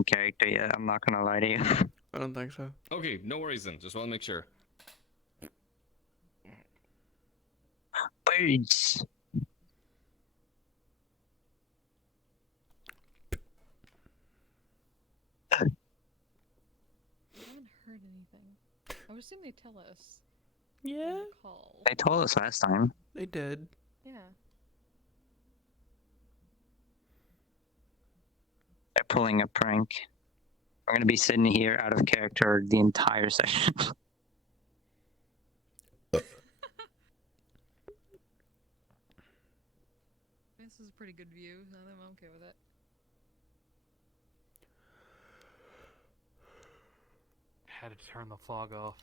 in character yet, I'm not gonna lie to you. I don't think so. Okay, no worries then. Just want to make sure. Birds. I haven't heard anything. I would assume they tell us. Yeah, Call. They told us last time. they did. Yeah. They're pulling a prank. We're gonna be sitting here out of character the entire session. This is a pretty good view. I'm okay with it. Had to turn the fog off.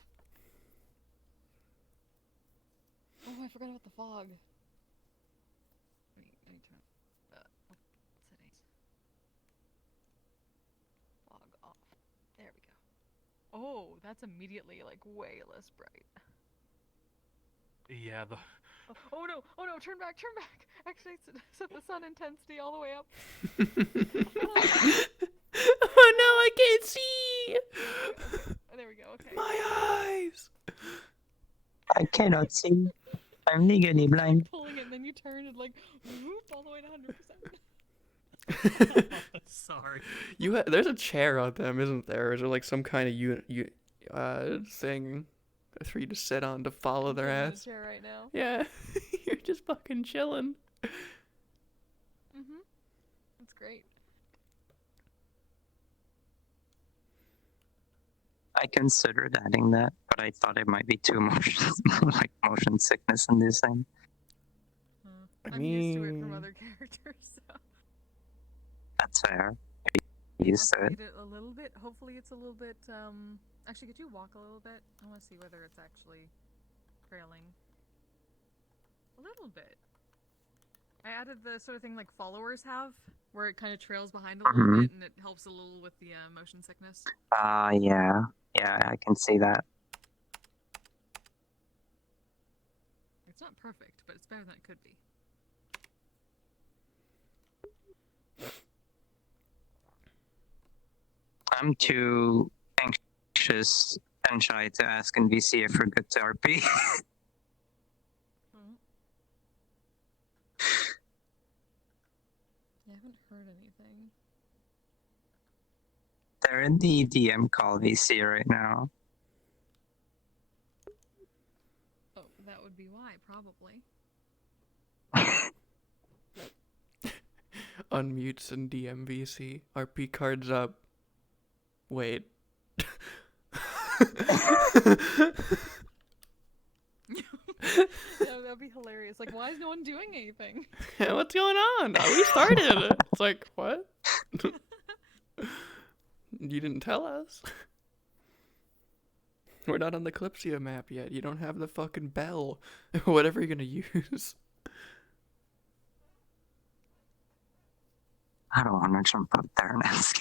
Oh, I forgot about the fog. Let me turn settings. Fog off. There we go. Oh, that's immediately like way less bright. Yeah, the Oh no! Oh no! Turn back! Turn back! Actually, set the sun intensity all the way up. Oh no, I can't see! Oh, there we go. Okay. My eyes! I cannot see. I'm legally blind. Pulling it, and then you turn it like whoop, all the way to 100%. sorry. There's a chair on them, isn't there? Is there like some kind of thing for you to sit on to follow their I'm in ass? a chair right now. Yeah, you're just fucking chilling. Mhm. That's great. I considered adding that, but I thought it might be too much like motion sickness in this thing. I'm used to it from other characters, so That's fair. Used to I'll it. speed it a little bit. Hopefully, it's a little bit. Actually, could you walk a little bit? I want to see whether it's actually trailing. A little bit. I added the sort of thing like followers have, where it kind of trails behind a little bit, and it helps a little with the motion sickness. Yeah. Yeah, I can see that. It's not perfect, but it's better than it could be. I'm too anxious and shy to ask NVC if we're good to RP. I haven't heard anything. They're in the DM call VC right now. Oh, that would be why, probably. Unmutes and DMVC. RP cards up. Wait. That'd be hilarious. Like, why is no one doing anything? Yeah, what's going on? We started. It's like, what? You didn't tell us. We're not on the Kalypsia map yet. You don't have the fucking bell. Whatever you're gonna use. I don't want to jump up there and ask.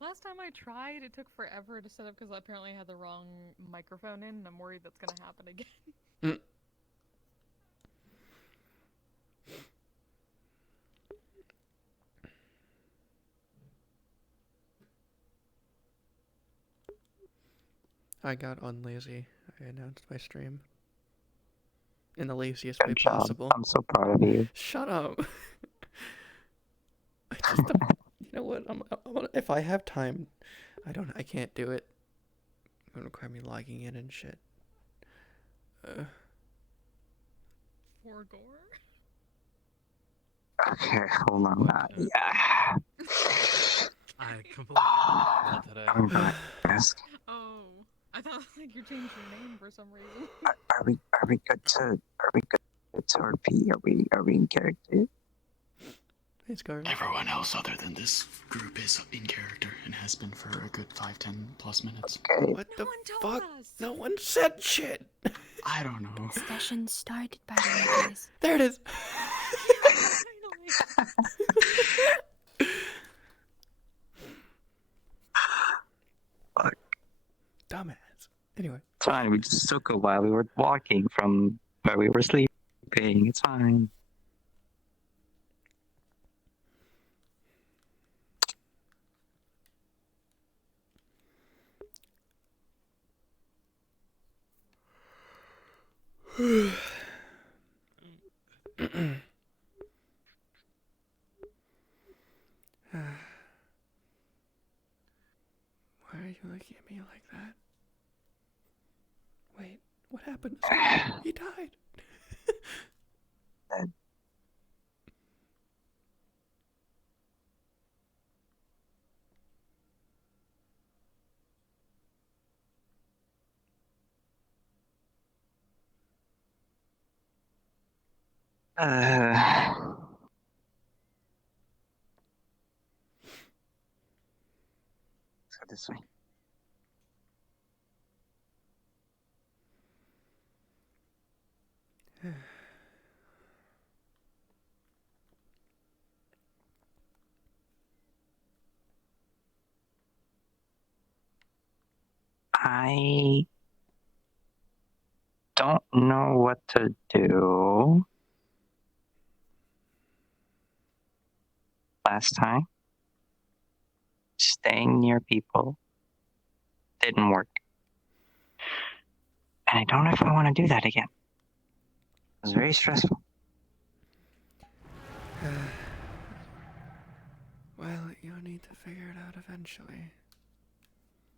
Last time I tried, it took forever to set up because apparently I had the wrong microphone in, and I'm worried that's gonna happen again. I got unlazy. I announced my stream. In the laziest way Good job. possible. I'm so proud of you. Shut up. I just don't, you know what? If I have time, I can't do it. It would require me logging in and shit. For gore? Okay, hold on. Yeah. I completely forgot today. I'm gonna ask. Oh, I thought like you changed your name for some reason. Are we good to RP? Are we in character? Hey, Scarlet. Everyone else other than this group is in character and has been for a good 5-10 plus minutes. Okay. What No the one told fuck? us. No one said shit. I don't know. Discussion started by the way, guys. There it is. Finally. Fuck. Dumbass. Anyway. It's fine. We just took a while. We were walking from where we were sleeping. It's fine. Why are you looking at me like that? Wait, what happened to Scott? He died. Dead. Let's go this way. I don't know what to do. Last time, staying near people didn't work. And I don't know if I want to do that again. It was very stressful. Well, you'll need to figure it out eventually.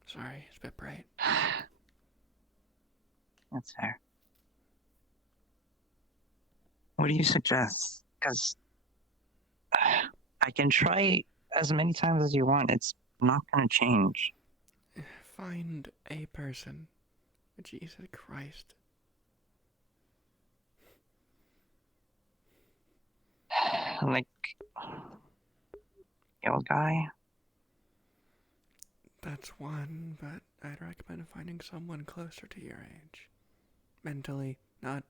Sorry, it's a bit bright. That's fair. What do you suggest? Because I can try as many times as you want. It's not going to change. Find a person. Jesus Christ. Like, your guy? That's one, but I'd recommend finding someone closer to your age. Mentally, not,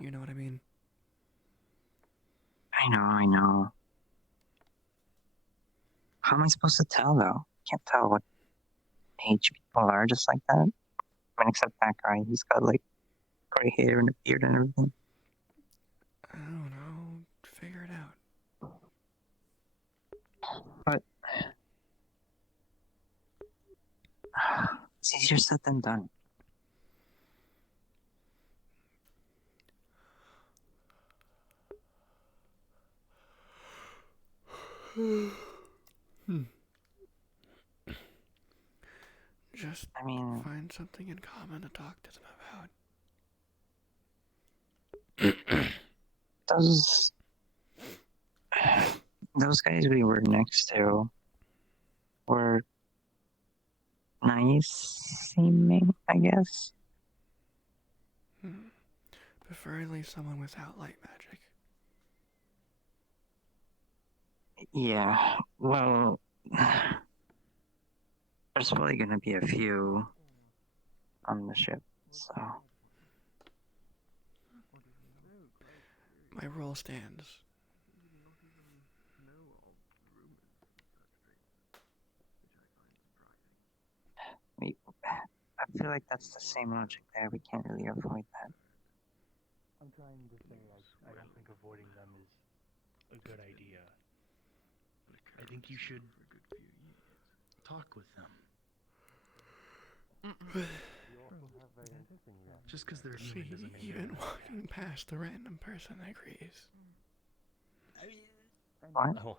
you know what I mean. I know. How am I supposed to tell, though? Can't tell what age people are just like that. I mean, except that guy. He's got, like, gray hair and a beard and everything. I don't know. Figure it out. But it's easier said than done. Just I mean, find something in common to talk to them about. those guys we were next to were nice seeming, I guess. Preferably someone without light magic. Yeah, well, there's probably gonna be a few on the ship, so. My role stands. I feel like that's the same logic there. We can't really avoid that. I'm trying to say I don't think avoiding them is a good idea. I think you should talk with them. Just because they're human See, doesn't mean even they're walking past a random person agrees. What? Oh,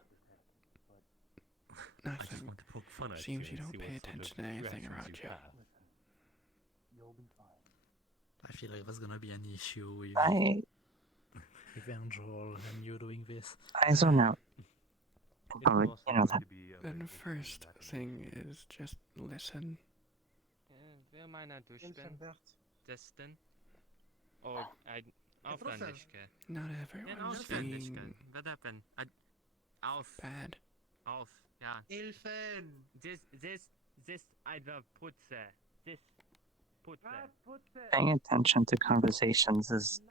I just Nothing. want to poke fun at Seems you and don't see pay what sort attention of to anything reactions around you. have. You'll be fine. I feel like there's gonna be an issue with I Evangel and you doing this. zone out. It's Probably, mostly you know going that. to be a Then big first back and thing is just listen. Wil meiner durchspringen? Testen? Oh, aufwendig. Not En everyone's auswendig. being Wat happened? Auf. bad. Auf. Ja. Hilfen! This either putze. This putze. Paying attention to conversations is.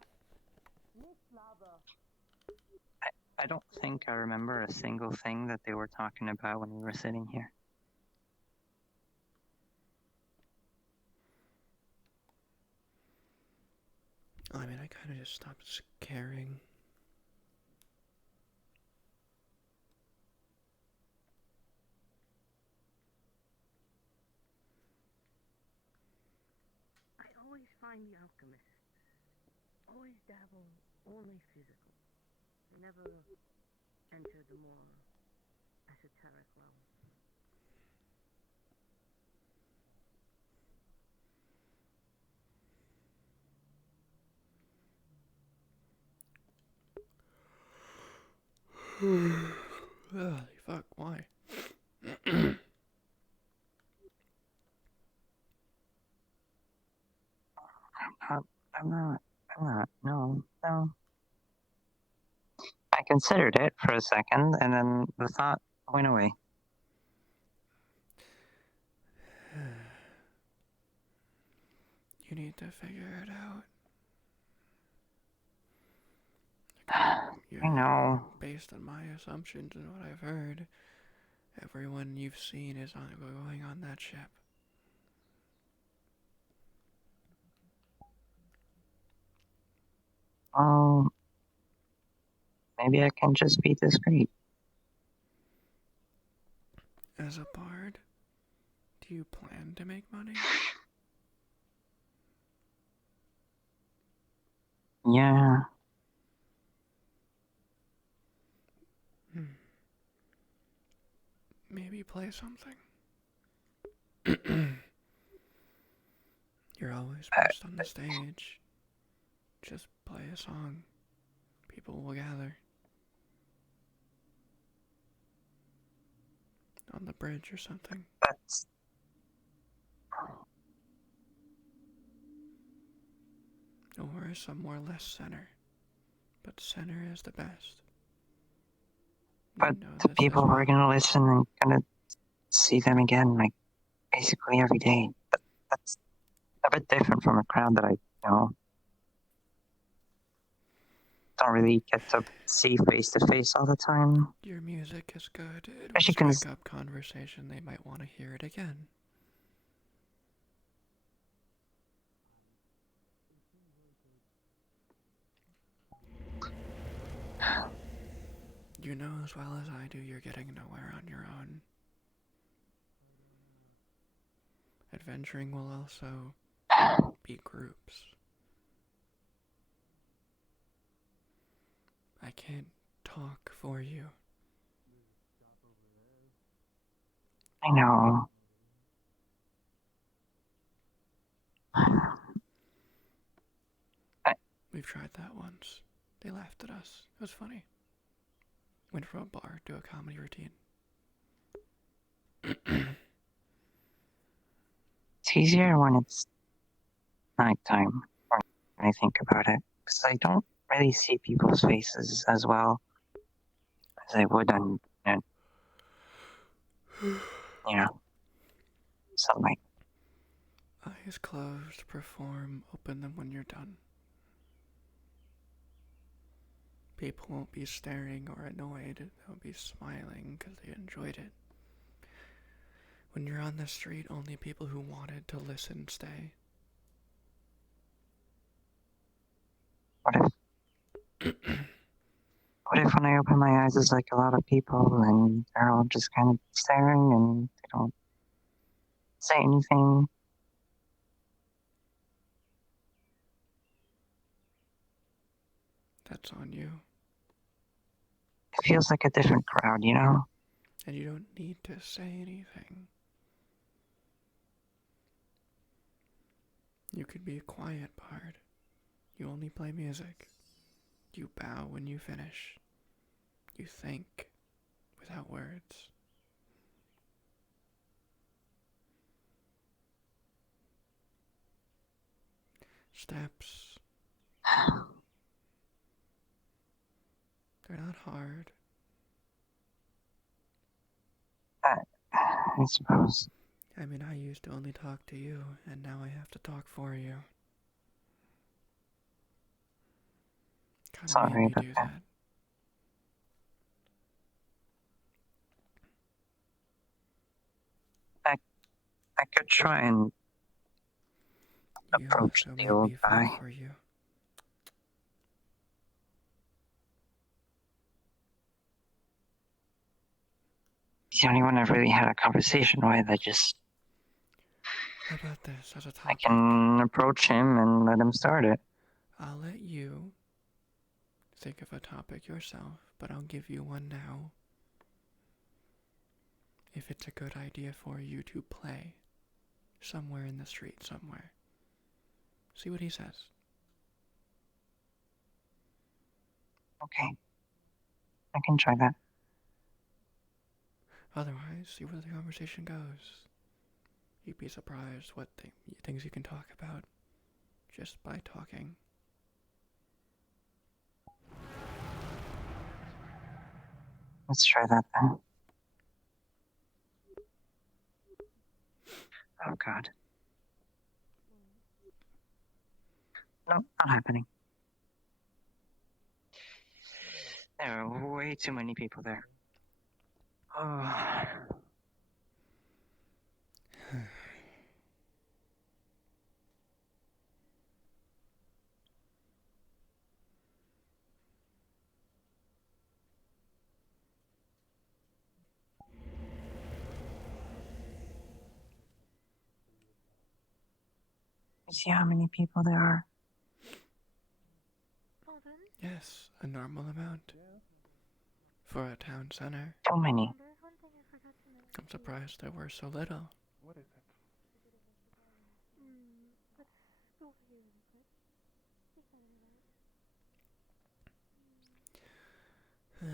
I don't think I remember a single thing that they were talking about when we were sitting here. I mean, I kind of just stopped caring. I always find the alchemists always dabble only physical. I never enter the more esoteric realm. Ugh, fuck, why? I'm not. No. I considered it for a second, and then the thought went away. You need to figure it out. I know. Based on my assumptions and what I've heard, everyone you've seen is going on that ship. Oh, maybe I can just be discreet. As a bard, do you plan to make money? Yeah. Maybe play something. You're always best on the stage. Just play a song. People will gather. On the bridge or something. That's... Or somewhere less center. But center is the best. But the people who are gonna listen and gonna see them again, like, basically every day. That's a bit different from a crowd that I don't really get to see face to face all the time. Your music is good. It will Especially strike up conversation. They might want to hear it again. You know as well as I do you're getting nowhere on your own. Adventuring will also be groups. I can't talk for you. I know. We've tried that once. They laughed at us. It was funny. Went from a bar to a comedy routine. It's easier when it's nighttime, when I think about it, because I don't really see people's faces as well as I would on, sunlight. Eyes closed, perform, open them when you're done. People won't be staring or annoyed, they'll be smiling because they enjoyed it. When you're on the street, only people who wanted to listen stay. What if when I open my eyes, it's like a lot of people and they're all just kind of staring and they don't say anything? That's on you. It feels like a different crowd, you know? And you don't need to say anything. You could be a quiet bard. You only play music. You bow when you finish. You think without words. Steps. They're not hard. I suppose. I mean, I used to only talk to you, and now I have to talk for you. Kinda Sorry made me about do that. I could try and approach the old guy. For you. He's the only one I've really had a conversation with. How about this as a I topic? can approach him and let him start it. I'll let you think of a topic yourself, but I'll give you one now. If it's a good idea for you to play somewhere in the street somewhere. See what he says. Okay. I can try that. Otherwise, see where the conversation goes. You'd be surprised what things you can talk about just by talking. Let's try that then. Oh god. No, not happening. There are way too many people there. Oh. You see how many people there are? Yes, a normal amount. For a town center. Too many. I'm surprised there were so little. What is it?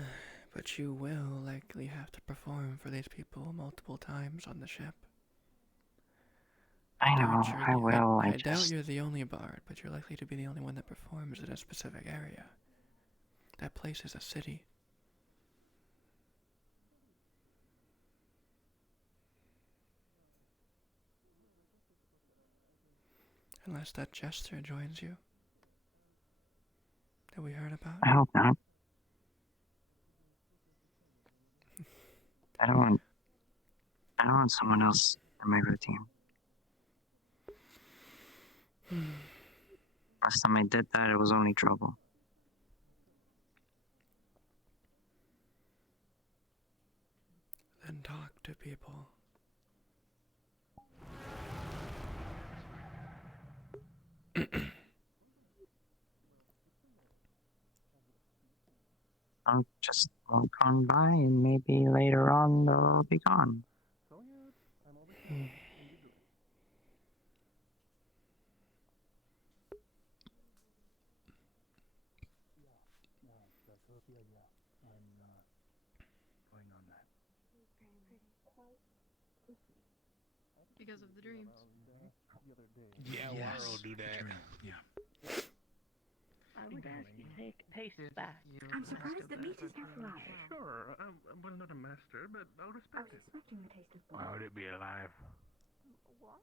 But you will likely have to perform for these people multiple times on the ship. I know, I will, I doubt you're the only bard, but you're likely to be the only one that performs in a specific area. That place is a city. Unless that jester joins you. That we heard about. I hope not. I don't want someone else in my routine. Last time I did that, it was only trouble. Then talk to people. I'll just walk on by and maybe later on they'll be gone. Because of the dreams. Yeah, Yes, Waro do that. Yeah. I would ask you to taste that. I'm surprised the meat is not alive. Sure, I'm not a master, but I'll I respect was it. expecting the taste of blood. Why would it be alive? What?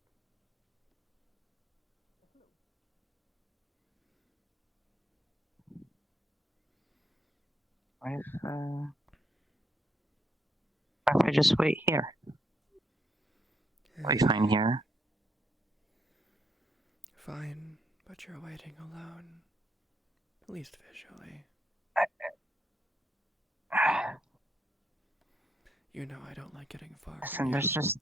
What if I just wait here? Wait fine here. Fine, but you're waiting alone. At least visually. You know I don't like getting far Listen, from you. there's just...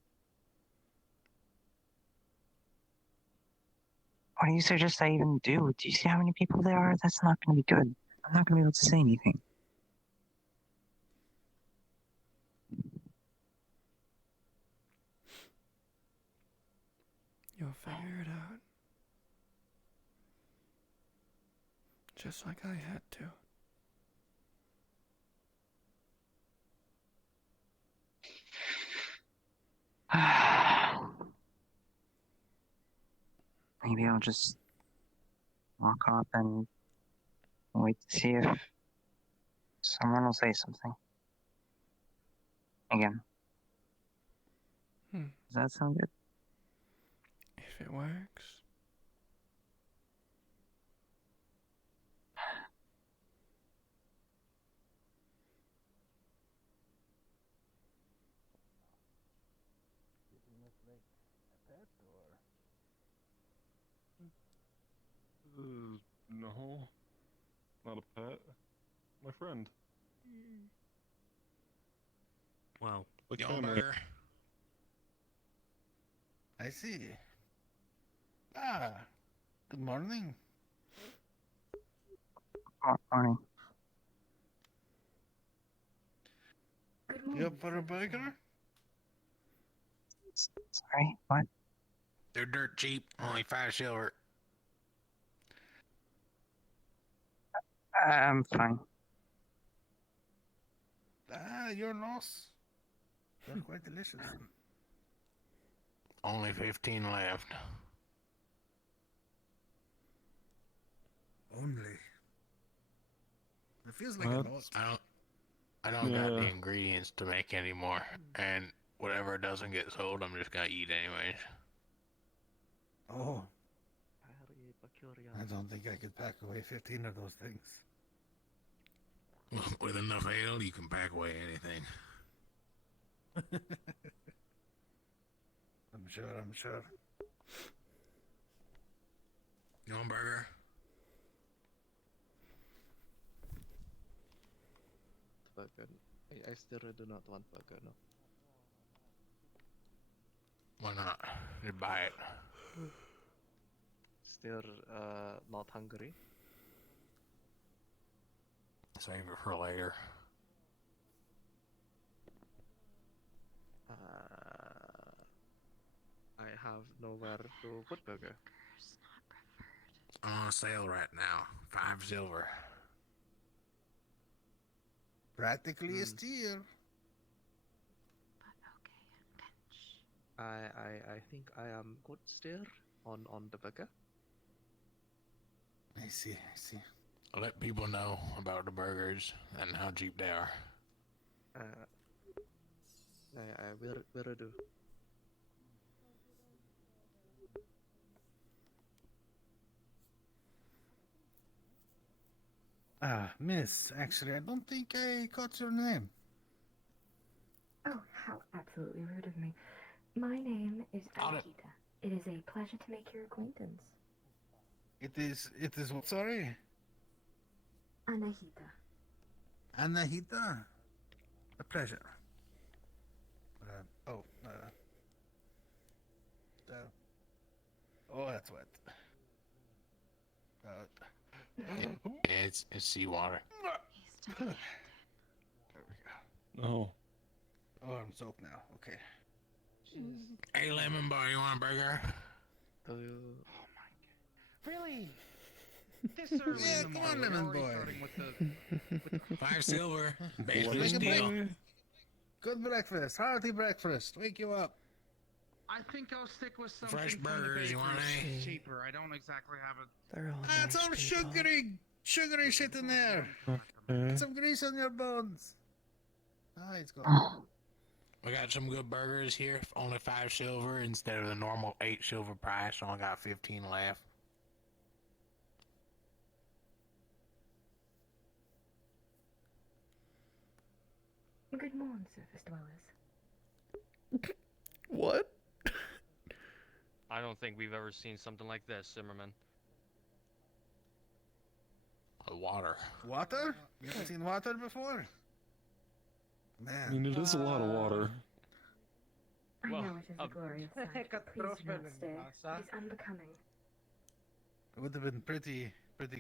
What do you suggest I even do? Do you see how many people there are? That's not going to be good. I'm not going to be able to say anything. You'll figure it out. Just like I had to. Maybe I'll just walk up and wait to see if someone will say something. Again. Does that sound good? If it works. No, not a pet. My friend. Well, Like Yomber. I see. Ah, good morning. Morning. Good You morning. up for a burger? Sorry, what? They're dirt cheap, only 5 silver. I'm fine. Ah, your loss. They're quite delicious. Only 15 left. Only. It feels like a lot. I don't got the ingredients to make any more, and whatever doesn't get sold, I'm just gonna eat anyways. Oh. I don't think I could pack away 15 of those things. With enough ale, you can pack away anything. I'm sure. You want a burger? Burger. I still do not want burger, no. Why not? You buy it. Still not hungry. Save it for later. I have nowhere to put burger. On sale right now. 5 silver. Practically a steal. I think I am good still on the burger. I see. I'll let people know about the burgers and how cheap they are. I will do. Miss, actually, I don't think I caught your name. Oh, how absolutely rude of me. My name is Anahita. It is a pleasure to make your acquaintance. It is what, sorry? Anahita. Anahita? A pleasure. Oh, that's wet. It's seawater. There we go. Oh. Oh, I'm soaked now. Okay. Hey, Lemon Boy, you want a burger? Really? This early Yeah, in the come on, morning, Lemon already Boy. starting with the 5 silver. Basically Make a steal. Good breakfast. Hearty breakfast. Wake you up. I think I'll stick with something Fresh from the burgers, you want bakery. any? Cheaper. I don't exactly have a. They're all It's all sugary shit in there. Get some grease on your bones. It's gone. We got some good burgers here. Only 5 silver instead of the normal 8 silver price. Only got 15 left. Good morning, surface dwellers. What? I don't think we've ever seen something like this, Zimmerman. Water. Water? You haven't seen water before? I Man. mean, it is a lot of water. I Well, know it is a glorious sight. Please do not stare. It is unbecoming. It would have been pretty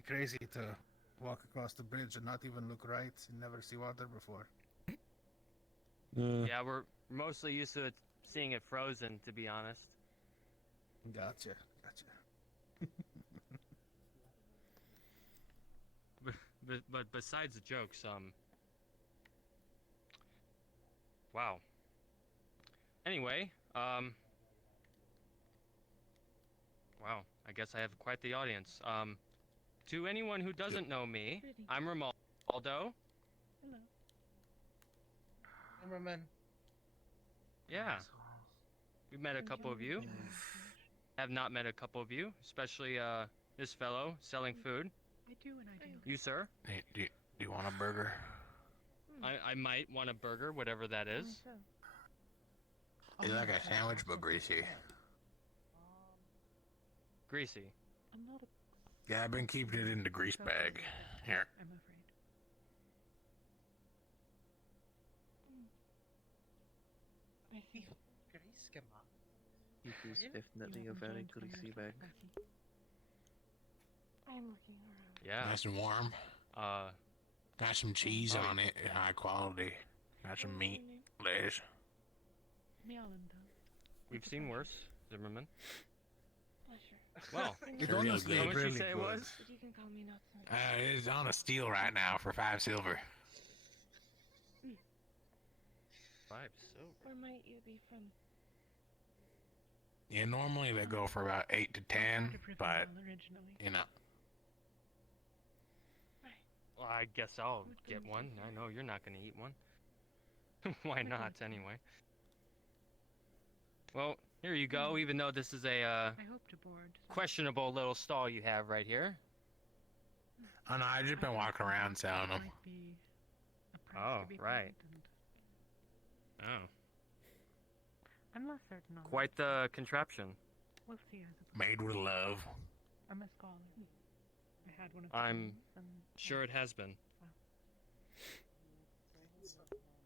crazy to walk across the bridge and not even look right and never see water before. Yeah, we're mostly used to seeing it frozen, to be honest. Gotcha. But besides the jokes, wow. Anyway, wow, I guess I have quite the audience. To anyone who doesn't know me, I'm Romaldo. Hello. Zimmerman. Yeah. We've met a couple of you. Have not met a couple of you, especially this fellow selling food. I do and I do. You, sir? Hey, do you want a burger? I might want a burger, whatever that is. It's like a sandwich, but greasy. Greasy. I'm not a. Yeah, I've been keeping it in the grease bag. Here. I'm afraid. I feel grease come up. It is definitely a very greasy bag. I am looking around. Yeah. Nice and warm. Got some cheese Oh, on it, high quality. Got some meat, lettuce. we've seen worse, Zimmerman. Pleasure. Well, It Real honestly how good. much you really say it good. was? But you can call me not so. It's on a steal right now for 5 silver. 5 silver. Where might you be from? Yeah, normally they go for about 8 to 10, but you know. Well, I guess I'll get one. I know you're not gonna eat one. Why not, anyway? Well, here you go. Even though this is a I hope to board. questionable little stall you have right here. Oh no, I've just been walking around selling them. Might be a price Oh, to be right. paid, and Oh, I'm less certain on quite the contraption. We'll see, I suppose. Made with love. I'm a scholar. I had one of I'm those, and sure it has been.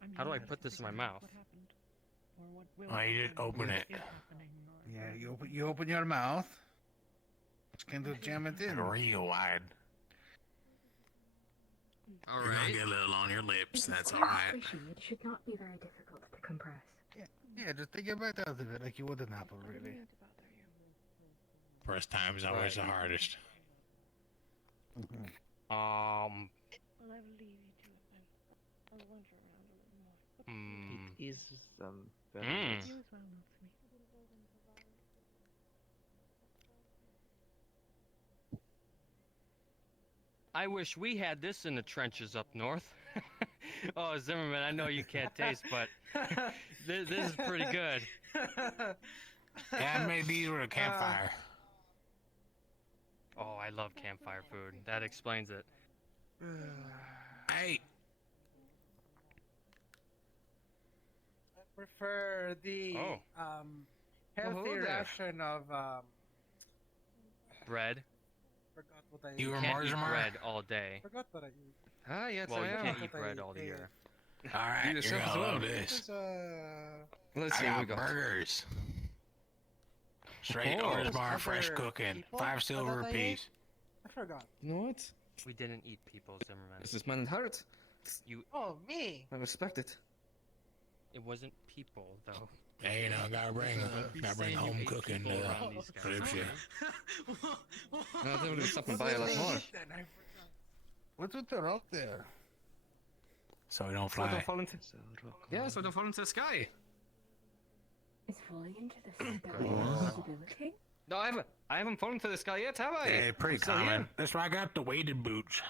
I'm How do I here put to this in my figure out mouth? what happened, or what will Oh, you just happen, open what it. is happening, or Yeah, what- you open your mouth. Just kind of jam it in. Real wide. All You're gonna right. get a little on your lips, It's that's quite alright. squishy. It should not be very difficult to compress. Yeah, just take a bite out of it like you would an apple, I don't really. mean to bother you. First time is always the hardest. Um, Well, I will leave you to it then. I'll wander around a little more. mm, It is very Mm. nice. You as well, Notsumi. I wish we had this in the trenches up north. Oh, Zimmerman, I know you can't taste, but this is pretty good. Yeah, I made these with a campfire. Oh, I love campfire food. That explains it. Hey, I prefer the Oh. healthy hello there. ration of Bread. forgot what I You You were can't eat Marjamar? bread all day. forgot what I eat. Ah, yes, Well, I you am. can't What eat I bread all ate. year. alright, You you're yourself as gonna well. love It this. was Let's I see what we got got. burgers. Straight Oh. Orsmar fresh Other cooking. people 5 silver that I apiece. I forgot. You know what? We didn't eat people, Zimmerman. This is man at heart. Oh, me! I respect it. It wasn't people, though. Hey, you know, gotta bring saying you home ate cooking people to around these guys, Kalypsia. No, they will stop and buy a lot more. What's with the rock there? So we don't So I fly. don't fall into. Yeah, so I don't fall into the sky. Is falling into the sky a possibility? No, I haven't fallen to the sky yet, have I? Yeah, pretty I'm still common. here. That's why I got the weighted boots.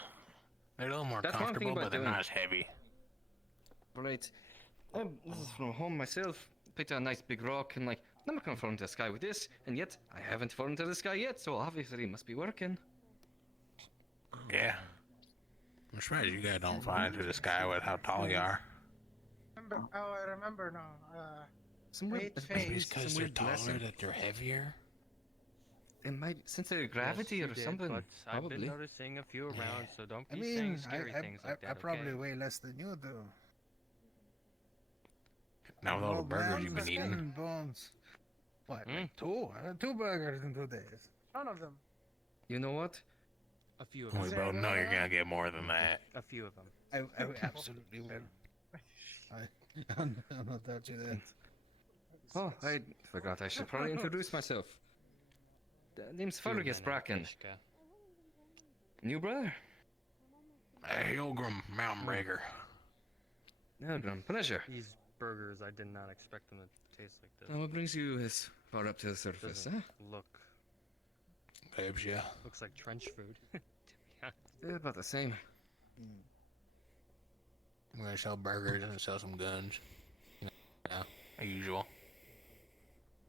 They're a little more That's one thing comfortable, about but they're doing- not as heavy. Right. This is from home myself. Picked a nice big rock and like, I'm not gonna fall into the sky with this, and yet I haven't fallen to the sky yet, so obviously it must be working. Yeah. I'm surprised you guys don't fly into the sky with how tall you are. Remember, oh, I remember now. Some Great weird, face. Maybe it's because some they're weird taller blessing. that they're heavier. It might sense of gravity Yes, or you did, something. But I've been Probably. noticing a few around, so don't I be mean, saying scary things like that. I probably okay? weigh less than you do. Now with all the Oh, burgers man, you've been skin eating. and bones. What? Mm. Like two? I had 2 burgers in 2 days. One of them. You know what? A few of We them. both know you're gonna get more than that. A few of them. I absolutely will. I'm not touching that. Oh, I forgot I should probably introduce myself. The name's Fergus Bracken. New brother? Hilgrim Mountain Breaker. Pilgrim, pleasure. These burgers, I did not expect them to taste like this. Now, what brings you this far up to the surface, Doesn't look. Kalypsia. Looks like trench food. Yeah, about the same. We're gonna sell burgers and sell some guns. You know, as usual.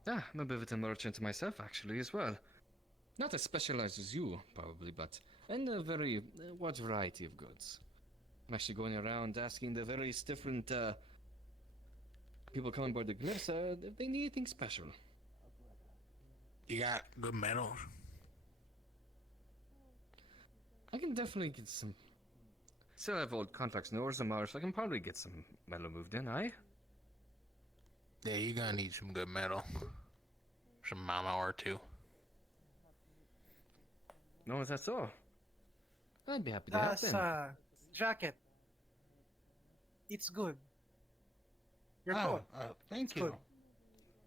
Ah, I'm a bit of a merchant myself, actually, as well. Not as specialized as you, probably, but in a very wide variety of goods. I'm actually going around asking the various different people coming aboard the Kalypsia if they need anything special. You got good metals. I can definitely get some. Still have old contacts in Orzammar, so I can probably get some metal moved in, aye? Yeah, you're gonna need some good metal. Some mama or two. No, is that so? I'd be happy to help That's then. jacket. It's good. Your Oh, coat. thank It's you. good.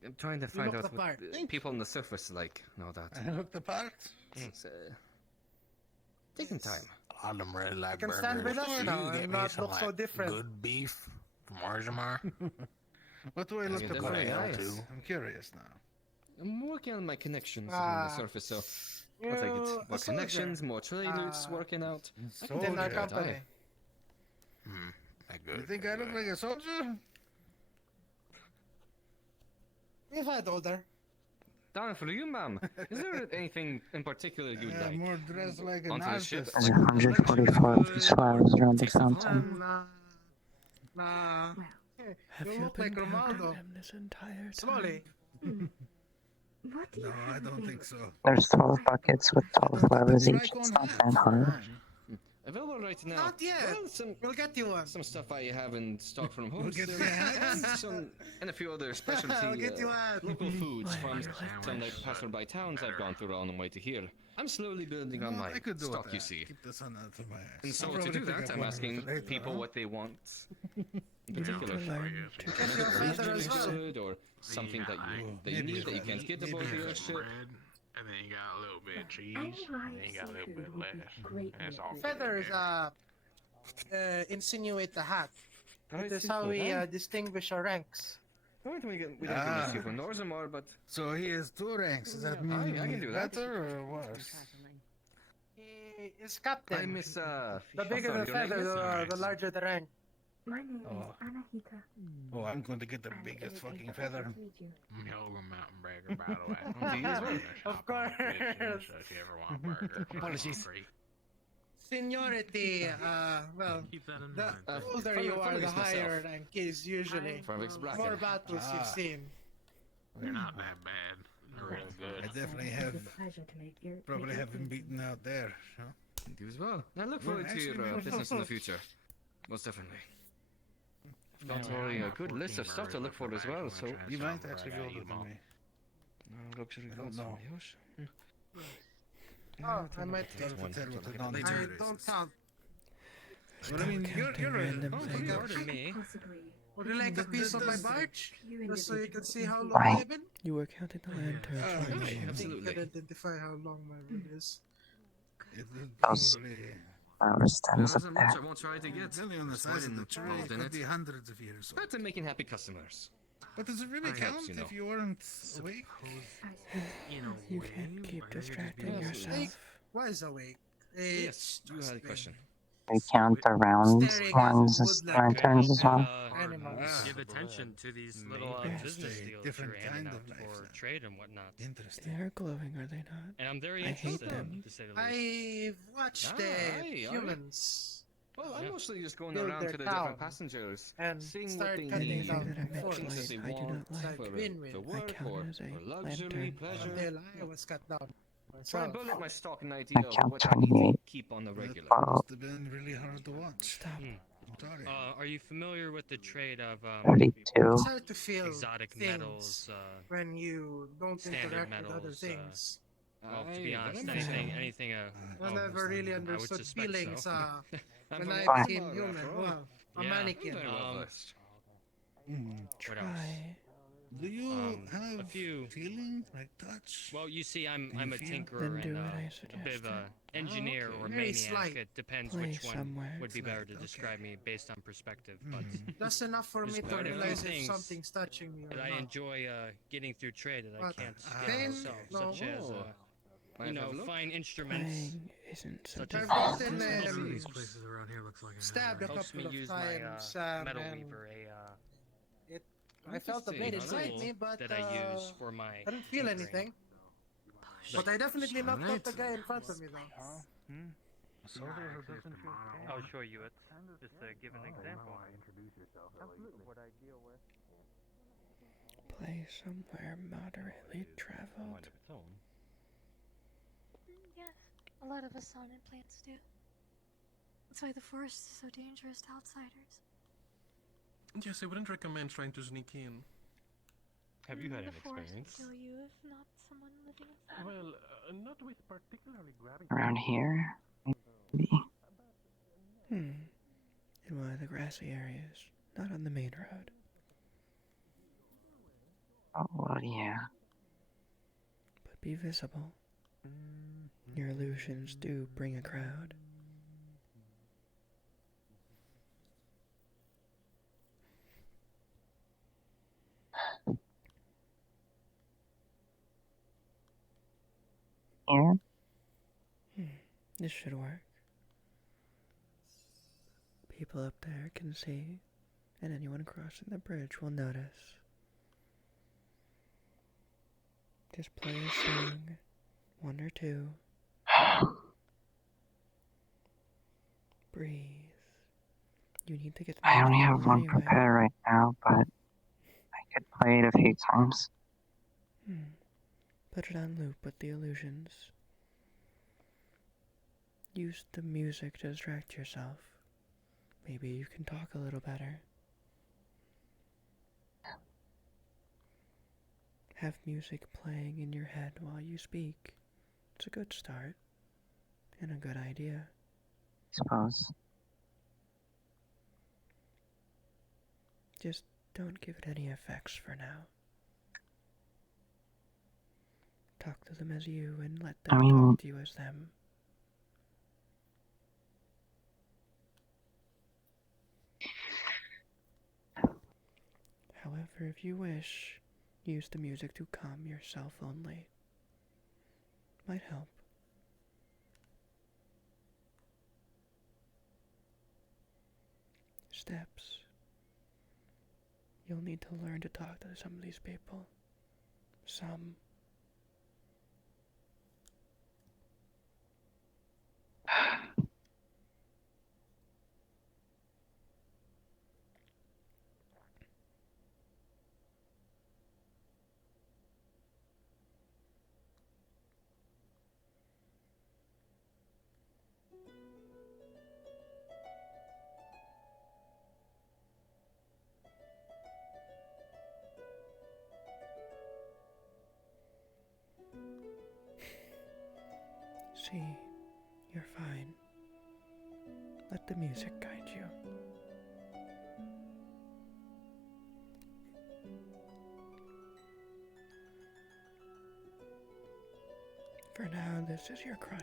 I'm trying to You find look out the what part. people on the surface like and all that. I look the part. It's taking time. A lot of them really like can burgers. stand with us Will now you get and me not some, look so like, different. good beef from Orzammar? What do I I look mean, the definitely part? nice. I'm curious now. I'm working on my connections on the surface, so once I You get more a soldier. connections, more trade routes working out, I can In take our care of that. company. You think I look like a soldier? We've had older. Down for you, ma'am. Is there anything in particular you'd like? More dressed like an Onto the ship? artist. There's 144 of these flowers around the fountain. Nah. Have You you look been like counting Romaldo. them this entire time? Slowly. What do you No, I have don't in think so. There's 12 buckets with 12 flowers each. It's not that hard. Available right now. Not yet. Well, We'll get you one. some stuff I have in stock from home We'll get still, you hats. and a few other specialty We'll get you hats. local foods Why from are you like some this? like passerby towns I've gone through on the way to here. I'm slowly building on my I could do stock, with you that. see. Keep the sun out of my eyes. And so I'll to probably do pick that, up I'm one asking later, people huh? what they want in You need to particular. learn to Get your feather as well. Good or something that you maybe need that you a can't get aboard Maybe your some ship. bread, and then you got a little bit of cheese, Any and live then you got a little seafood bit would be less. great That's all. Feathers insinuate the hat. Right, It is how we simple, huh? distinguish our ranks. We don't get much you from Orzammar, but So he has 2 ranks. Does that mean I can do that. better or worse? He is captain. I miss The I'm bigger sorry, the your name feather, is? the larger the rank. My name Oh. is Anahita. Oh, I'm going to get the and biggest it is fucking a feather. pleasure to meet you. I'm Hilgram Mountain Breaker, by the way. Do you as well? Of course. So if you ever want a burger, Apologies. Seniority, well, Keep that in the mind. older you are, the myself. higher rank is usually. From X-Black. More battles you've seen. They're not that bad. They're real I good. definitely It have is a pleasure to make your probably make your have him acquaintance. beaten out there. Huh? You as well. I look Well, forward to actually, your maybe- business in the future. Most definitely. I've got Yeah, already a I'm good list of stuff to look for as well, so You might actually be older than me. luxury I don't goods know. from yours. Oh, I might. Gotta tell what the I non-serious don't is. count. Well, I mean, you're a... random Oh, things. okay. Pardon me. Possibly. Would you like a piece of my barge? Few Just so you can individuals see how in long Right. I've been? You were counting the lanterns. Oh, weren't yeah, you? I absolutely. think you can identify how long my route is. It would Those probably... flower stems There up isn't there. much I won't try to get. Depending on the Just one size of the tree, it involved in could be it. hundreds of years old. But I'm making happy customers. But does it really Perhaps, count you know. if you weren't awake? You can't keep distracting being yourself. Was awake. Yes, you had a question. They count the round Staring ones at as woodland lanterns as well. Animals. Give attention to these little Yes. business A deals different you're handing kind out of life for then. trade and whatnot. Interesting. They are glowing, are they not? And I'm very I hate interested, them. to say the least. I've watched Ah, aye, are you? humans Well, I'm Yeah. mostly just going Build around their to the town different passengers, and seeing what start they cutting Anything need, down that emits forests. things that they light, I do want not like. for win-win. the I work count or it as a for luxury, lantern. pleasure. Until I was cut down. Try and myself. build up my stock and idea of count what I need to 28. keep on the regular. Wow. Must have been really hard to watch. Stop. I'm sorry. Are you familiar with the trade of 32. It's hard to feel exotic things metals, when you don't standard interact with other metals, things. well, to Aye, be honest, very much anything, I never really I would understood suspect feelings so. when I'm I very became well, human. after all. Well, a Yeah, mannequin. Very well versed. What else? Try. Do you have a few feeling, like touch? Well, you see, I'm Can you a feel? tinkerer Then do and what I a bit of suggest. a engineer or Very maniac. slight. It depends Play which one somewhere. would be better to Slight, describe me based on perspective. But That's enough for me There's to quite a few realize if things something's touching me or that I not. enjoy getting through trade that I But can't get pain? myself, No. such as Oh. you Might know, have a look? fine instruments. Playing isn't so Such as I've difficult. gotten helps me- These places around here looks like stabbed a helps me couple of use my times, metal and weaver, I felt the blade inside tool me, but that I use for my I didn't feel tinkering. anything. But I definitely knocked out the guy in front of me, though. I'll show you it. Just to give an example. What I deal with. Play somewhere moderately traveled. Yes, a lot of us sonnet plants do. That's why the forest is so dangerous to outsiders. Yes, I wouldn't recommend trying to sneak in. Have you had The an forest would experience? kill you if not someone living inside. Well, not with particularly grabbing. Around here, maybe. In one of the grassy areas, not on the main road. Oh, well, yeah. But be visible. Your illusions do bring a crowd. Here? This should work. People up there can see, and anyone crossing the bridge will notice. Just play a song, one or two. Breathe. You need to get the I next only have one one anyway. prepared right now, but I could play it a few times. Put it on loop with the illusions. Use the music to distract yourself. Maybe you can talk a little better. Have music playing in your head while you speak. It's a good start. And a good idea. I suppose. Just don't give it any effects for now. Talk to them as you and let them talk to you as them. However, if you wish, use the music to calm yourself only. Might help. Steps. You'll need to learn to talk to some of these people. Some. See, you're fine. Let the music guide you. For now, this is your crutch.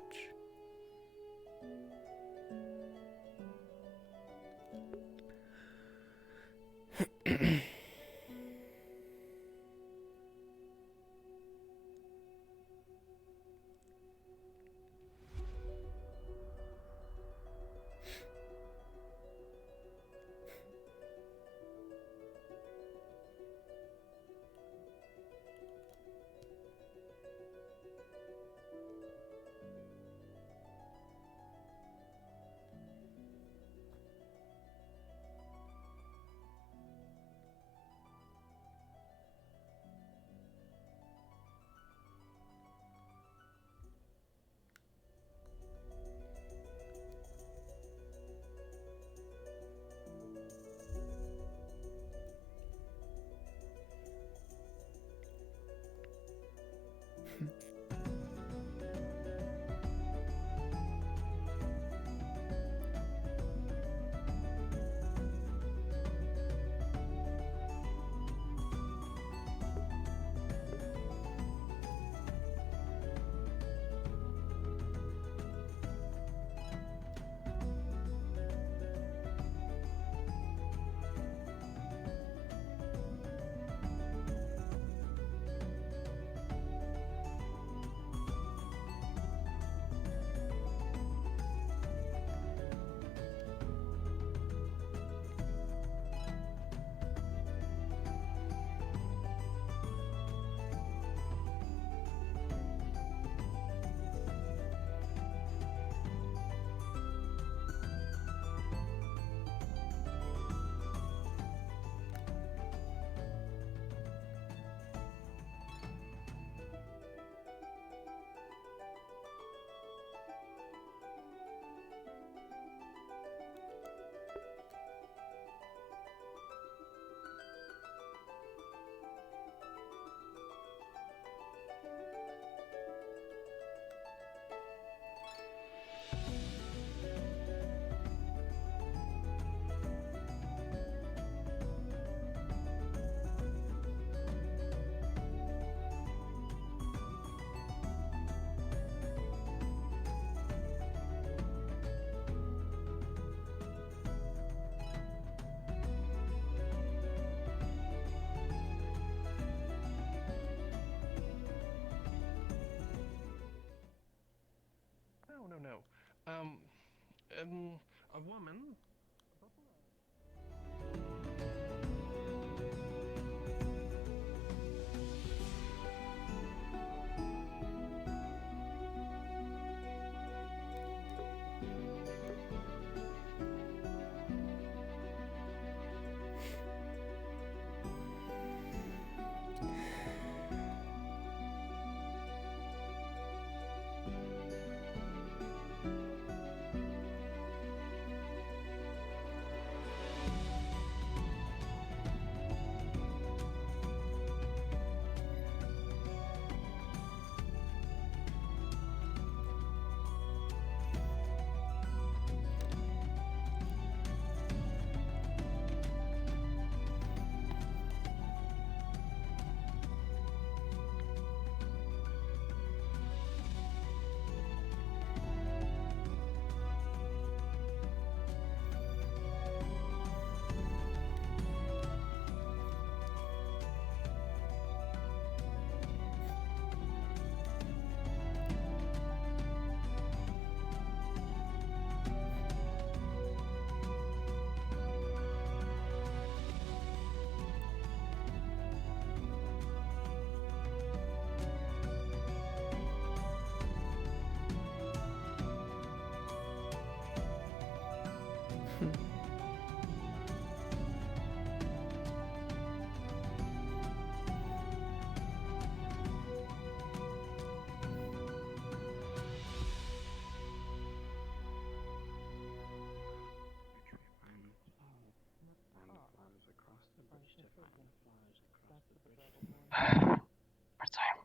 A woman. More time.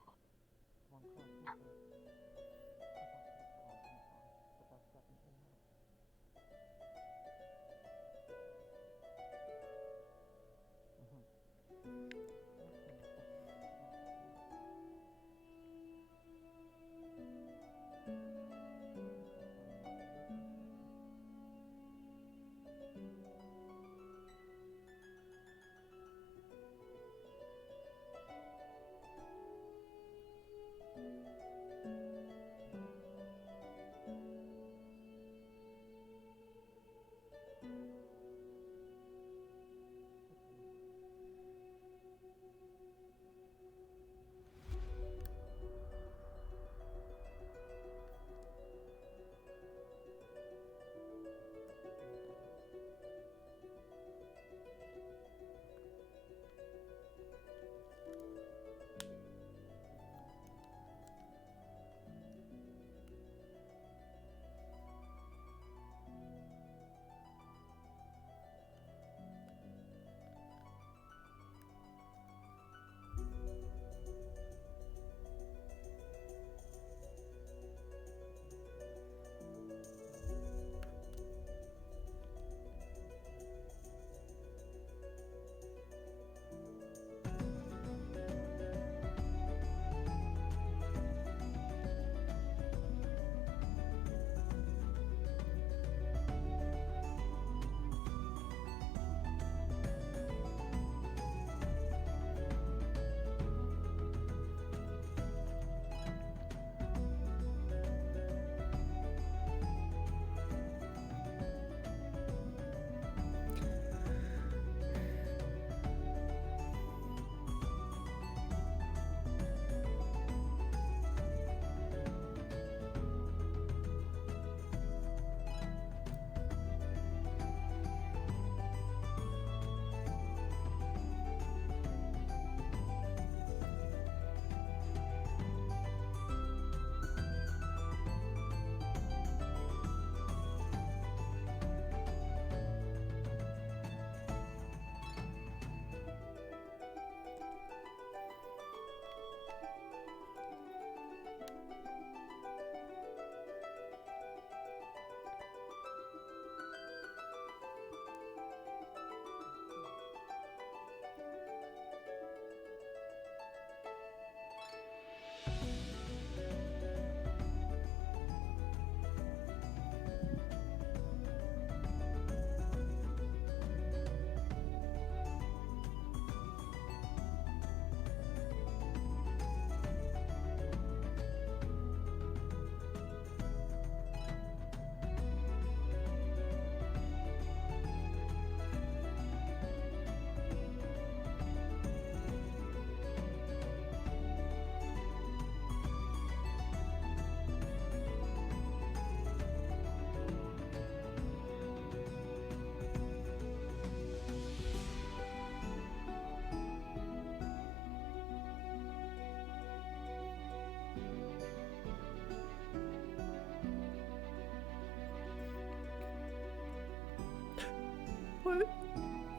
What?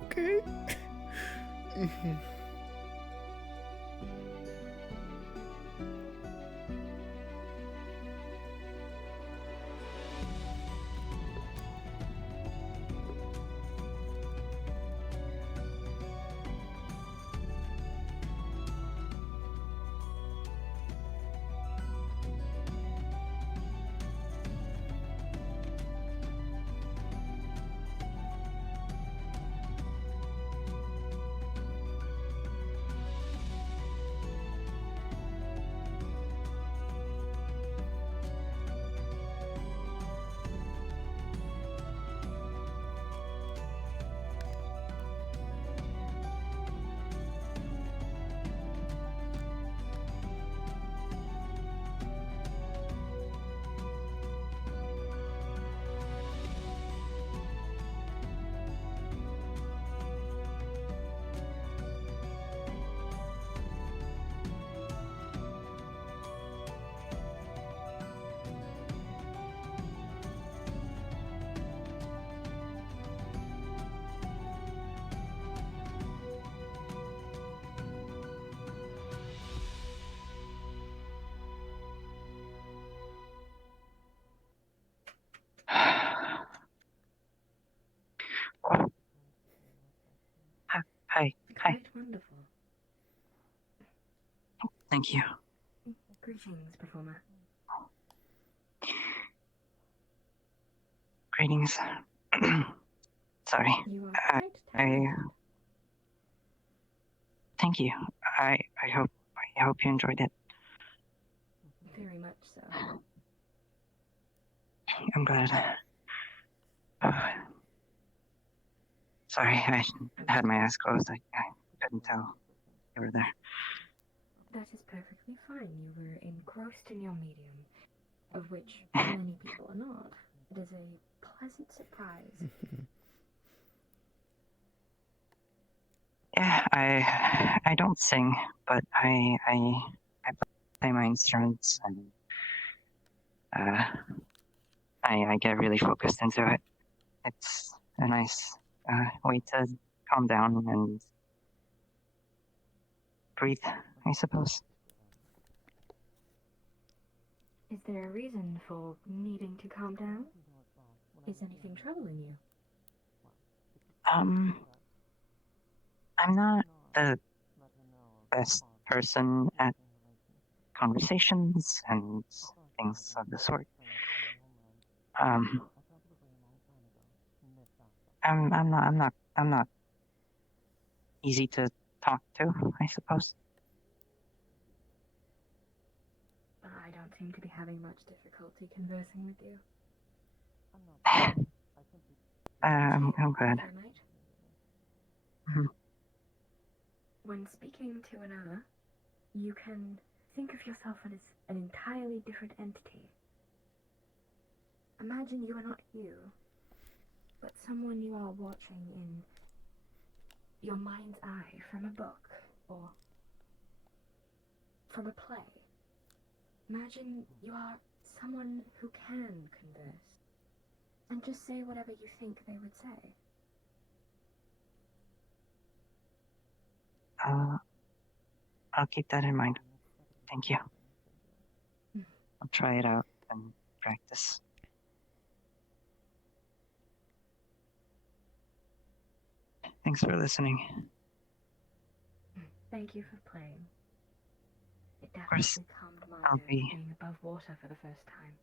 Okay. Hi. Quite wonderful. Thank you. Greetings, performer. Greetings. Sorry. You are quite talented. Thank you. I hope you enjoyed it. Very much so. I'm glad. Sorry, I had my eyes closed. I couldn't tell you were there. That is perfectly fine. You were engrossed in your medium, of which many people are not. It is a pleasant surprise. Yeah, I don't sing, but I play my instruments and I get really focused into it. It's a nice way to calm down and breathe, I suppose. Is there a reason for needing to calm down? Is anything troubling you? I'm not the best person at conversations and things of the sort. I'm not easy to talk to, I suppose. I don't seem to be having much difficulty conversing with you. I'm glad. When speaking to another, you can think of yourself as an entirely different entity. Imagine you are not you, but someone you are watching in your mind's eye from a book or from a play. Imagine you are someone who can converse and just say whatever you think they would say. I'll keep that in mind. Thank you. I'll try it out and practice. Thanks for listening. Thank you for playing. It course, definitely calmed my I'll nerves be- being above water for the first time.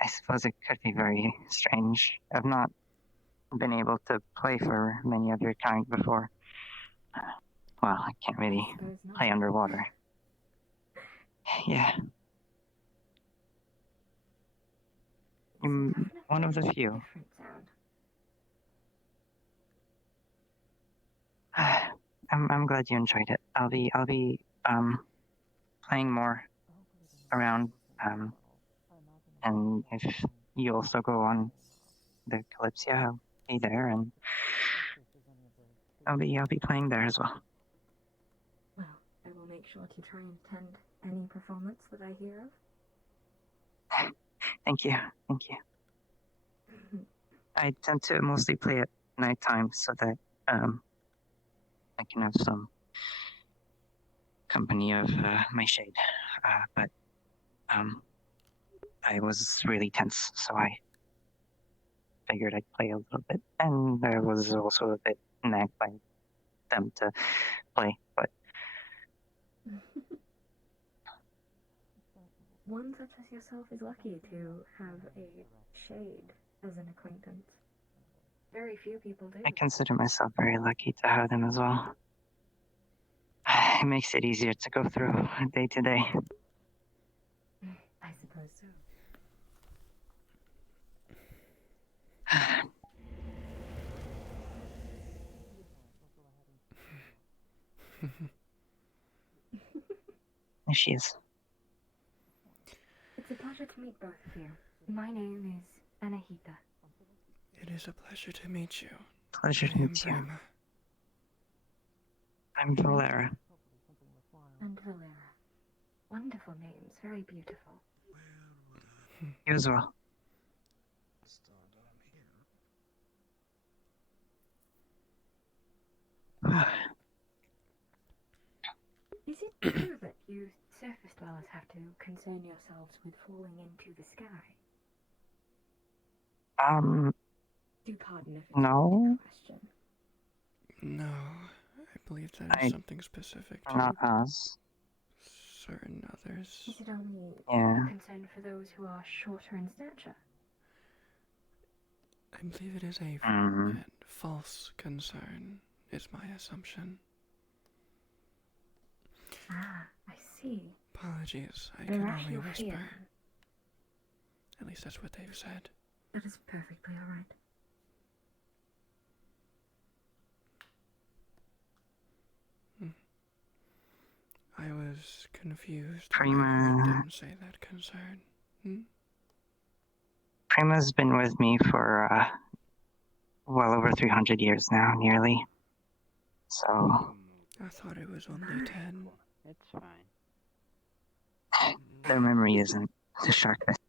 I suppose it could be very strange. I've not been able to play for many of your kind before. Well, I can't really Suppose not. play underwater. Yeah. One of the few. Different sound. I'm glad you enjoyed it. I'll be playing more around and if you also go on the Kalypsia, I'll be there and I'll be playing there as well. Well, I will make sure to try and attend any performance that I hear of. Thank you. Thank you. I tend to mostly play at nighttime so that I can have some company of my shade. But I was really tense, so I figured I'd play a little bit, and I was also a bit nagged by them to play, but One such as yourself is lucky to have a shade as an acquaintance. Very few people do. I consider myself very lucky to have them as well. It makes it easier to go through day to day. I suppose so. There she is. It's a pleasure to meet both of you. My name is Anahita. It is a pleasure to meet you. Pleasure to meet you. Prima. I'm Valera. And Valera. Wonderful names, very beautiful. You as well. Is it true that you surface dwellers have to concern yourselves with falling into the sky? Do pardon if it's No. a question. No, I believe that is something specific to Not us. certain others. Is it only Yeah. a concern for those who are shorter in stature? I believe it is a false concern, is my assumption. Ah, I see. Apologies, I They're can actually only whisper. here. At least that's what they've said. That is perfectly alright. I was confused Prima. when I heard them say that concern. Prima's been with me for well over 300 years now, nearly. So I thought it was only 10. It's fine. their memory isn't the sharpest.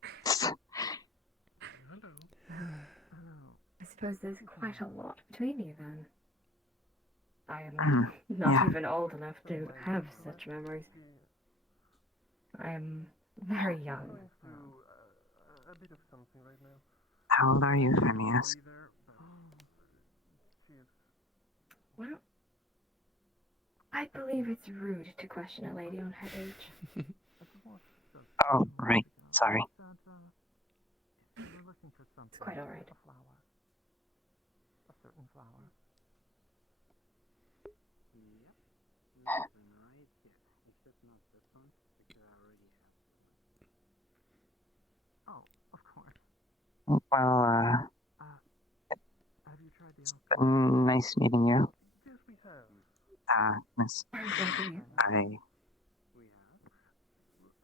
I suppose there's quite a lot between you then. I am not even old enough to have such memories. I am very young. A bit of something right now. How old are you, if I may ask? Well, I believe it's rude to question a lady on her age. Oh, right. Sorry. It's quite alright. A certain flower. Oh, of course. Well, Have you tried the it's been nice meeting you. Yes, we have. Miss.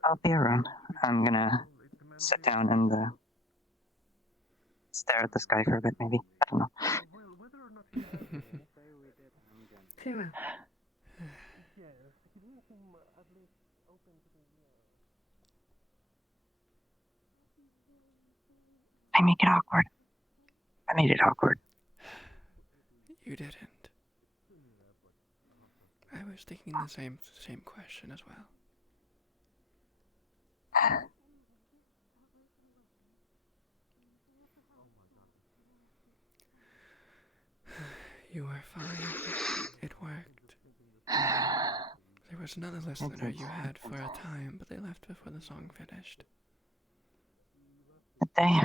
I'll be around. I'm gonna sit down and stare at the sky for a bit, maybe. I don't know. Well, whether or not he has any, Very well. yes, he didn't seem at least open to the I make it awkward. I made it awkward. You didn't. I was thinking the same question as well. You were fine. It worked. There was another listener you had for a time, but they left before the song finished. Did they?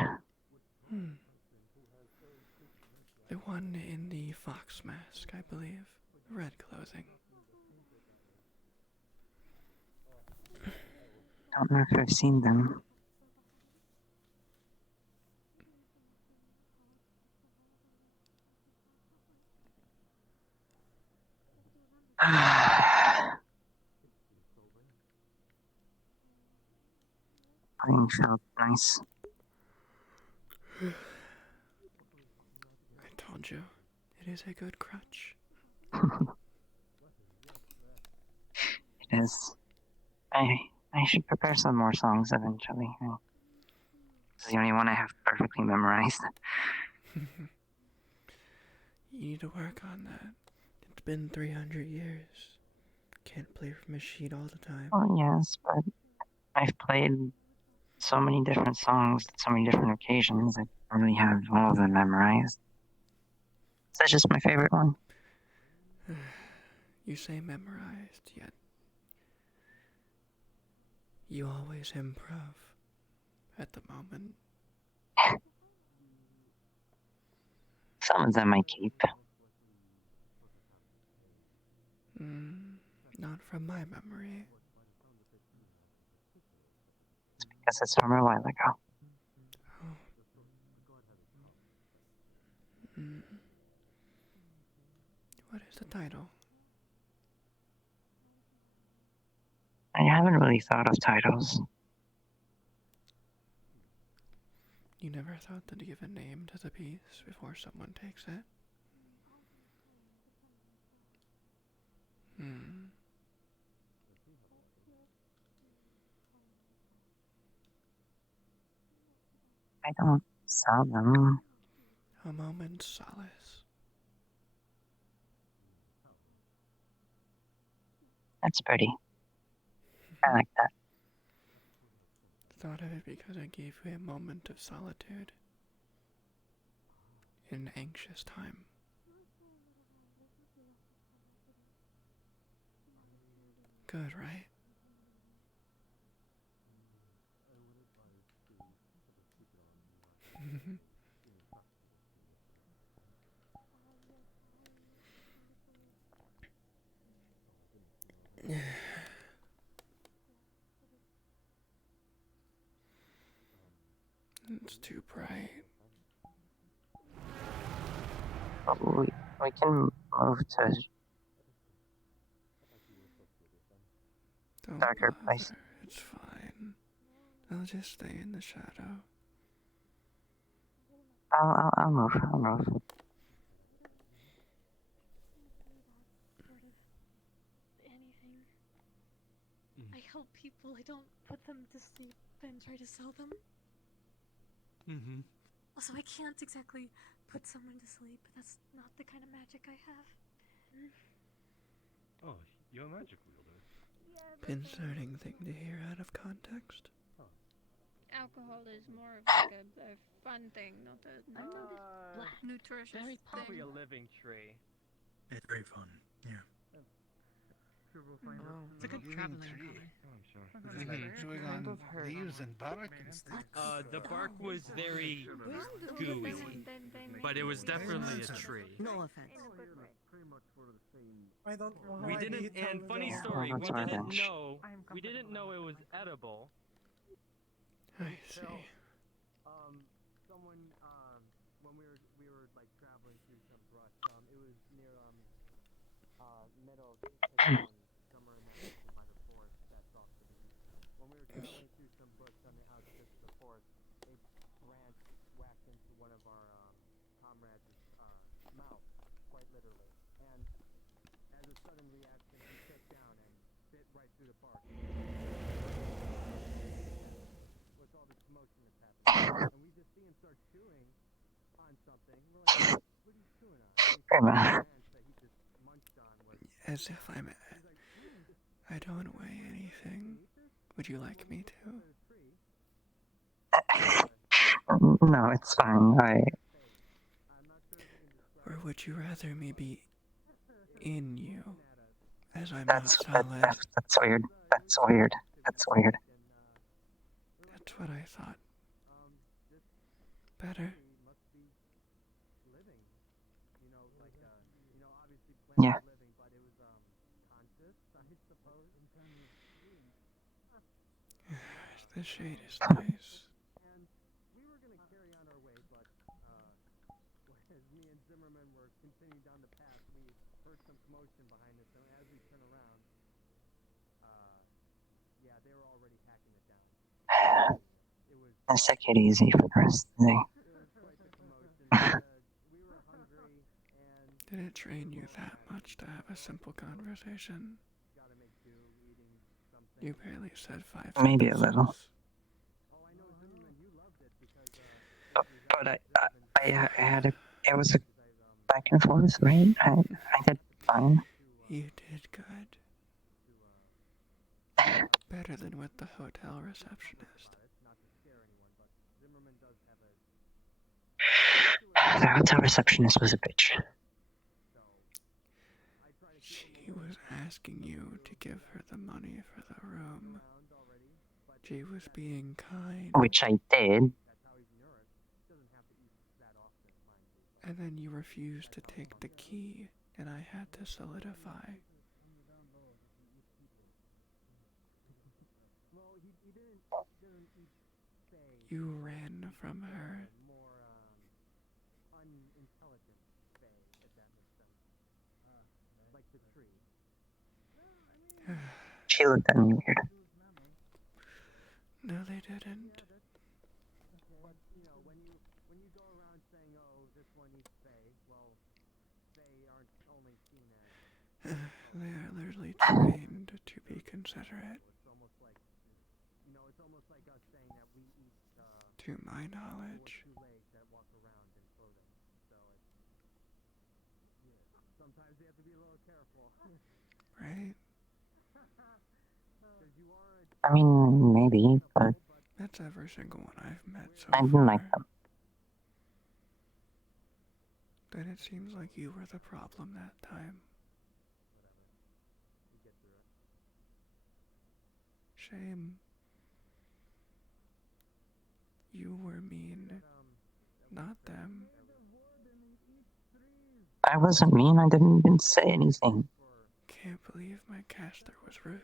The one in the fox mask, I believe. Red clothing. Don't know if I've seen them. Playing felt nice. I told you, it is a good crutch. It is. I should prepare some more songs eventually. It's the only one I have perfectly memorized. You need to work on that. It's been 300 years. Can't play from a sheet all the time. Well, yes, but I've played so many different songs at so many different occasions. I don't really have all of them memorized. So that's just my favorite one. You say memorized, yet you always improv at the moment. Some of them I keep. Not from my memory. It's because it's from a while ago. What is the title? I haven't really thought of titles. You never thought to give a name to the piece before someone takes it? I don't sell them. A moment's solace. That's pretty. I like that. Thought of it because I gave you a moment of solitude in an anxious time. Good, right? It's too bright. We can move to Don't darker bother. place. It's fine. I'll just stay in the shadow. I'll move. Anything. I help people. I don't put them to sleep and try to sell them. Also, I can't exactly put someone to sleep. That's not the kind of magic I have. Oh, you're a magic wielder. Concerning thing to hear out of context. Alcohol is more of like a fun thing, not a nutritious That's probably thing. a living tree. It's very fun. Yeah. It's a good traveling color. Oh, I'm sure. Is it like chewing on leaves and bark and sticks? The bark was very gooey, but it was definitely a tree. No offense. I don't know how We I didn't, eat and all funny the- story, Oh, we that's didn't revenge. know, it was edible. I see. Someone, when we were like traveling through some brush, it was near, middle, somewhere in that section by the forest that's off to the east. When we were traveling through some bush on the outskirts of the forest, a branch whacked into one of our, comrades' mouth, quite literally. And as a sudden reaction, he took down and bit right through the bark. With all this commotion that's happening. And we just see him start chewing on something. We're like, what are you chewing on? Hey, man. That he just munched on was... As if I don't weigh anything. Would you like me to? No, it's fine. Or would you rather me be in you, as I'm That's not solid? that's weird. That's weird. That's weird. That's what I thought. Better? Yeah. The shade is nice. And we were going to carry on our way, but as me and Zimmerman were continuing down the path, we heard some commotion behind us, and as we turned around, yeah, they were already hacking it down. It was... Let's take it easy for the rest of the day. It was quite the commotion. We were hungry, and... Did it train you that much to have a simple conversation? You barely said 5 sentences. Maybe a little. But I I had it was a back and forth, right? I did fine. You did good. Better than with the hotel receptionist. The hotel receptionist was a bitch. She was asking you to give her the money for the room. She was being kind. Which I did. And then you refused to take the key, and I had to solidify. You ran from her. She looked at me weird. No, they didn't. They are literally trained to be considerate. To my knowledge. Right? I mean, maybe, but that's every single one I've met so I didn't far. like them. Then it seems like you were the problem that time. Shame. You were mean, not them. I wasn't mean, I didn't even say anything. Can't believe my caster was rude.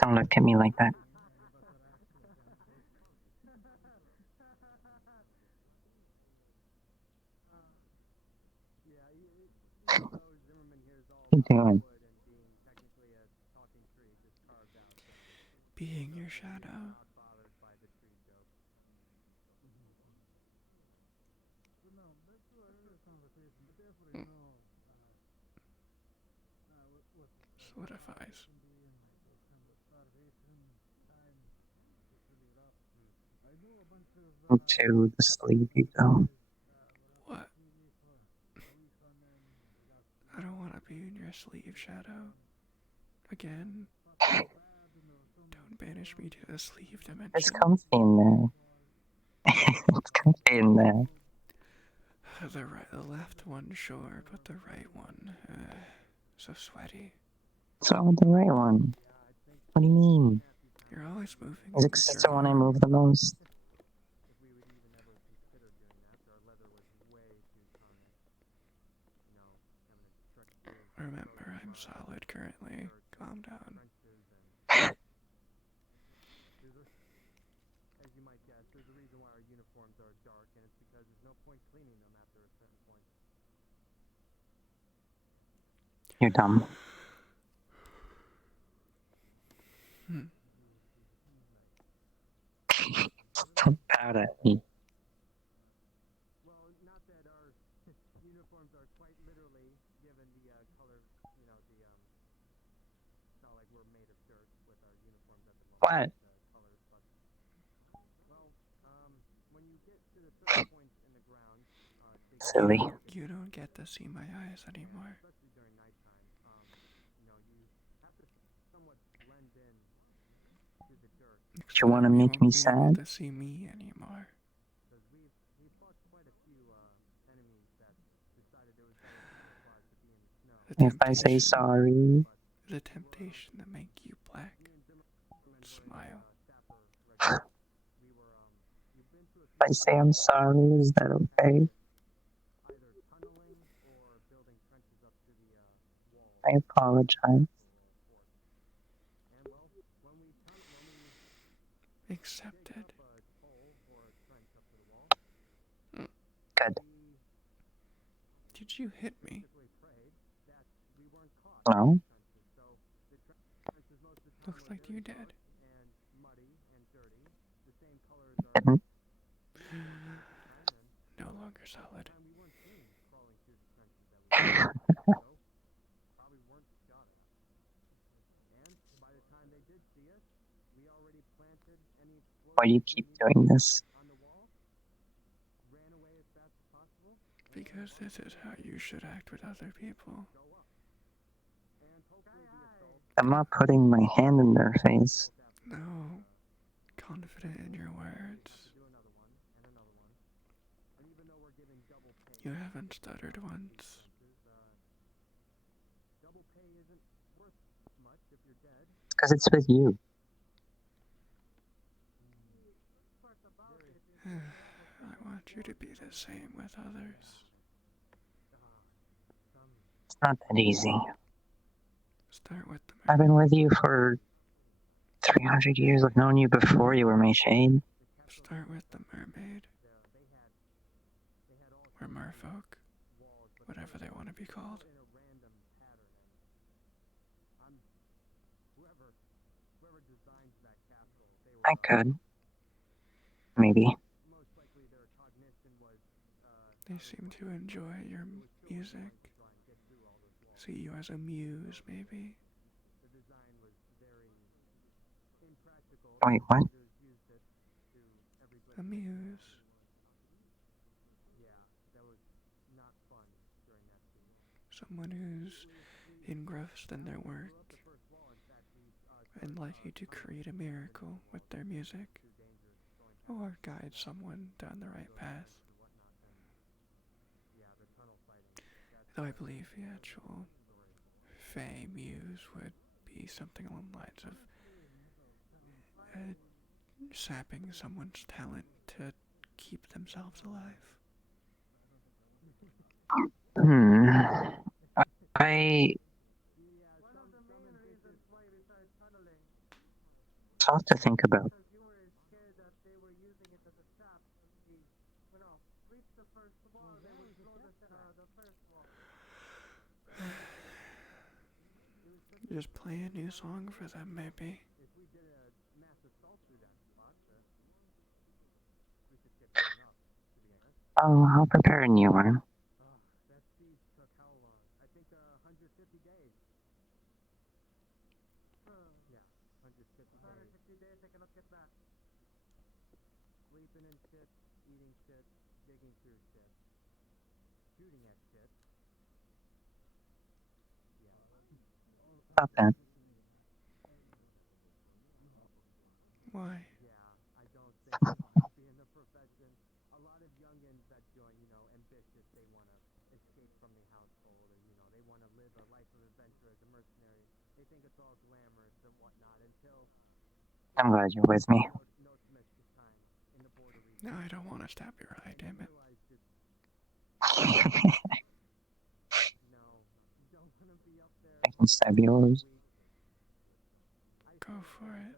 Don't look at me like that. What are you doing? Being your shadow. Solidifies. To the sleeve you go. What? I don't want to be in your sleeve, Shadow. Again. Don't banish me to the sleeve dimension. It's comfy in there. It's comfy in there. The left one, sure, but the right one, so sweaty. What's wrong with the right one? What do you mean? You're always moving. It's the one I move the most. Remember, I'm solid currently. Calm down. You're dumb. Don't pout at me. What? Silly. You don't get to see my eyes anymore. Do you want to make me sad? You won't be able to see me anymore. If I say sorry. The temptation to make you black. Smile. If I say I'm sorry, is that okay? I apologize. Accepted. Good. Did you hit me? No. Looks like you did. Didn't. No longer salad. Why do you keep doing this? Because this is how you should act with other people. I'm not putting my hand in their face. No. Confident in your words. You haven't stuttered once. Because it's with you. I want you to be the same with others. It's not that easy. Start with the I've been with you for 300 years. I've known you before you were my shade. Start with the mermaid. Or merfolk. Whatever they want to be called. I could. Maybe. They seem to enjoy your music. See you as a muse, maybe. Wait, what? A muse. Someone who's engrossed in their work and likely to create a miracle with their music, or guide someone down the right path. Though I believe the actual Fey muse would be something along the lines of sapping someone's talent to keep themselves alive. I tough to think about. Just play a new song for them, maybe. I'll prepare a new one. Stop that. Why? I'm glad you're with me. No, I don't want to stab your eye, damn it. I can stab yours. Go for it.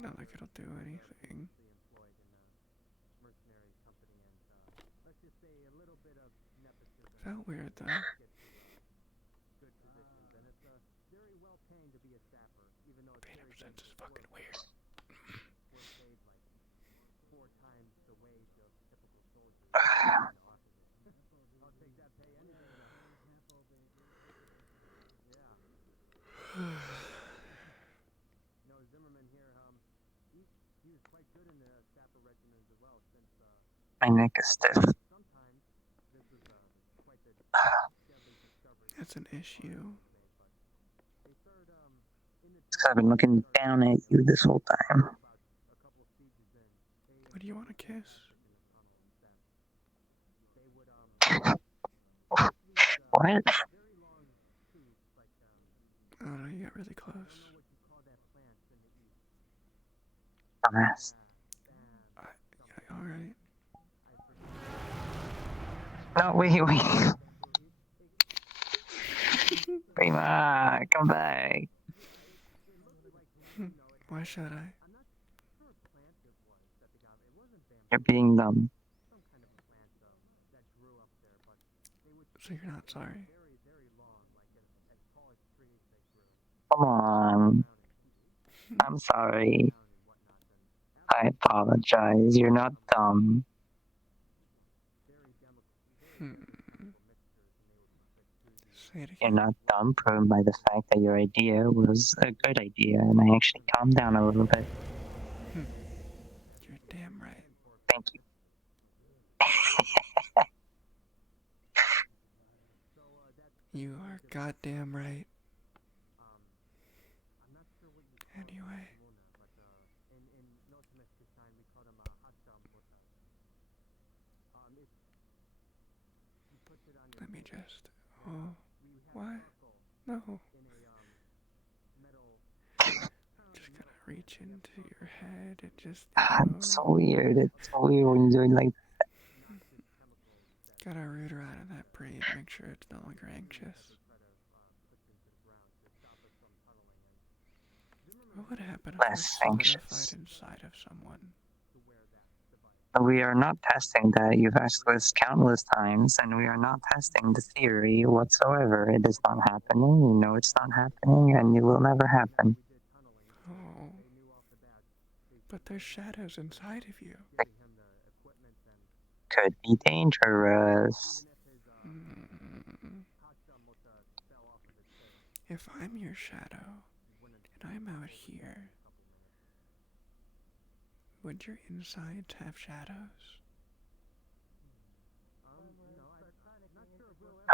Not like it'll do anything. Felt weird though. Beta Presents is fucking weird. My neck is stiff. That's an issue. I've been looking down at you this whole time. What do you want to kiss? What? Oh no, you got really close. Dumbass. Alright. No, wait. Prima, come back. Why should I? You're being dumb. So you're not sorry? Come on. I'm sorry. I apologize. You're not dumb. Say it You're again. not dumb, proven by the fact that your idea was a good idea, and I actually calmed down a little bit. You're damn right. Thank you. You are goddamn right. Anyway. Let me just... Oh, why? No. Just gotta reach into your head and just... It's so weird. It's so weird when you're doing like that. Gotta root her out of that brain, make sure it's no longer anxious. What would happen if I Less solidified anxious. inside of someone? We are not testing that. You've asked this countless times, and we are not testing the theory whatsoever. It is not happening. You know it's not happening, and it will never happen. Oh. But there's shadows inside of you. Could be dangerous. If I'm your shadow, and I'm out here, would your insides have shadows?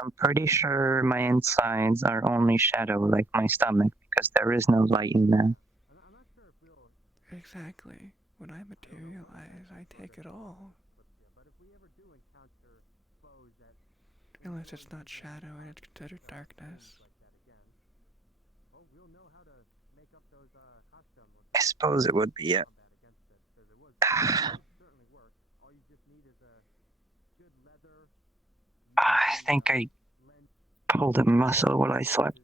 I'm pretty sure my insides are only shadow, like my stomach, because there is no light in there. Exactly. When I materialize, I take it all. Unless it's not shadow and it's considered darkness. I suppose it would be, yeah. I think I pulled a muscle while I slept.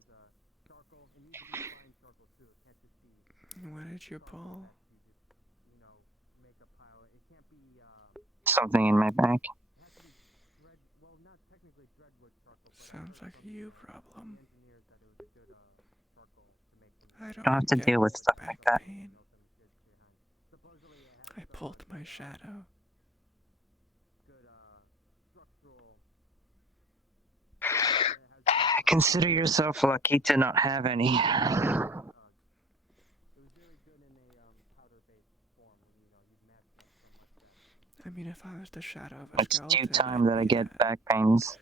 What did you pull? Something in my back. Sounds like a you problem. I don't have to get deal with stuff back like that. pain. I pulled my shadow. Consider yourself lucky to not have any. I mean, if I was the shadow of a It's skeleton, due time that I get that. back pains.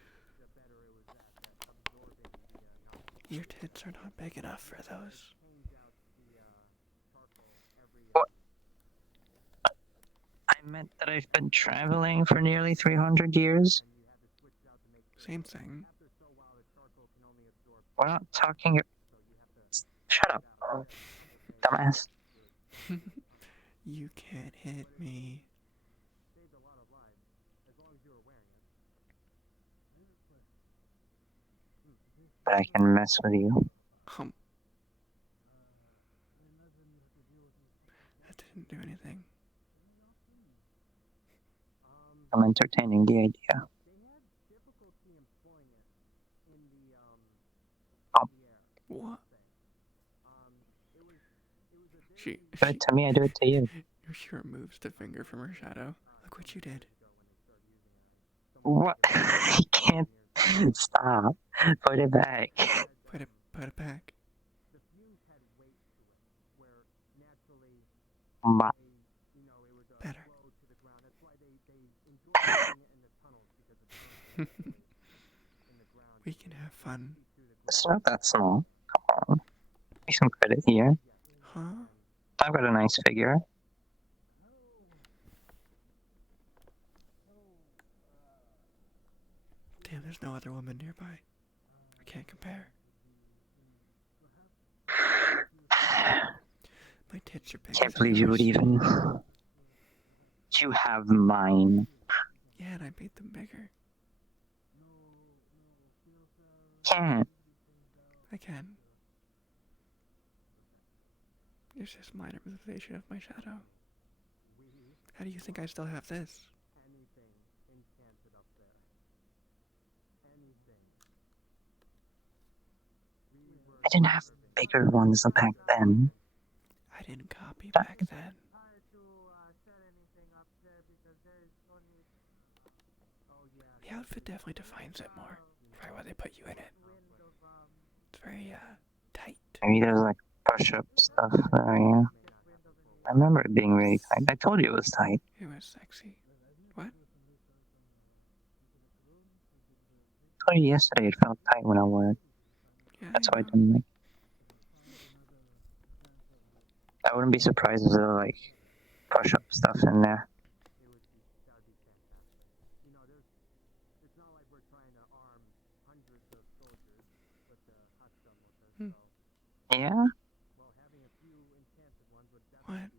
Your tits are not big enough for those. What? I meant that I've been traveling for nearly 300 years. Same thing. We're not talking... Shut up, dumbass. You can't hit me. But I can mess with you. That didn't do anything. I'm entertaining the idea. Oh. What? Do it to me, I do it to you. She removes the finger from her shadow. Look what you did. What? You can't stop. Put it back. Put it back. But better. We can have fun. It's not that small. Come on. Give some credit here. Huh? I've got a nice figure. Damn, there's no other woman nearby. I can't compare. My tits are big. Can't believe you would even. You have mine. Yeah, and I made them bigger. Can't. I can. It's just minor realization of my shadow. How do you think I still have this? I didn't have bigger ones back then. I didn't copy back then. outfit definitely defines it more. Probably why they put you in it. It's very tight. Maybe there's like push-up stuff there, yeah. I remember it being really tight. I told you it was tight. It was sexy. What? I told you yesterday it felt tight when I wore it. Yeah, That's why I didn't like. I wouldn't be surprised if there were like push-up stuff in there. Yeah? What?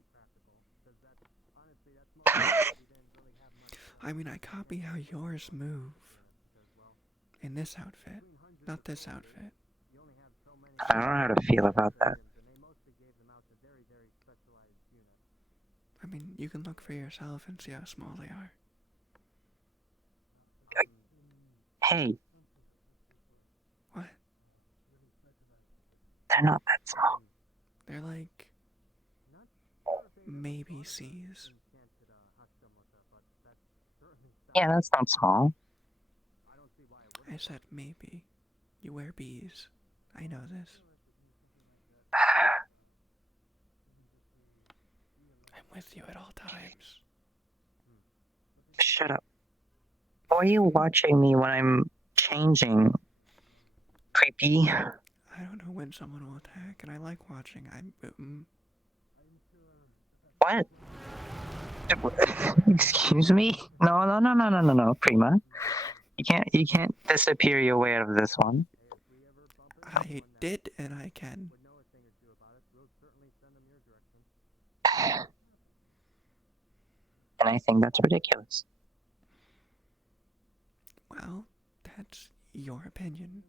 I mean, I copy how yours move. In this outfit. Not this outfit. I don't know how to feel about that. I mean, you can look for yourself and see how small they are. Hey. What? They're not that small. They're like... maybe C's. Yeah, that's not small. I said maybe. You wear B's. I know this. I'm with you at all times. Shut up. Why are you watching me when I'm changing? Creepy. I don't know when someone will attack, and I like watching. What? Excuse me? No, Prima. You can't disappear your way out of this one. I did, and I can. And I think that's ridiculous. Well, that's your opinion.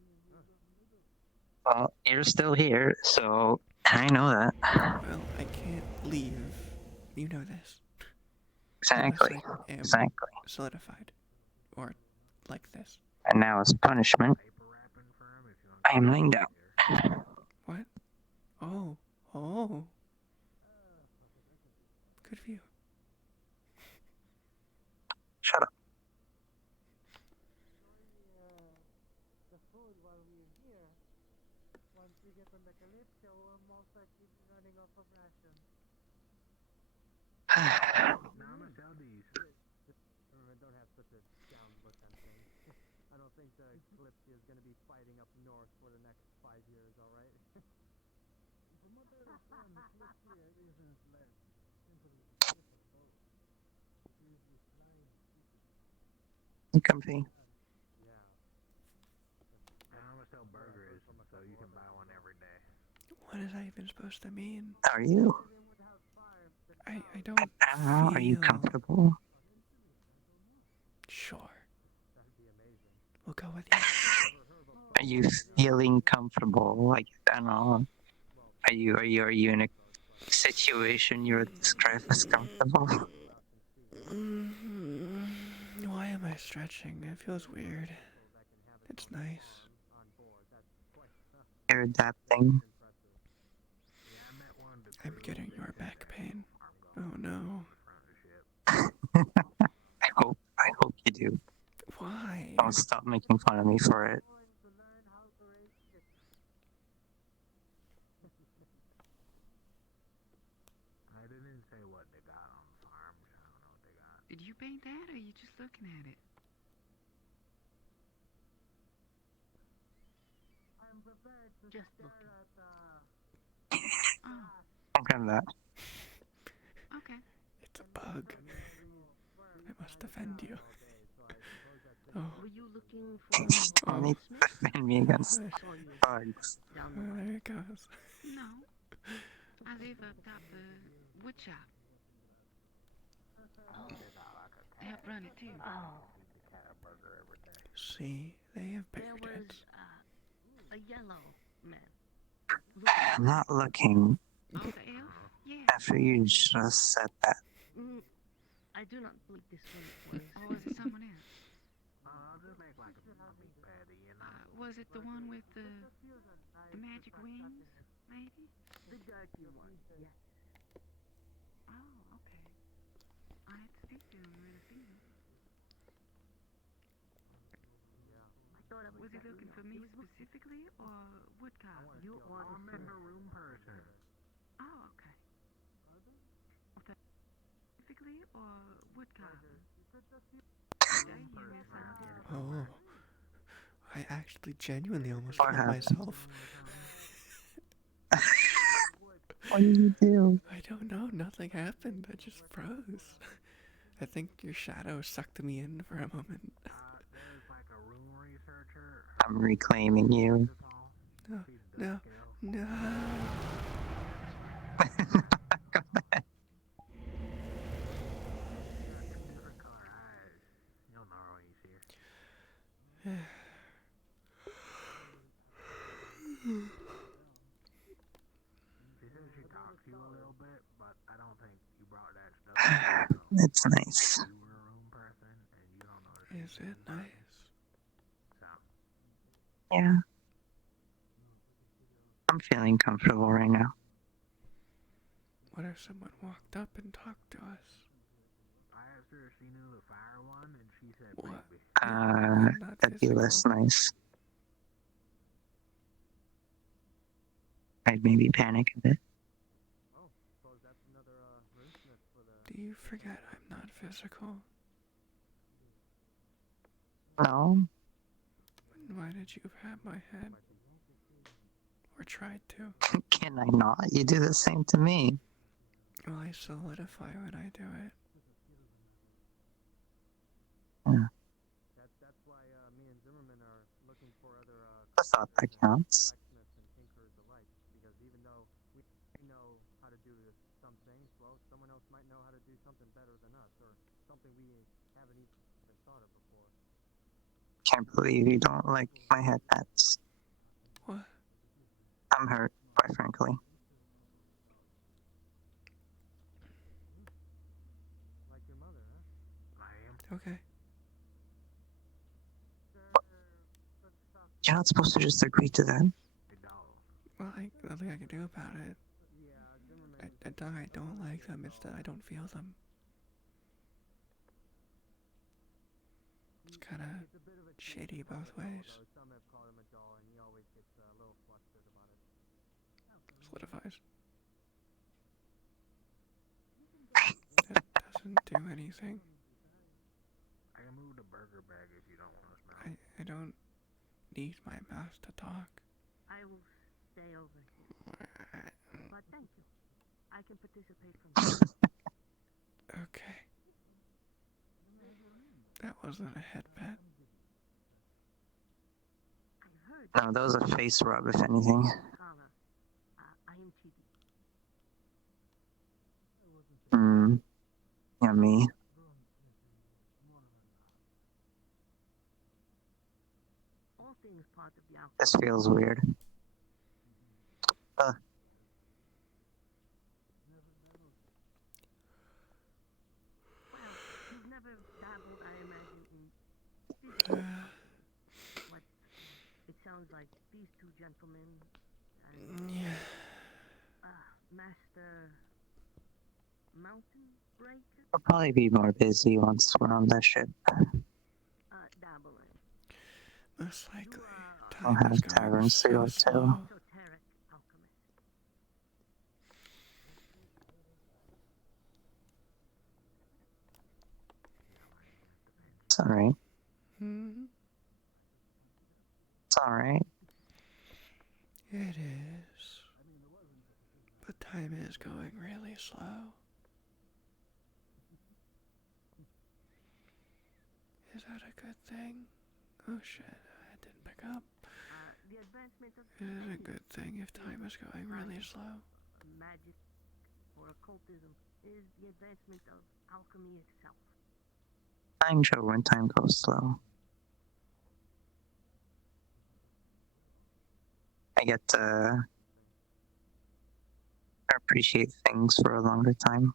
Well, you're still here, so I know that. Well, I can't leave. You know this. Exactly. Unless I am Exactly. solidified. Or like this. And now as punishment, I am laying down. What? Oh. Oh. Good view. Shut up. The food while we're here. Once we get on the Kalypsia, we'll most likely be running off of rations. Now I'm gonna sell these. Don't have such a down look on things. I don't think the Kalypsia is going to be fighting up north for the next 5 years, alright? From what I understand, the Kalypsia isn't less simply difficult. It is the flying stupid. Comfy. Yeah. Now I'm gonna sell burgers, so you can buy one every day. What is that even supposed to mean? Are you? I don't I don't know. Are you feel- comfortable? Sure. We'll go with you. Are you feeling comfortable? Like, I don't know. Are you in a situation you're described as comfortable? Why am I stretching? It feels weird. It's nice. You're adapting. I'm getting your back pain. Oh no. I hope you do. Why? Don't stop making fun of me for it. I didn't say what they got on the farm. I don't know what they got. Did you paint that, or are you just looking at it? I'm prepared to Just stare at Don't grab that. Okay. It's a bug. I must defend you. Oh. Were you looking for Don't need to defend me against bugs. There it goes. No. I live up top the wood shop. They help run it too. See, they have There bigger was tits. a yellow man. I'm not looking. Oh, the elf? Yeah. After you just said that. I do not believe this one was. Or was it someone else? I'll just make like a meat patty, you know? Was it the one with the magic wings, maybe? The dirty one, yes. Oh, okay. I had to speak to him in a few. Was he looking for me specifically or woodcarving? You are I'm in her room person. Oh, okay. Specifically or woodcarving? Oh, I actually genuinely almost What killed happened? myself. What did you do? I don't know, nothing happened. I just froze. I think your shadow sucked me in for a moment. There's like a room researcher. I'm reclaiming you. No, no, no. You'll know when you see her. She said she talked to you a little bit, but I don't think you brought that stuff up. It's nice. You were a room person, and you don't know her. Is it nice? So. Yeah. I'm feeling comfortable right now. What if someone walked up and talked to us? I asked her if she knew the fire one, and she said What? maybe. That'd be less nice. I'd maybe panic a bit. Oh, suppose that's another runesmith for the. Do you forget I'm not physical? No. Why did you pat my head? Or tried to? Can I not? You do the same to me. Well, I solidify when I do it. Yeah. That's why me and Zimmerman are looking for other I thought that counts. blacksmiths and tinkers alike. Because even though we know how to do some things, well, someone else might know how to do something better than us, or something we haven't even thought of before. Can't believe you don't like my head pats. What? I'm hurt, quite frankly. Like your mother, huh? I am. Okay. You're not supposed to just agree to that. Well, nothing I can do about it. Yeah, Zimmerman. I don't like them, it's that I don't feel them. It's kind of shady both ways. Some have called him a doll, and he always gets a little flustered about it. Solidifies. It doesn't do anything. I can move the burger bag if you don't want to smell. I don't need my mouth to talk. I will stay over here. But thank you. I can participate from here. Okay. That wasn't a head pat. No, that was a face rub, if anything. I am cheating. Yummy. All things part of the outcome. This feels weird. Well, you've never dabbled, I imagine, in what it sounds like these two gentlemen and Master Mountain Breaker. I'll probably be more busy once we're on that ship. Dabbling. Most likely. I'll Time have is going taverns to so go to. slow. Esoteric alchemist. It's alright. Hmm? It's alright. It is. But time is going really slow. Is that a good thing? Oh shit, I didn't pick up. The advancement of It is a good thing if time is going really slow. magic or occultism is the advancement of alchemy itself. I enjoy when time goes slow. I get to appreciate things for a longer time.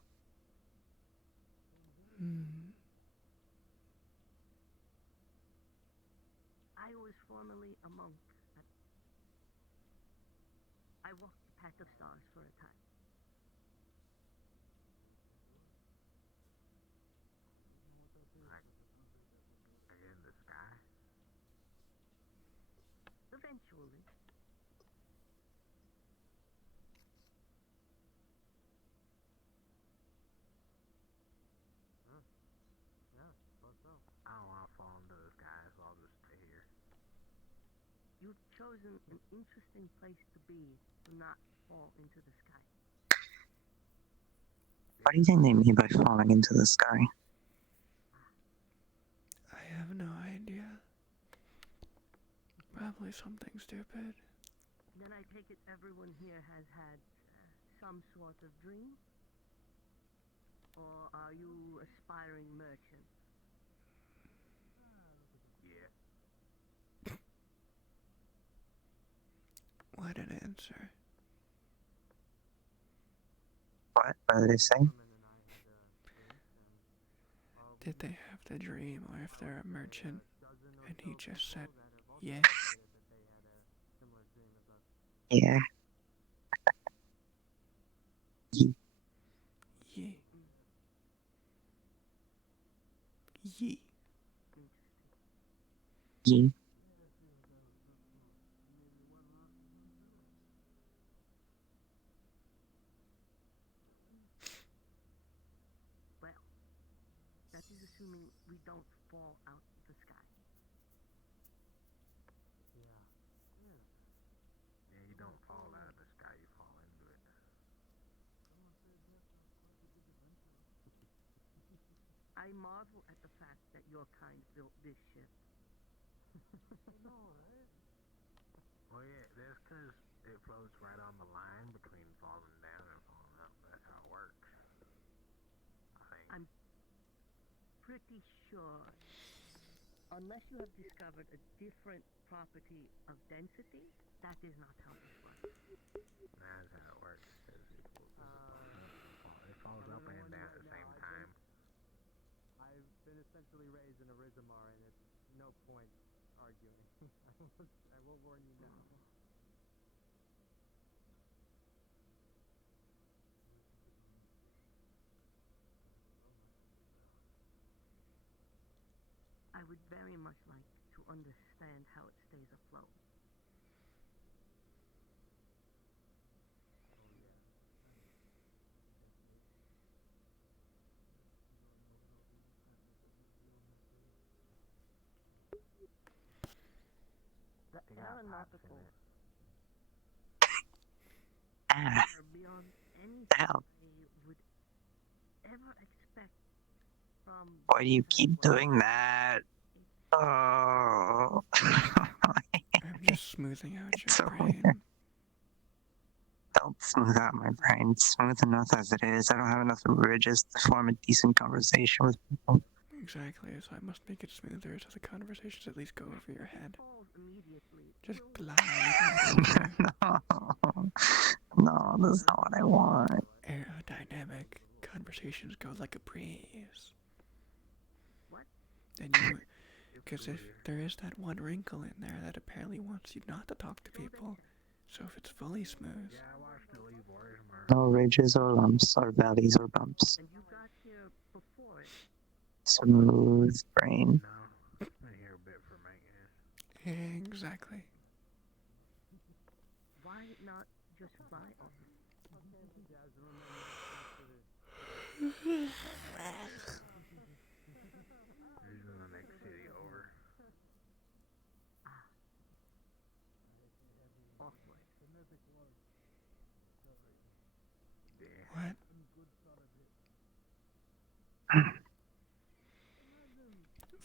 I was formerly a monk. I walked the path of stars for a time. Like in the sky. You've chosen an interesting place to be to not fall into the sky. What do you think they mean by falling into the sky? I have no idea. Probably something stupid. Then I take it everyone here has had some sort of dream? Or are you aspiring merchants? Yeah. What an answer. What? What did they say? Did they have the dream, or if they're a merchant? And he just said, yeah. Yeah. Yeah. Yeah. Yeah. Well, that is assuming we don't fall out of the sky. Yeah, you don't fall out of the sky, you fall into it. I marvel at the fact that your kind built this ship. Well, yeah, that's because it floats right on the line between falling down and falling up. That's how it works. I think. I'm pretty sure, unless you have discovered a different property of density, that is not how this works. That's how it works. Because it falls up and down at the same time. I've been essentially raised in a Rizamar, and it's no point arguing. I will warn you now. I would very much like to understand how it stays afloat. The aeronautical Ah. are beyond anything Hell. I would ever expect from. Why do you keep doing that? Oh. I'm just smoothing out your brain. Weird. Don't smooth out my brain. It's smooth enough as it is. I don't have enough ridges to form a decent conversation with people. Exactly, so I must make it smoother so the conversations at least go over your head. Just glide. No, that's not what I want. Aerodynamic conversations go like a breeze. What? And you, because if there is that one wrinkle in there that apparently wants you not to talk to people, so if it's fully smooth. Yeah, I watched the leave Warhammer. No ridges or lumps or valleys or bumps. And you got here before it. Smooth brain. No, I've been here a bit for maintenance. Exactly. Why not just fly off? Here's the next city over. What?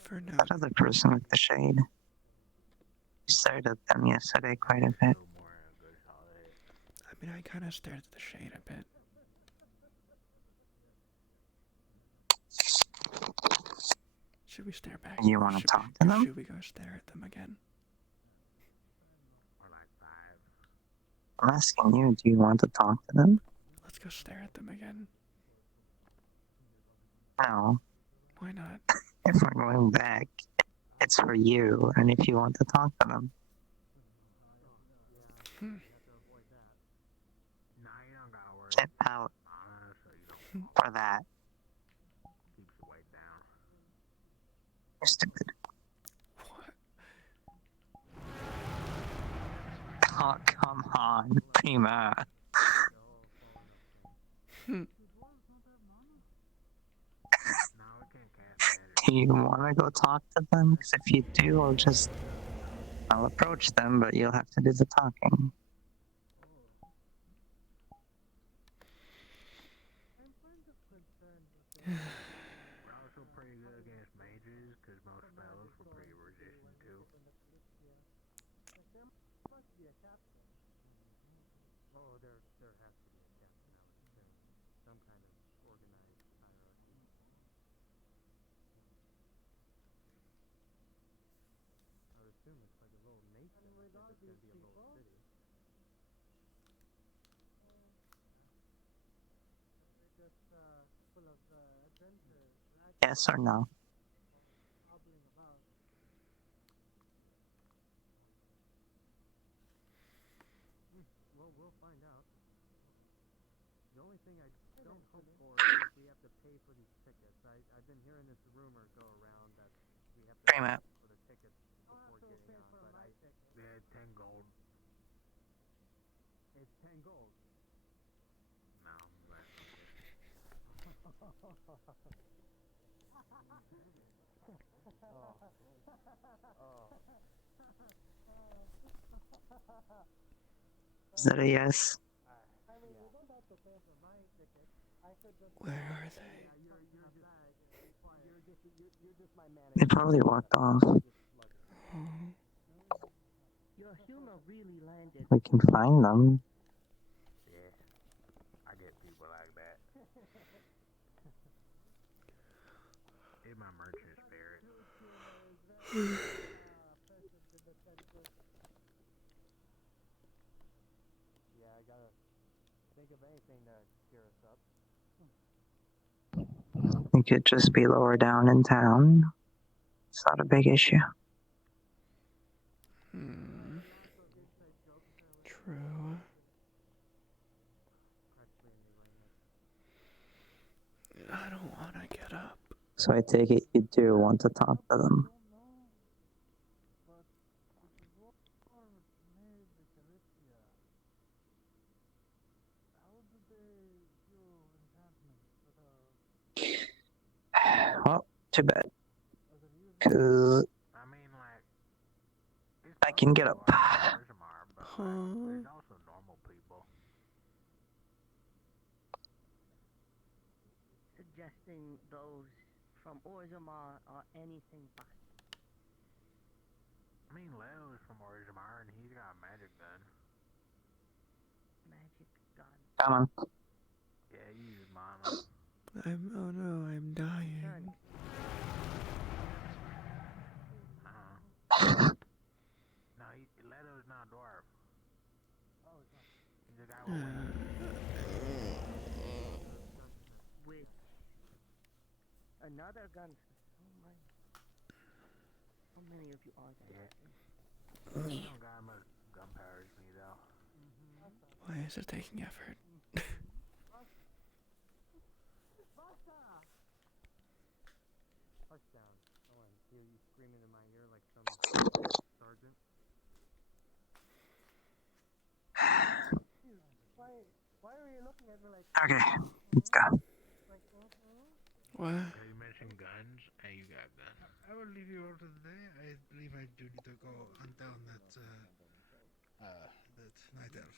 For now. That other person with the shade. You stared at them yesterday quite a bit. I mean, I kind of stared at the shade a bit. Should we stare back? You want to talk to them? Should we go stare at them again? Or like 5. I'm asking you, do you want to talk to them? Let's go stare at them again. No. Why not? If we're going back, it's for you, and if you want to talk to them. No, you don't gotta worry. Get out Honestly, you don't. for that. Keeps the weight down. You're stupid. What? Oh, come on, Prima. No, we can't cast that. Do you want to go talk to them? Because if you do, I'll approach them, but you'll have to do the talking. I'm kind of concerned with the We're also pretty good against mages, because most spells were pretty resistant too. Like, there must be a captain. Oh, there has to be a captain, I would assume. Some kind of organized hierarchy. I would assume it's like a little nation if it's going to be a little city. They're just full of adventures. Yes or no? Hobbling about. Well, we'll find out. The only thing I don't hope for is if we have to pay for these tickets. I've been hearing this rumor go around that we have to Dream pay it. for the tickets before getting on, but Yeah, 10 gold. it's 10 gold. No, that's okay. Is that a yes? I mean, you don't have to pay for my ticket. I could just. Where are they? Yeah, you're just my manager. They probably walked off. Your humor really landed. We can find them. Yeah, I get people like that. In my merchant spirit. Yeah, I gotta think of anything to cheer us up. We could just be lower down in town. It's not a big issue. True. I don't want to get up. So I take it you do want to talk to them. But if the war made the Kalypsia, how do they do enchantments? Well, too bad. Cause I mean, like, I can get up. but there's also normal people. Suggesting those from Orzammar are anything but. I mean, Leo's from Orzammar, and he's got a magic gun. Magic gun. Come on. Yeah, he uses mana. Oh no, I'm dying. No, Leto's not a dwarf. Oh, it's not. He's a guy with wings. Which another gunsmith. Oh my. How many of you are there? You don't got much gunpowder as me, though. Why is it taking effort? Hush down. I want to hear you screaming in my ear like some sergeant. Why are you looking at me like? Okay, let's go. Like, What? You mentioned guns, and you got guns. I will leave you all today. I believe I do need to go hunt down that night elf.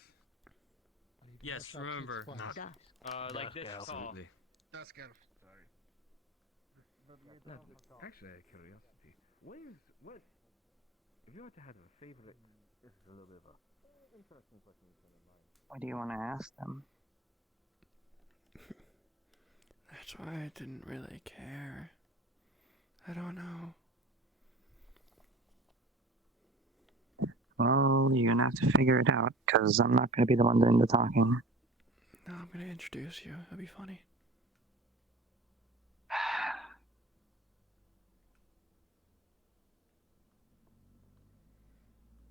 Yes, remember. Not Like this tall. Absolutely. Dusk elf. Sorry. Actually, out of curiosity, what? If you were to have a favorite, this is a little bit of a Interesting question you put in mind. What do you want to ask them? That's why I didn't really care. I don't know. Well, you're gonna have to figure it out, because I'm not gonna be the one doing the talking. No, I'm gonna introduce you. It'll be funny.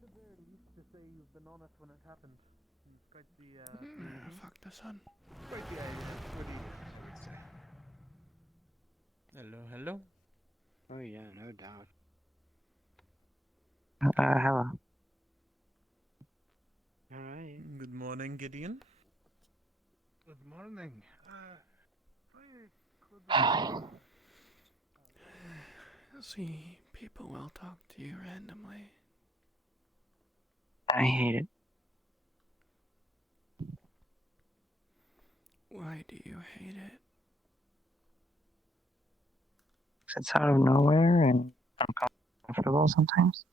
the very least to say you've been honest when it happened. Quite the Fuck the sun. quite the idea. Pretty, I would say. Hello, hello. Oh yeah, no doubt. Hello. Alright. Good morning, Gideon. Good morning. See, people will talk to you randomly. I hate it. Why do you hate it? It's out of nowhere and uncomfortable sometimes.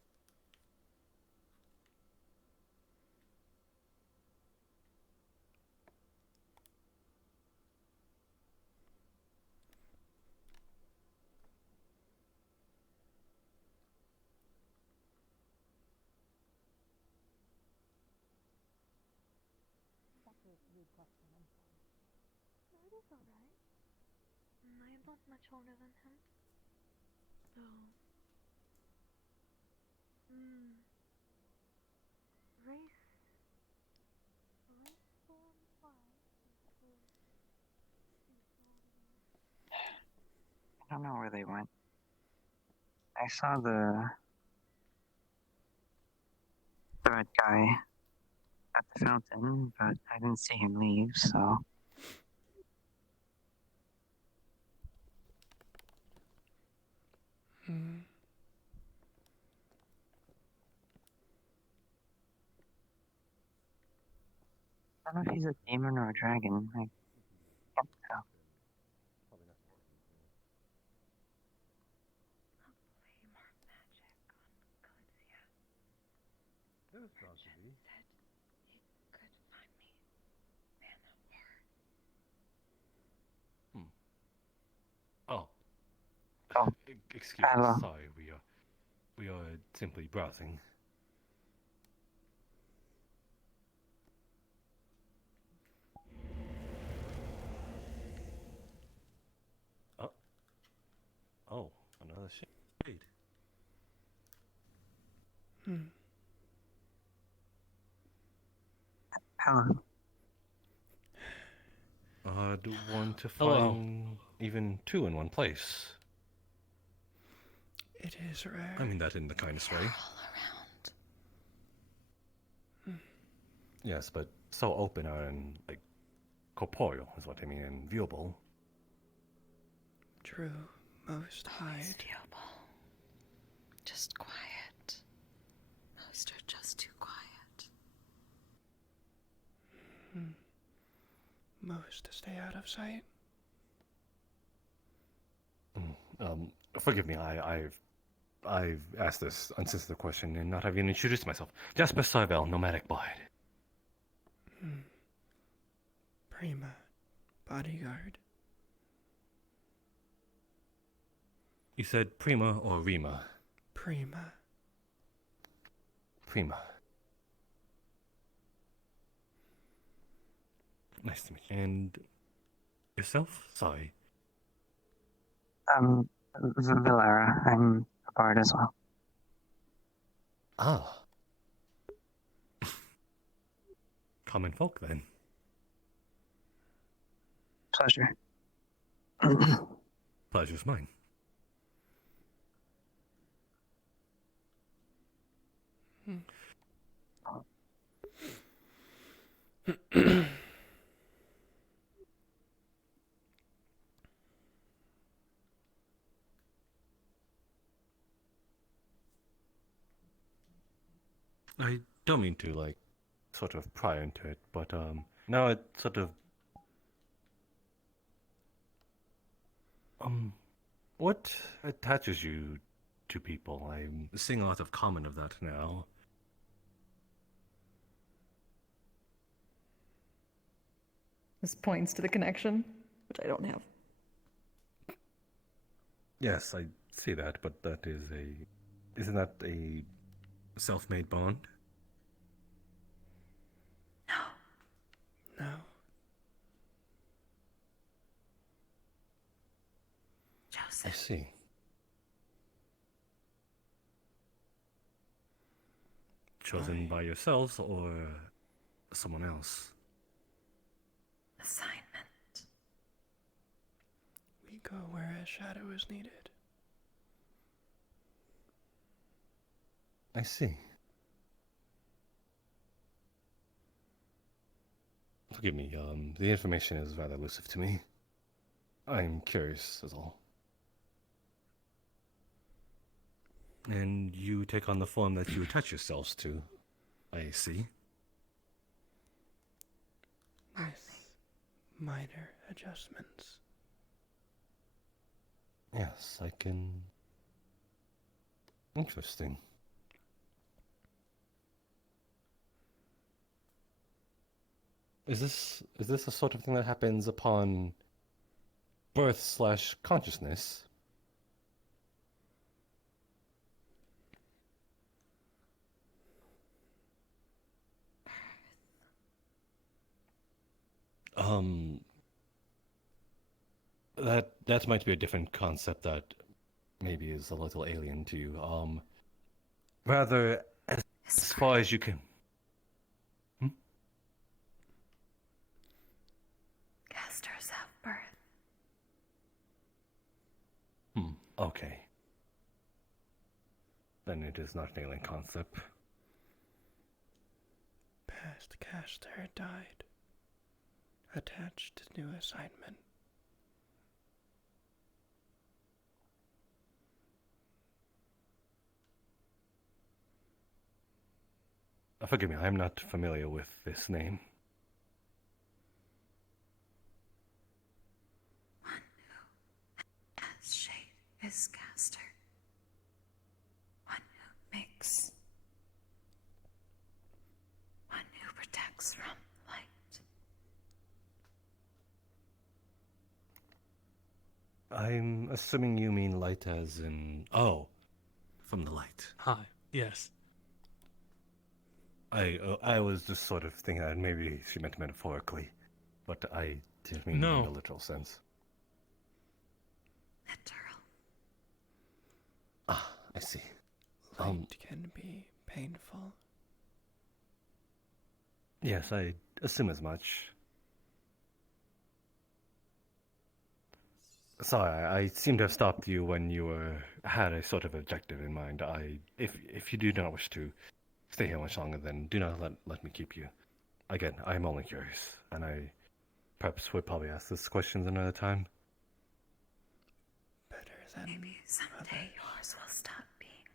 That's a rude question, I'm sorry. No, it is alright. I am not much older than him. So... Race... I don't know where they went. I saw the red guy at the fountain, but I didn't see him leave, so... I don't know if he's a demon or a dragon. I can't tell. That was supposed to be. Oh. Oh. Excuse Hello. us. Sorry, we are simply browsing. Oh, another shade. Hello. Do want to Hello. find even two in one place. It is rare. I mean that in the kindest way. Yes, but so open and like corporeal is what I mean, and viewable. True. Most hide. Viewable. Just quiet. Most are just too quiet. Most stay out of sight. Forgive me, I've asked this unsensitive question and not having introduced myself. Jasper Sarvel, nomadic bard. Prima. Bodyguard. You said Prima or Rima? Prima. Prima. Nice to meet you. And yourself? Sorry. Valera. I'm a bard as well. Ah. Common folk, then. Pleasure. Pleasure's mine. I don't mean to, like, sort of pry into it, but, now it sort of... what attaches you to people? I'm seeing a lot of common of that now. This points to the connection, which I don't have. Yes, I see that, but that is a... Isn't that a self-made bond? No. Joseph. I see. Chosen by yourselves or someone else? Assignment. We go where a shadow is needed. I see. Forgive me, the information is rather elusive to me. I'm curious, is all. And you take on the form that you attach yourselves to. I see. With minor adjustments. Yes, I can. Interesting. Is this the sort of thing that happens upon birth/consciousness? That might be a different concept that maybe is a little alien to you. Rather, as far as you can. Casters have birth. Okay. Then it is not an alien concept. Past caster died. Attached to new assignment. Forgive me, I'm not familiar with this name. One who has shade is caster. One who makes. One who protects from light. I'm assuming you mean light as in... Oh, from the light. Hi. Yes. I was just sort of thinking that maybe she meant metaphorically, but I didn't mean in a literal sense. Literal. Ah, I see. Light can be painful. Yes, I assume as much. Sorry, I seem to have stopped you when you had a sort of objective in mind. If you do not wish to stay here much longer, then do not let me keep you. Again, I am only curious, and I perhaps would probably ask this questions another time. Better than maybe someday yours will stop being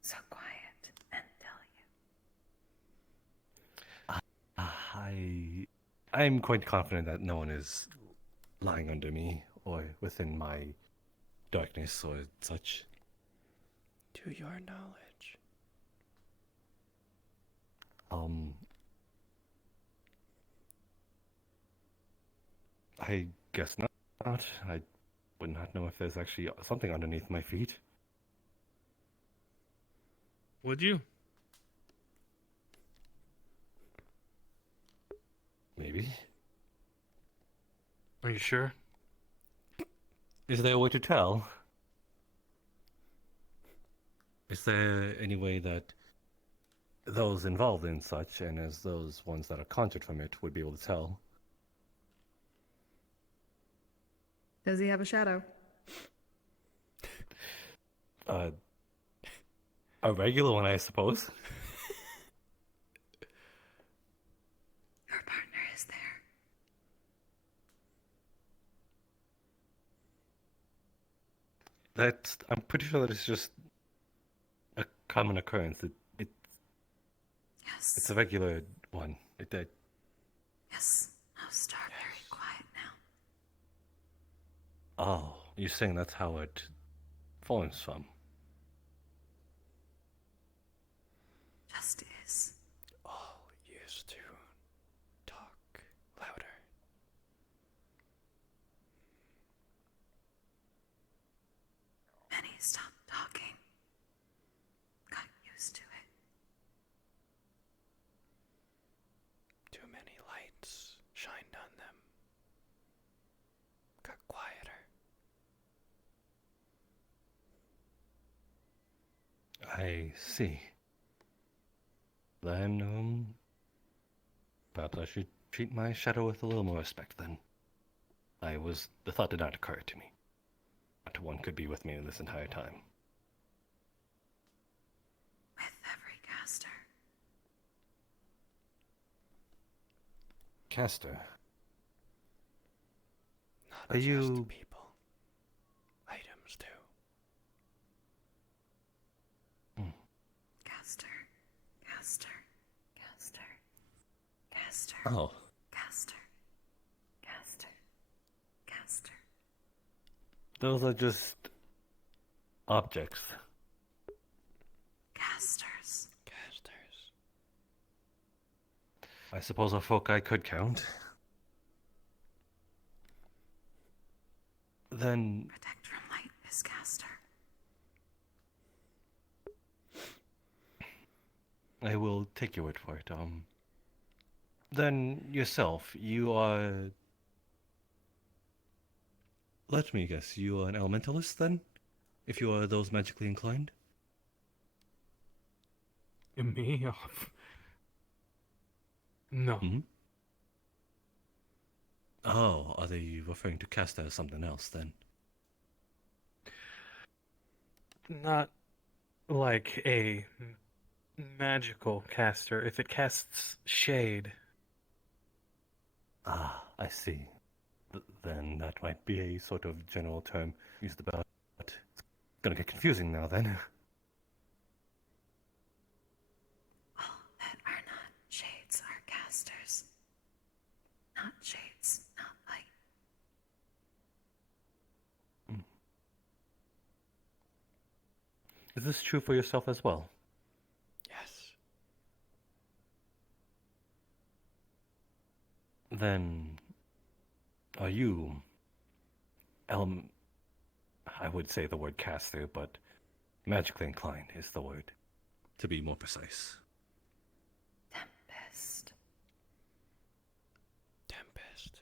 so quiet and tell you. I'm quite confident that no one is lying under me or within my darkness or such. To your knowledge. I guess not. I would not know if there's actually something underneath my feet. Would you? Maybe. Are you sure? Is there a way to tell? Is there any way that those involved in such, and as those ones that are conjured from it, would be able to tell? Does he have a shadow? A regular one, I suppose. Your partner is there. I'm pretty sure that it's just a common occurrence. Yes. It's a regular one. Yes. I'll start very quiet now. Oh, you're saying that's how it forms from? Just is. All used to talk louder. Many stopped talking. Got used to it. Too many lights shined on them. Got quieter. I see. Then, perhaps I should treat my shadow with a little more respect then. The thought did not occur to me. Not one could be with me this entire time. With every caster. Caster. Not Are just you... people. Items too. Caster. Caster. Caster. Oh. Caster. Caster. Caster. Those are just objects. Casters. Casters. I suppose a folk I could count. Then Protect from light is caster. I will take your word for it. Then yourself, you are. Let me guess, you are an elementalist then? If you are those magically inclined? Me? Oh. No. Hmm? Oh, are they referring to caster as something else then? Not like a magical caster. If it casts shade. Ah, I see. Then that might be a sort of general term used about it. It's gonna get confusing now then. All that are not shades are casters. Not shades, not light. Is this true for yourself as well? Yes. Then, are you, I would say the word caster, but magically inclined is the word, to be more precise. Tempest. Tempest.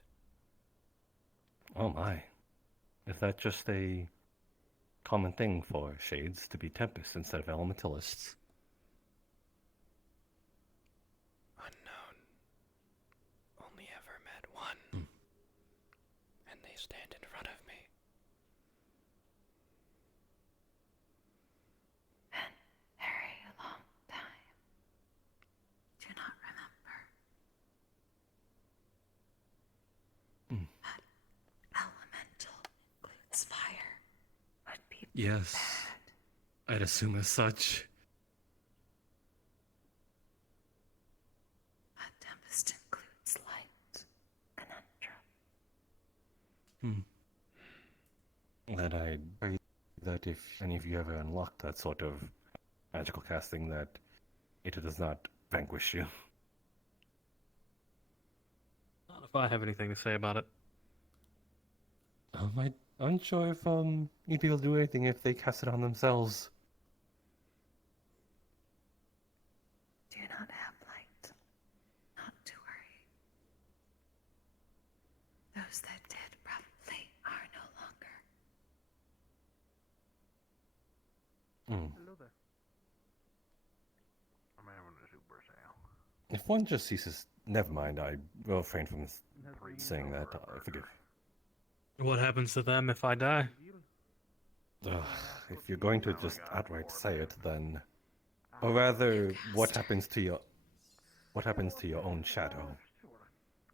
Oh my. Is that just a common thing for shades to be tempests instead of elementalists? Unknown. Only ever met one. And they stand in front of me. And very long time. Do not remember. But elemental includes fire. Would be Yes. bad. I'd assume as such. But tempest includes light. Conundrum. And I'd pray that if any of you ever unlock that sort of magical casting, that it does not vanquish you. Not if I have anything to say about it. I'm unsure if you'd be able to do anything if they cast it on themselves. Do not have light. Not to worry. Those that did probably are no longer. Hello there. I'm having a super sale. If one just ceases, never mind. I will refrain from saying that. I forgive. What happens to them if I die? If you're going to just outright say it, then, or rather, what happens to your own shadow?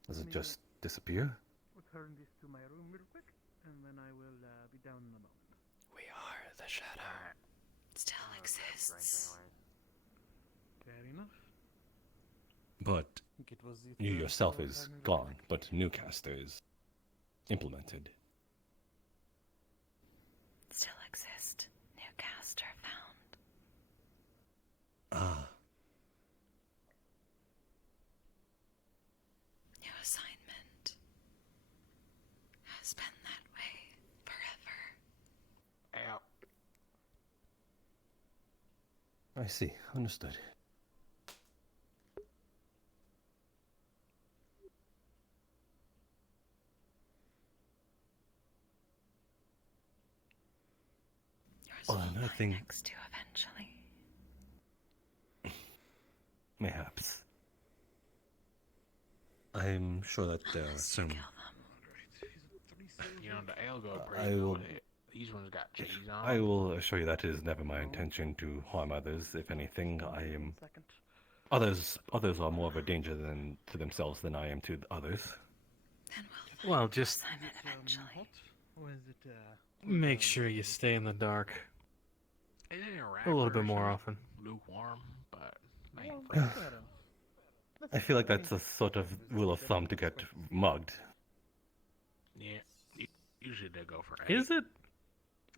Does it just disappear? We'll turn this to my room real quick, and then I will be down in a moment. We are the shadow. Still exists. Fair enough. But It was the you third yourself floor is primary gone, but new caster is implemented. Still exist. New caster found. Ah. New assignment. Has been that way forever. Ow. I see. Understood. Well, another thing. Next to eventually. Mayhaps. I'm sure that soon. You know, the ale go I pretty will. good. These ones got cheese on I them. will assure you that it is never my intention to harm others. If anything, I am. Others are more of a danger to themselves than I am to others. Well, just Hot, or is it make sure you stay in the dark. It ain't A little rapper, bit more so often. lukewarm, but well, man, fair enough. I feel like that's a sort of rule of thumb to get mugged. Yeah, usually they go for 8. Is it?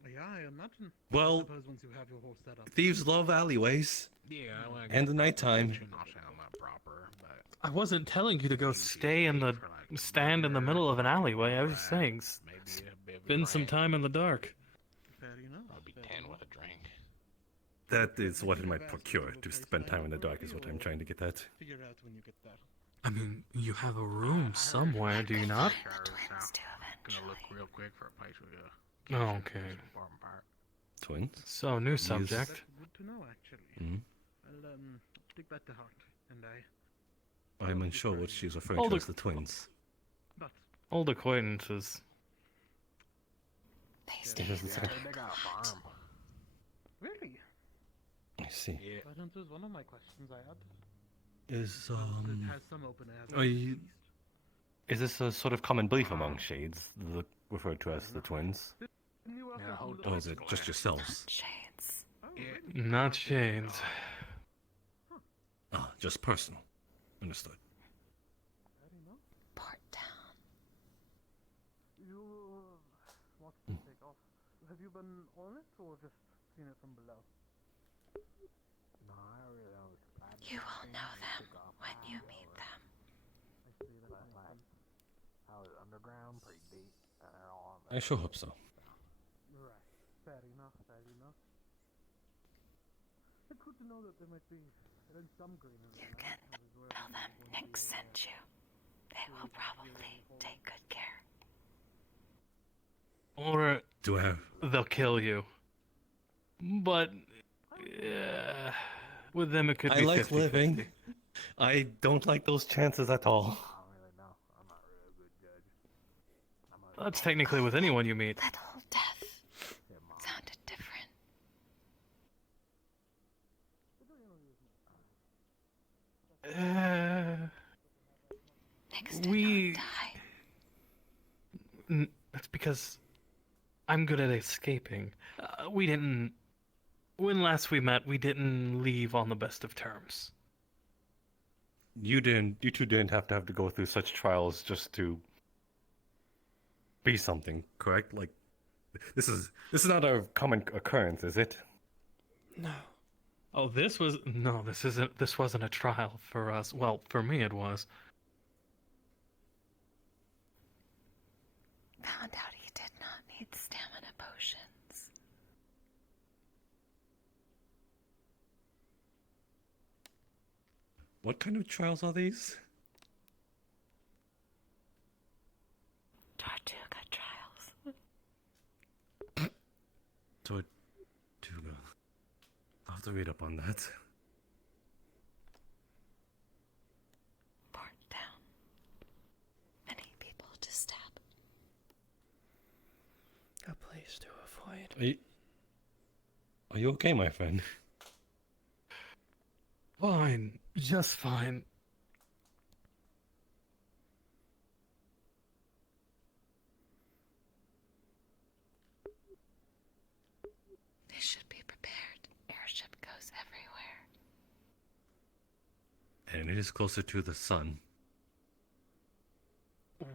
Yeah, I imagine. Well, I suppose once you have your whole setup. thieves love alleyways. Yeah, I want And the nighttime. Not saying I'm not proper, but I wasn't telling you to go stand in the middle of an alleyway. I was saying spend some time in the dark. Fair enough. I'll be 10 with a drink. That is what it might procure. To spend time in the dark is what I'm trying to get at. Figure out when you get there. I mean, you have a room somewhere, do you not? Gonna look real quick for a place with Oh, okay. important part. Twins? So, new subject. Good to know, actually. I'll take that to heart, and I'm unsure what she's referring Old to as the twins. Old acquaintances. It doesn't say. They got a farm. Really? I see. That answers one of my questions I had. Is It has some open air. Is this a sort of common belief among shades, referred to as the twins? Or is it just yourselves? Shades. Not shades. Ah, just personal. Understood. Port down. You want to take off? Have you been on it or just seen it from below? No, I really don't. You will know them when you meet them. I see that. I was underground, pretty deep, and they're all on I sure hope so. Right. Fair enough. Fair enough. It's good to know that there might be some green in there. You can tell them Nick sent you. They will probably take good care. Or do I have? They'll kill you. But with them it could be. I like 50-50. living. I don't like those chances at all. I don't really know. I'm not really a good judge. That's technically with anyone you meet. That whole death sounded different. Nick's did not die. That's because I'm good at escaping. When last we met, we didn't leave on the best of terms. You two didn't have to go through such trials just to be something, correct? Like, this is not a common occurrence, is it? No. Oh, this wasn't a trial for us. Well, for me it was. Found out he did not need stamina potions. What kind of trials are these? Tortuga trials. Tortuga. I'll have to read up on that. Port down. Many people to stab. A place to avoid. Are you okay, my friend? Fine. Just fine. They should be prepared. Airship goes everywhere. And it is closer to the sun.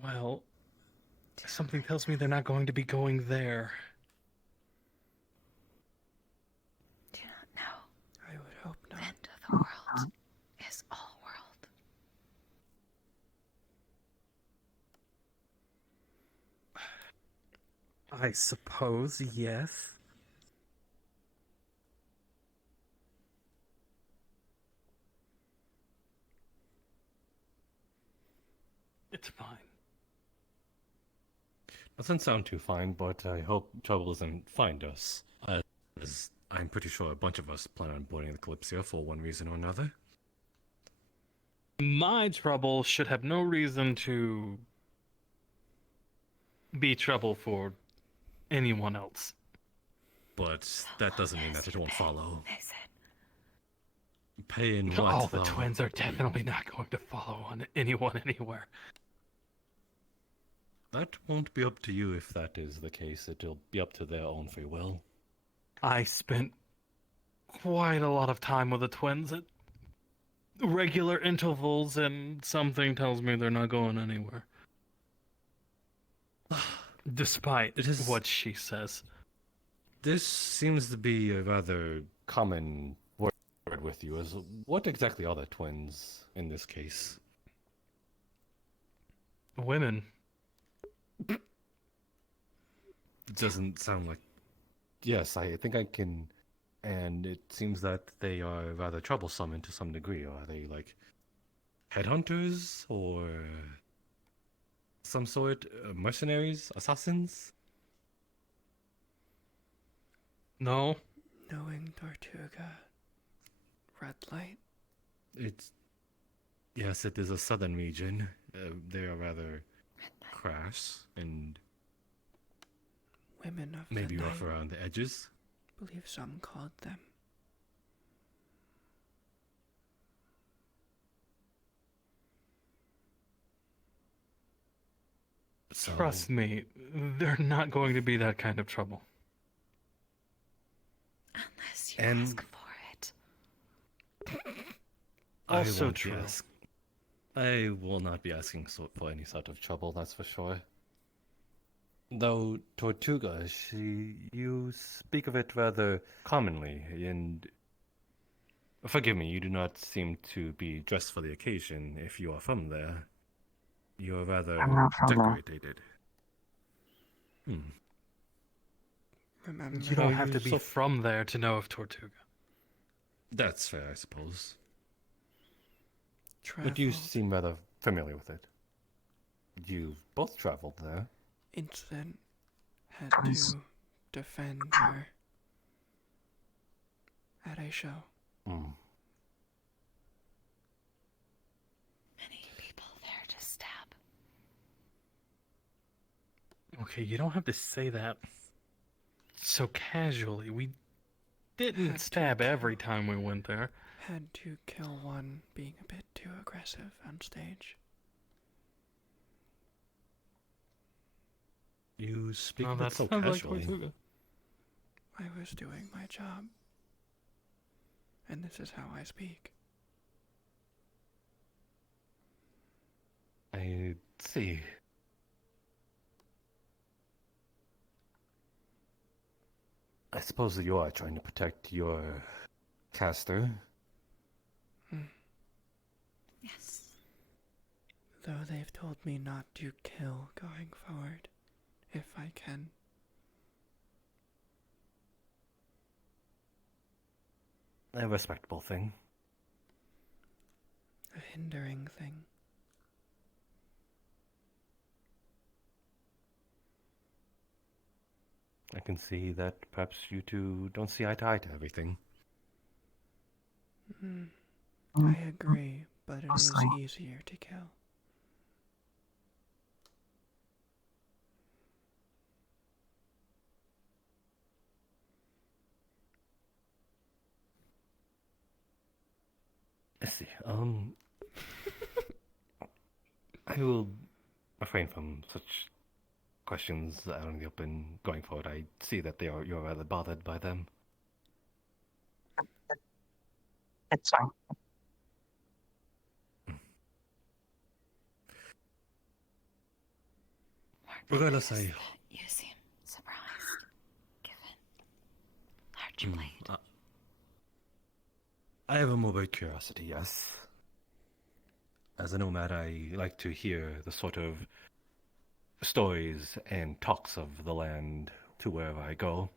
Well, something tells me they're not going to be going there. Do not know. I would hope not. End of the world is all world. I suppose, yes. It's fine. Doesn't sound too fine, but I hope trouble doesn't find us. As I'm pretty sure a bunch of us plan on boarding the Kalypsia for one reason or another. My trouble should have no reason to be trouble for anyone else. But that doesn't mean that it won't follow. They said. Pay in what, All the though? twins are definitely not going to follow on anyone anywhere. That won't be up to you if that is the case. It'll be up to their own free will. I spent quite a lot of time with the twins. regular intervals, and something tells me they're not going anywhere. Despite what she says. This seems to be a rather common word with you. Is what exactly are the twins in this case? Women. It doesn't sound like. Yes, I think I can. And it seems that they are rather troublesome to some degree. Are they like headhunters or some sort, mercenaries, assassins? No. Knowing Tortuga. Red light. It's. Yes, it is a southern region. They are rather crass and Women of maybe the rough night. around the edges. Believe some called them. So, Trust me, they're not going to be that kind of trouble. Unless you ask for it. Also won't true. I will not be asking for any sort of trouble, that's for sure. Though Tortuga, you speak of it rather commonly, and forgive me, you do not seem to be dressed for the occasion if you are from there. You are rather I'm not from there. decorated. Remember, You don't have to be from there to know of Tortuga. That's fair, I suppose. Traveled. But you seem rather familiar with it. You've both traveled there. Incident had to defend her at a show. Mm. Many people there to stab. Okay, you don't have to say that so casually. We didn't stab every time we went there. Had to kill one being a bit too aggressive on stage. You speak Oh, of it that so sounds like casually. Tortuga. I was doing my job. And this is how I speak. I see. I suppose that you are trying to protect your caster. Yes. Though they've told me not to kill going forward, if I can. A respectable thing. A hindering thing. I can see that perhaps you two don't see eye to eye to everything. I agree, but it is Mostly. easier to kill. I see. I will refrain from such questions out in the open going forward. I see that you're rather bothered by them. It's fine. Regardless, You seem surprised, given large blade. I have a morbid curiosity, yes. As a nomad, I like to hear the sort of stories and talks of the land to wherever I go.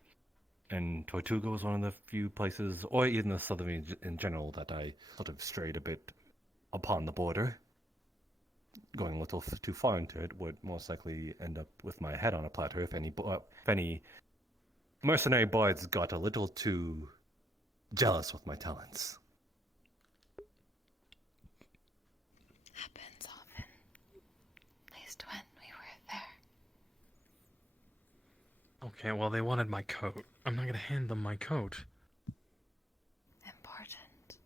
And Tortuga was one of the few places, or even the southern region in general, that I sort of strayed a bit upon the border. Going a little too far into it would most likely end up with my head on a platter if any mercenary bards got a little too jealous with my talents. Happens often. At least when we were there. Okay, well, they wanted my coat. I'm not gonna hand them my coat. Important.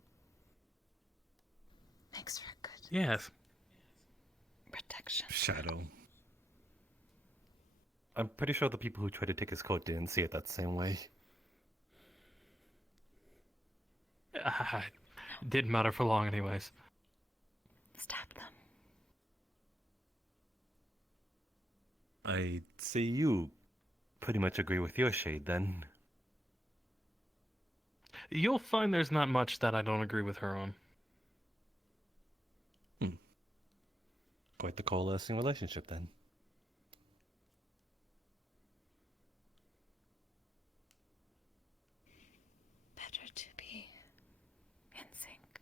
Makes for good Yes. protection. Shadow. I'm pretty sure the people who tried to take his coat didn't see it that same way. Didn't matter for long, anyways. Stab them. I see you pretty much agree with your shade then. You'll find there's not much that I don't agree with her on. Quite the coalescing relationship then. Better to be in sync.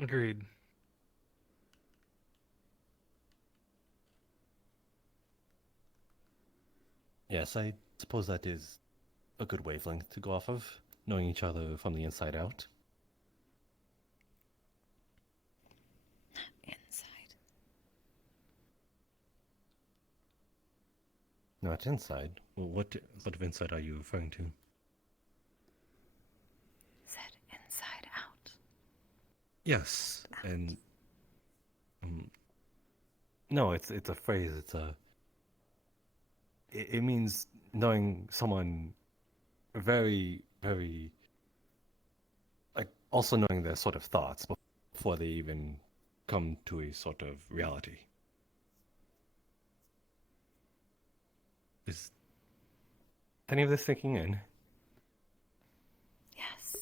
Agreed. Yes, I suppose that is a good wavelength to go off of, knowing each other from the inside out. Inside. Not inside. Well, what sort of inside are you referring to? Said inside out. Yes, and no, it's a phrase. It means knowing someone very, very, like also knowing their sort of thoughts before they even come to a sort of reality. Is any of this sinking in? Yes.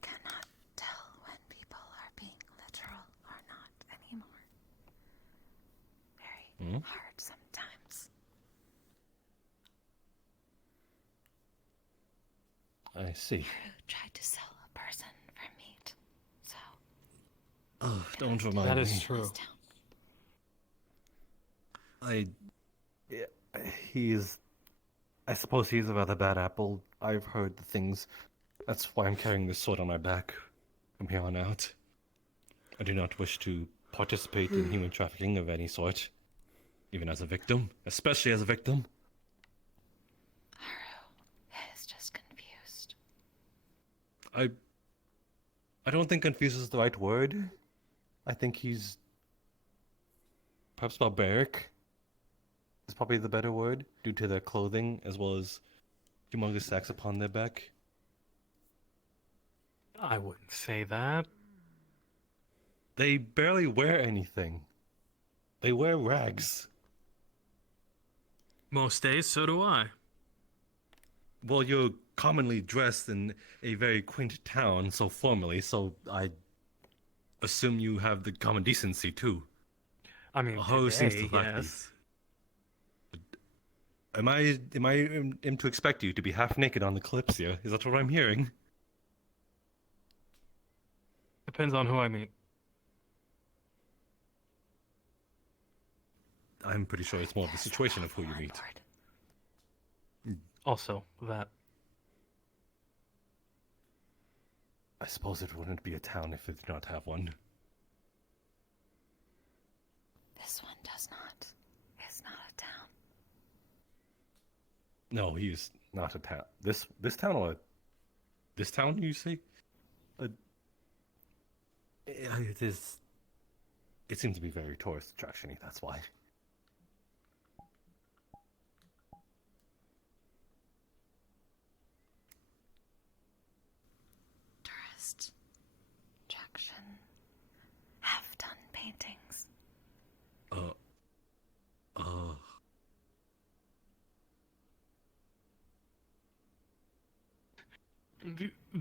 Cannot tell when people are being literal or not anymore. Very hard sometimes. I see. Who tried to sell a person for meat, so... Oh, don't remind me. That is true. I suppose he's a rather bad apple. I've heard the things. That's why I'm carrying this sword on my back from here on out. I do not wish to participate in human trafficking of any sort, even as a victim, especially as a victim. Haru is just confused. I don't think confused is the right word. I think he's perhaps barbaric is probably the better word, due to their clothing as well as humongous sacks upon their back. I wouldn't say that. They barely wear anything. They wear rags. Most days, so do I. Well, you're commonly dressed in a very quaint town so formally, so I assume you have the common decency too. I mean, Ho seems to today, lack yes. these. Am I to expect you to be half naked on the Kalypsia? Is that what I'm hearing? Depends on who I meet. I'm pretty sure it's more of the situation of who you meet. Also, that. I suppose it wouldn't be a town if it did not have one. This one does not. It's not a town. No, he's not a town. This town or this town? You say? It is. It seems to be very tourist attraction-y. That's why. Tourist attraction. Half-done paintings.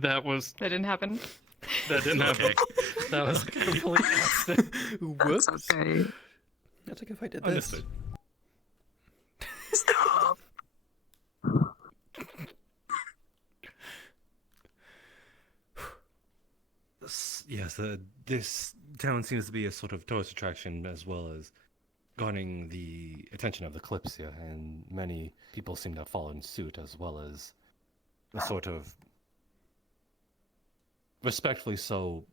That didn't happen. That didn't happen. That was a complete accident. Whoops. That's okay. That's like if I did this. Understood. Stop. Yes, this town seems to be a sort of tourist attraction as well as garnering the attention of the Kalypsia, and many people seem to have followed suit as well as a sort of respectfully so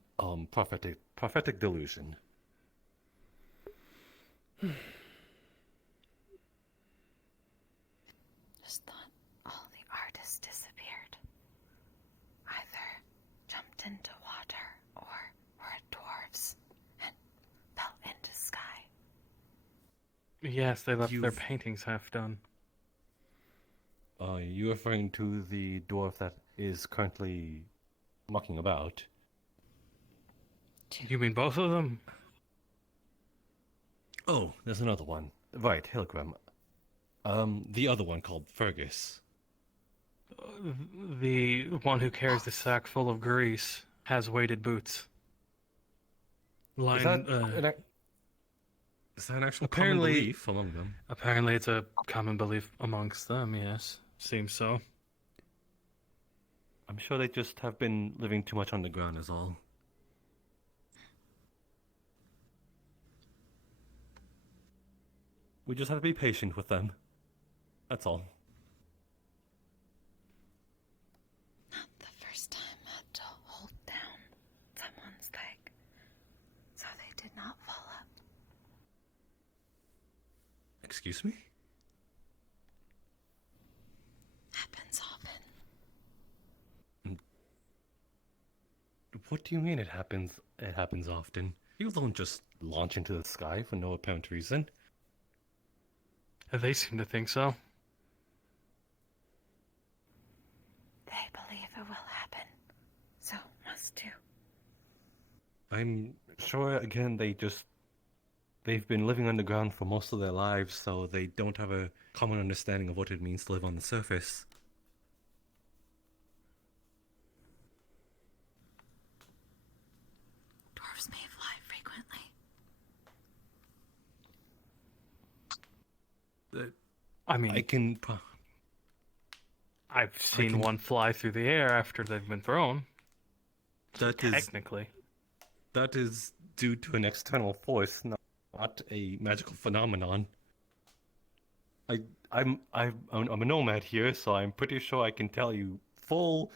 prophetic delusion. Just thought all the artists disappeared. Either jumped into water or were dwarves and fell into sky. Yes, they left their paintings half done. Are you referring to the dwarf that is currently mucking about? You mean both of them? Oh, there's another one. Right, Hilgram. The other one called Fergus. The one who carries the sack full of grease has weighted boots. Is that an actual common belief among them? Apparently it's a common belief amongst them, yes. Seems so. I'm sure they just have been living too much underground is all. We just have to be patient with them. That's all. Not the first time I had to hold down someone's leg so they did not fall up. Excuse me? Happens often. What do you mean it happens? It happens often. You don't just launch into the sky for no apparent reason. They seem to think so. They believe it will happen, so must too. I'm sure, again, they've been living underground for most of their lives, so they don't have a common understanding of what it means to live on the surface. Dwarves may fly frequently. I mean, I've I seen can- one fly through the air after they've been thrown. Technically. That is due to an external force, not a magical phenomenon. I'm a nomad here, so I'm pretty sure I can tell you full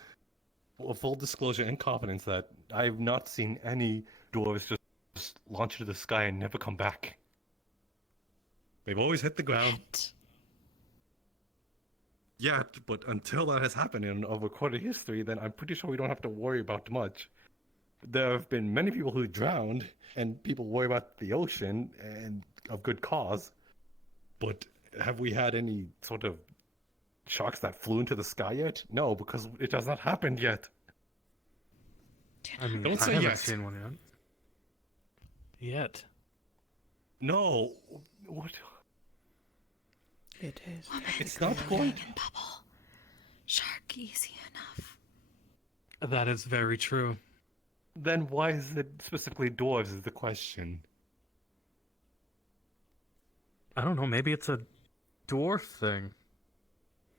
disclosure and confidence that I've not seen any dwarves just launch into the sky and never come back. They've always hit the ground. Yeah, but until that has happened in a recorded history, then I'm pretty sure we don't have to worry about much. There have been many people who drowned, and people worry about the ocean, and of good cause. But have we had any sort of sharks that flew into the sky yet? No, because it has not happened yet. I mean, Don't I say haven't yet. seen one yet. No. What? It is. It's not going. Bubble. Shark easy enough. That is very true. Then why is it specifically dwarves is the question? I don't know, maybe it's a dwarf thing.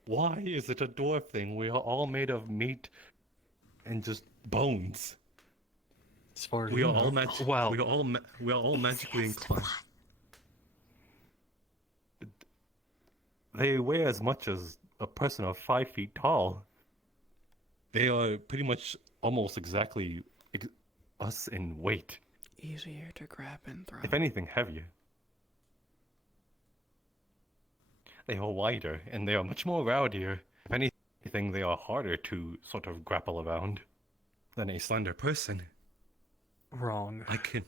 Why is it a dwarf thing? We are all made of meat and just bones. As far as We you are all know. we are all magically inclined. They weigh as much as a person of 5 feet tall. They are pretty much almost exactly us in weight. Easier to grab and throw. If anything, heavier. They are wider, and they are much more rowdier. If anything, they are harder to sort of grapple around than a slender person. Wrong. I can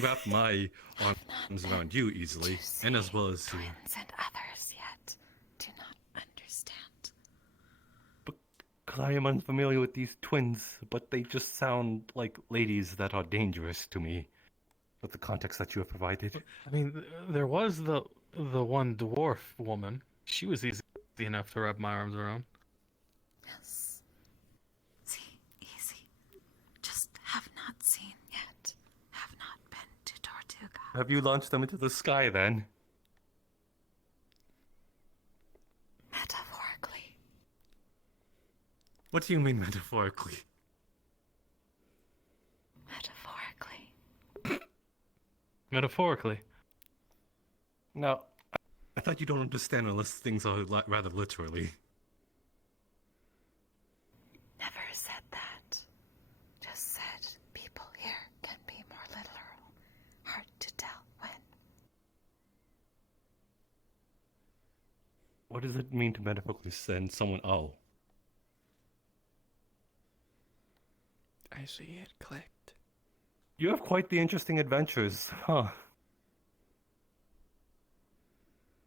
wrap my arms around you easily, and as well as you. And others yet do not understand. Because I am unfamiliar with these twins, but they just sound like ladies that are dangerous to me, with the context that you have provided. I mean, there was the one dwarf woman. She was easy enough to wrap my arms around. Yes. See, easy. Just have not seen yet. Have not been to Tortuga. Have you launched them into the sky then? Metaphorically. What do you mean metaphorically? Metaphorically. Metaphorically. No, I thought you don't understand unless things are rather literally. Never said that. Just said people here can be more literal. Hard to tell when. What does it mean to metaphorically send someone? Oh. I see it clicked. You have quite the interesting adventures, huh?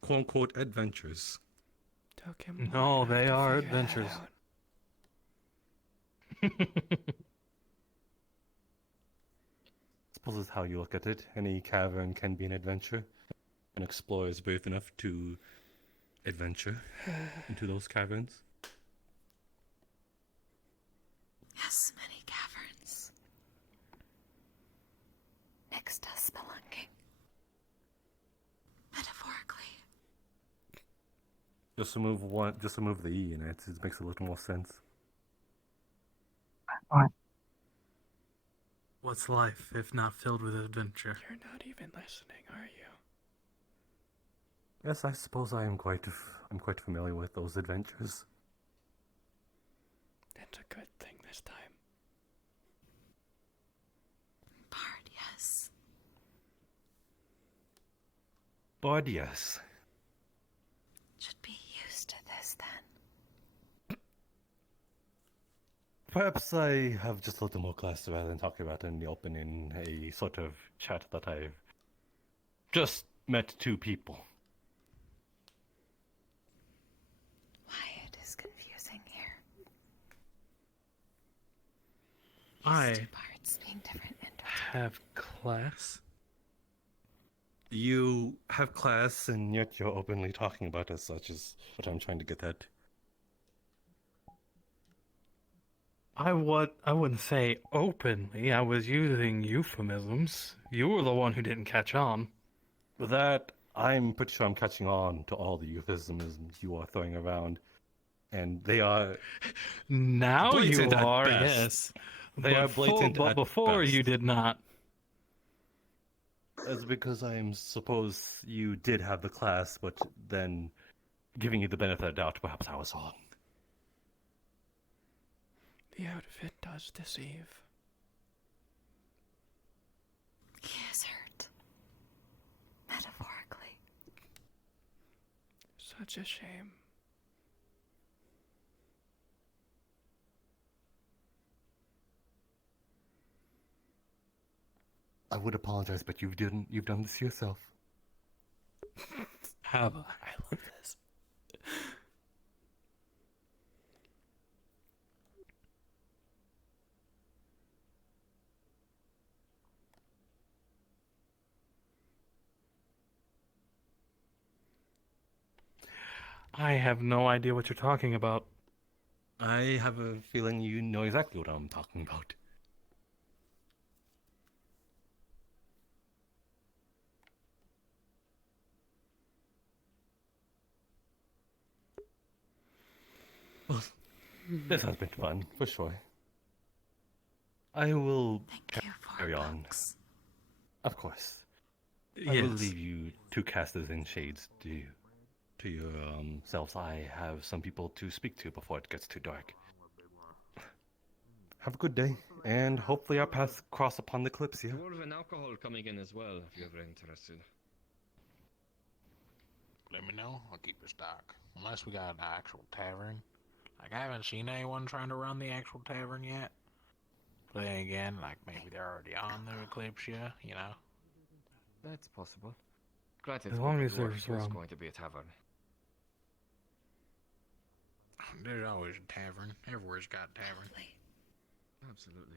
Quote-unquote adventures. Took him No, long they enough to are figure that adventures. out. Suppose it's how you look at it. Any cavern can be an adventure. An explorer is brave enough to adventure into those caverns. Yes, many caverns. Next to spelunking. Metaphorically. Just remove the E in it. It makes a little more sense. What? What's life if not filled with adventure? You're not even listening, are you? Yes, I suppose I'm quite familiar with those adventures. It's a good thing this time. Bard, yes. But yes. Should be used to this then. Perhaps I have just a little more class rather than talking about it in the open in a sort of chat that I've just met two people. Why it is confusing here. I Two parts being different have class. You have class, and yet you're openly talking about it as such, is what I'm trying to get at. I wouldn't say openly. I was using euphemisms. You were the one who didn't catch on. With that, I'm pretty sure I'm catching on to all the euphemisms you are throwing around. And they are Now you blatant at are, best. yes. They are blatant but at before best. you did not. That's because I suppose you did have the class, but then giving you the benefit of the doubt, perhaps I was wrong. The outfit does deceive. He is hurt. Metaphorically. Such a shame. I would apologize, but you've done this yourself. Have I? I love this. I have no idea what you're talking about. I have a feeling you know exactly what I'm talking about. Well, this has been fun, for sure. I will carry on. Of course. I will Yes. leave you to cast as in shades to yourselves. I have some people to speak to before it gets too dark. Have a good day, and hopefully our paths cross upon the Kalypsia. Dwarf and alcohol coming in as well, if you're ever interested. Let me know. I'll keep your stock. Unless we got an actual tavern. Like, I haven't seen anyone trying to run the actual tavern yet. But then again, like, maybe they're already on the Kalypsia, you know? That's possible. Granted, As long with as the dwarf, there's there's rum. going to be a tavern. There's always a tavern. Everywhere's got a tavern. Absolutely.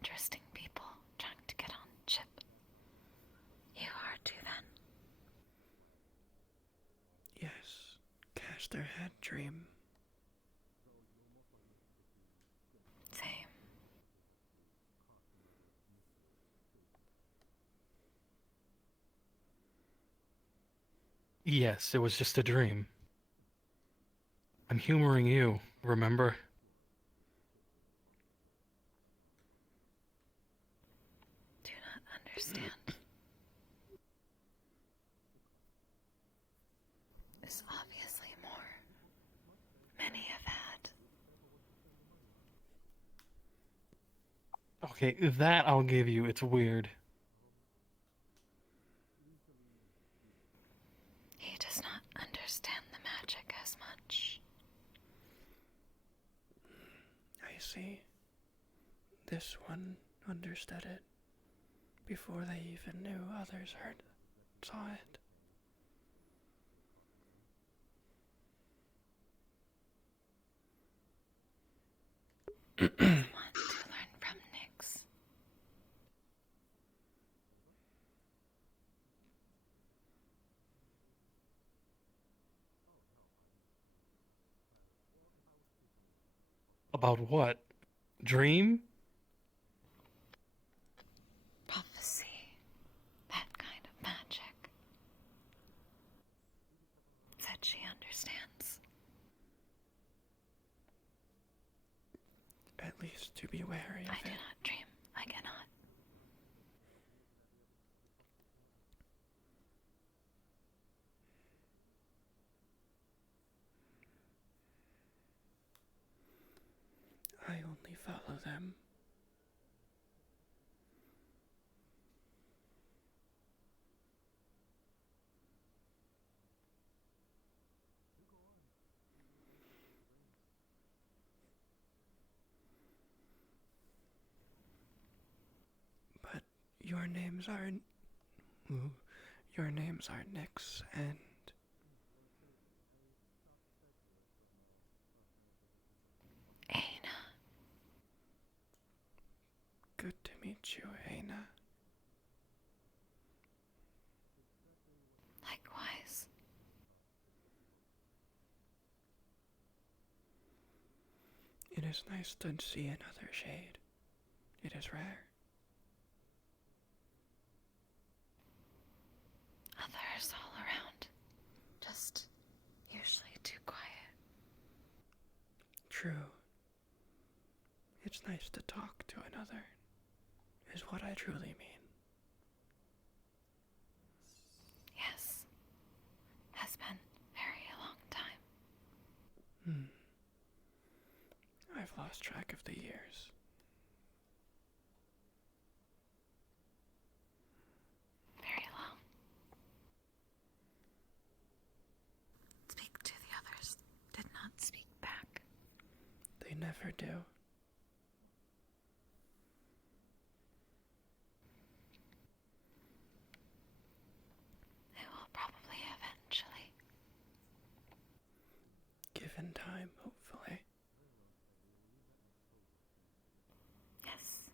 Interesting people trying to get on ship. You are too then. Yes. Caster had dream. Same. Yes, it was just a dream. I'm humoring you, remember? Do not understand. There's obviously more. Many have had. Okay, that I'll give you. It's weird. He does not understand the magic as much. I see. This one understood it before they even knew others heard saw it. Want to learn from Nyx. About what? Dream? Prophecy. That kind of magic. Said she understands. At least to be wary of I it. do not dream. I cannot. I only follow them. But your names are... Ooh, your names are Nyx and... Aina. Good to meet you, Aina. Likewise. It is nice to see another shade. It is rare. Others all around. Just usually too quiet. True. It's nice to talk to another, is what I truly mean. Yes. Has been very long time. I've lost track of the years. Very long. Speak to the others. Did not speak back. They never do. They will probably eventually. Given time, hopefully. Yes.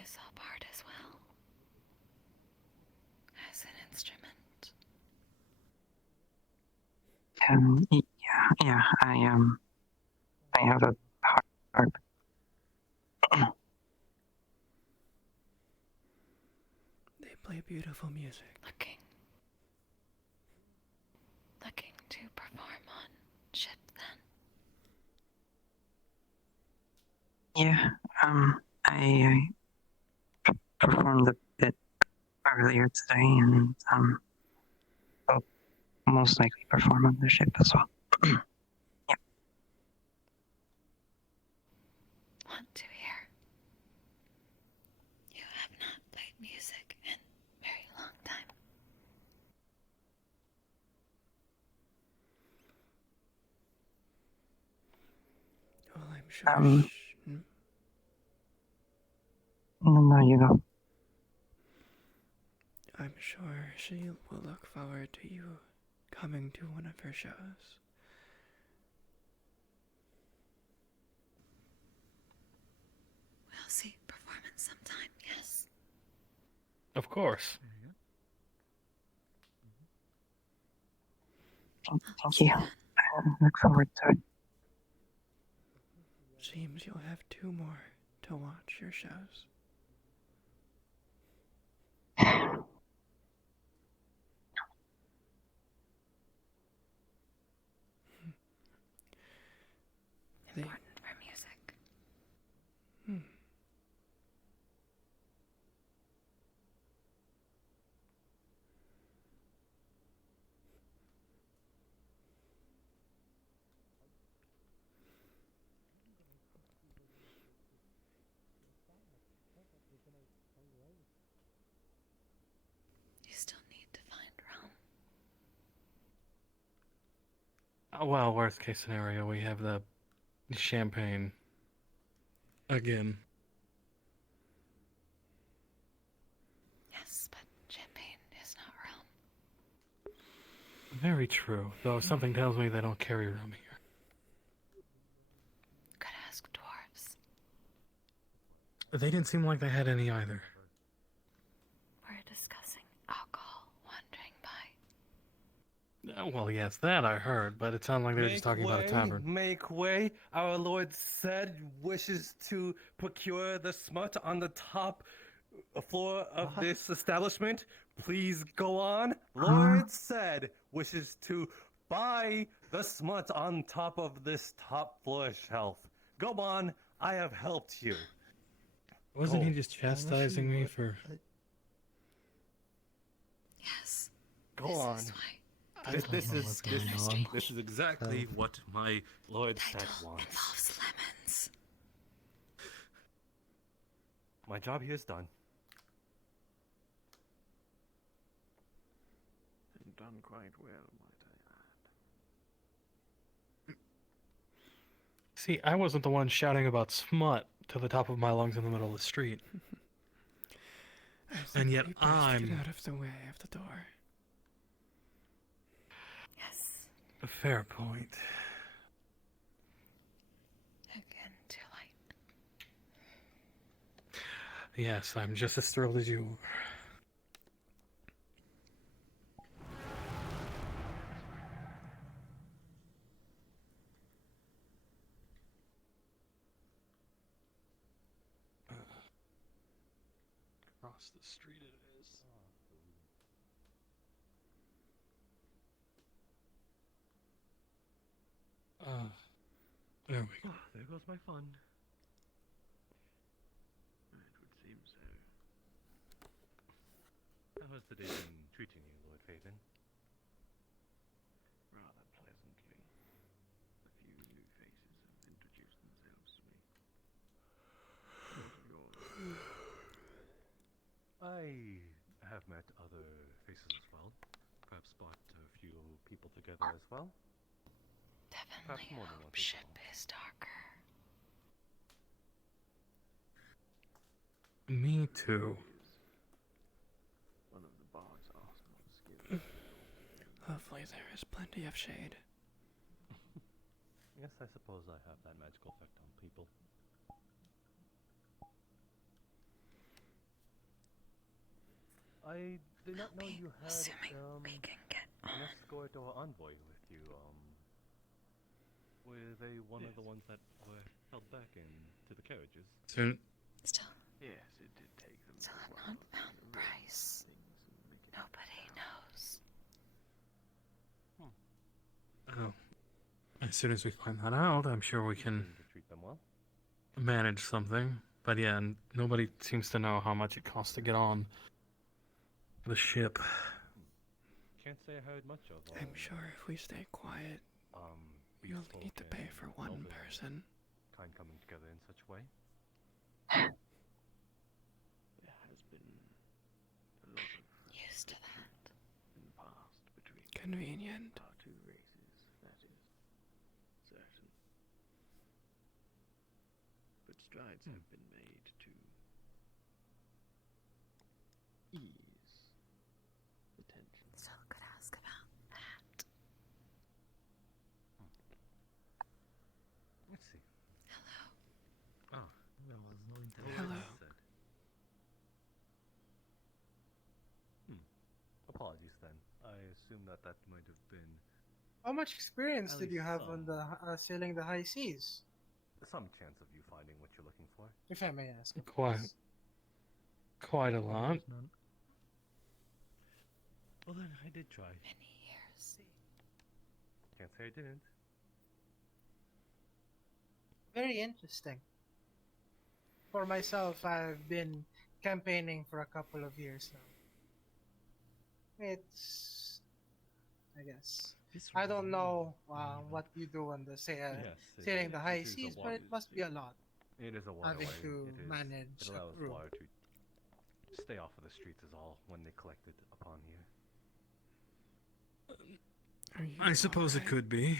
I saw part as well. As an instrument. Yeah, I have a harp. They play beautiful music. Looking to perform on ship then. Yeah, I performed a bit earlier today, and I'll most likely perform on the ship as well. Yeah. Want to hear. You have not played music in a very long time. Well, I'm sure No, you go. I'm sure she will look forward to you coming to one of her shows. We'll see performance sometime, yes. Of course. Thank you. I look forward to it. Seems you'll have 2 more to watch your shows. Important for music. You still need to find Rome. Well, worst case scenario, we have the champagne. Again. Yes, but champagne is not rum. Very true, though something tells me they don't carry rum here. Could ask dwarves. They didn't seem like they had any either. We're discussing alcohol wandering by. Well, yes, that I heard, but it sounded like they were just talking about a tavern. Make way! Our Lord said wishes to procure the smut on the top floor of this establishment. Please go on. Lord said wishes to buy the smut on top of this top floor shelf. Go on. I have helped you. Wasn't Go. he just chastising me for... Yes. Go on. This is exactly what my Lord said wants. Involves lemons. My job here is done. And done quite well, might I add. See, I wasn't the one shouting about smut to the top of my lungs in the middle of the street. And yet Get I'm... out of the way of the door. Yes. A fair point. Again, too late. Yes, I'm just as thrilled as you are. Across the street it is. There we go. There goes my fun. It would seem so. How has the day been treating you, Lord Faven? Rather pleasantly. A few new faces have introduced themselves to me. Yours. I have met other faces as well. Perhaps brought a few people together as well. Perhaps more than one Ship is darker. Me too. One of the bard's arsenal skills. Hopefully there is plenty of shade. Yes, I suppose I have that magical effect on people. I did not know you had an escort or envoy with you. Were they one of the ones that were held back into the carriages? Soon. Still. Yes, it did take them. Still have not found Bryce. Nobody knows. Oh. As soon as we find that out, I'm sure we can treat them well. manage something. But yeah, nobody seems to know how much it costs to get on the ship. Can't say I heard much of. I'm sure if we stay quiet, you'll need to pay for one person. Kind coming together in such a way. There has been a lot of used to that in the past between Convenient. our two races, that is certain. But strides have been made to ease the tension. So could ask about that. Let's see. Hello. Oh, there was no Hello. said. Apologies then. I assume that might have been How much experience At did you least have some. on the sailing the high seas, some chance of you finding what you're looking for. if I may ask? of Quite. course? Quite a lot. None. Well then, I did try. Many years. Can't say I didn't. Very interesting. For myself, I've been campaigning for a couple of years now. It's, I guess, I don't know what you do on the sailing the high seas, but it must be a lot. It is a waterway. Having to It is- manage It a allows crew. water to stay off of the streets is all when they collect it upon you. Are you I suppose it alright, could be.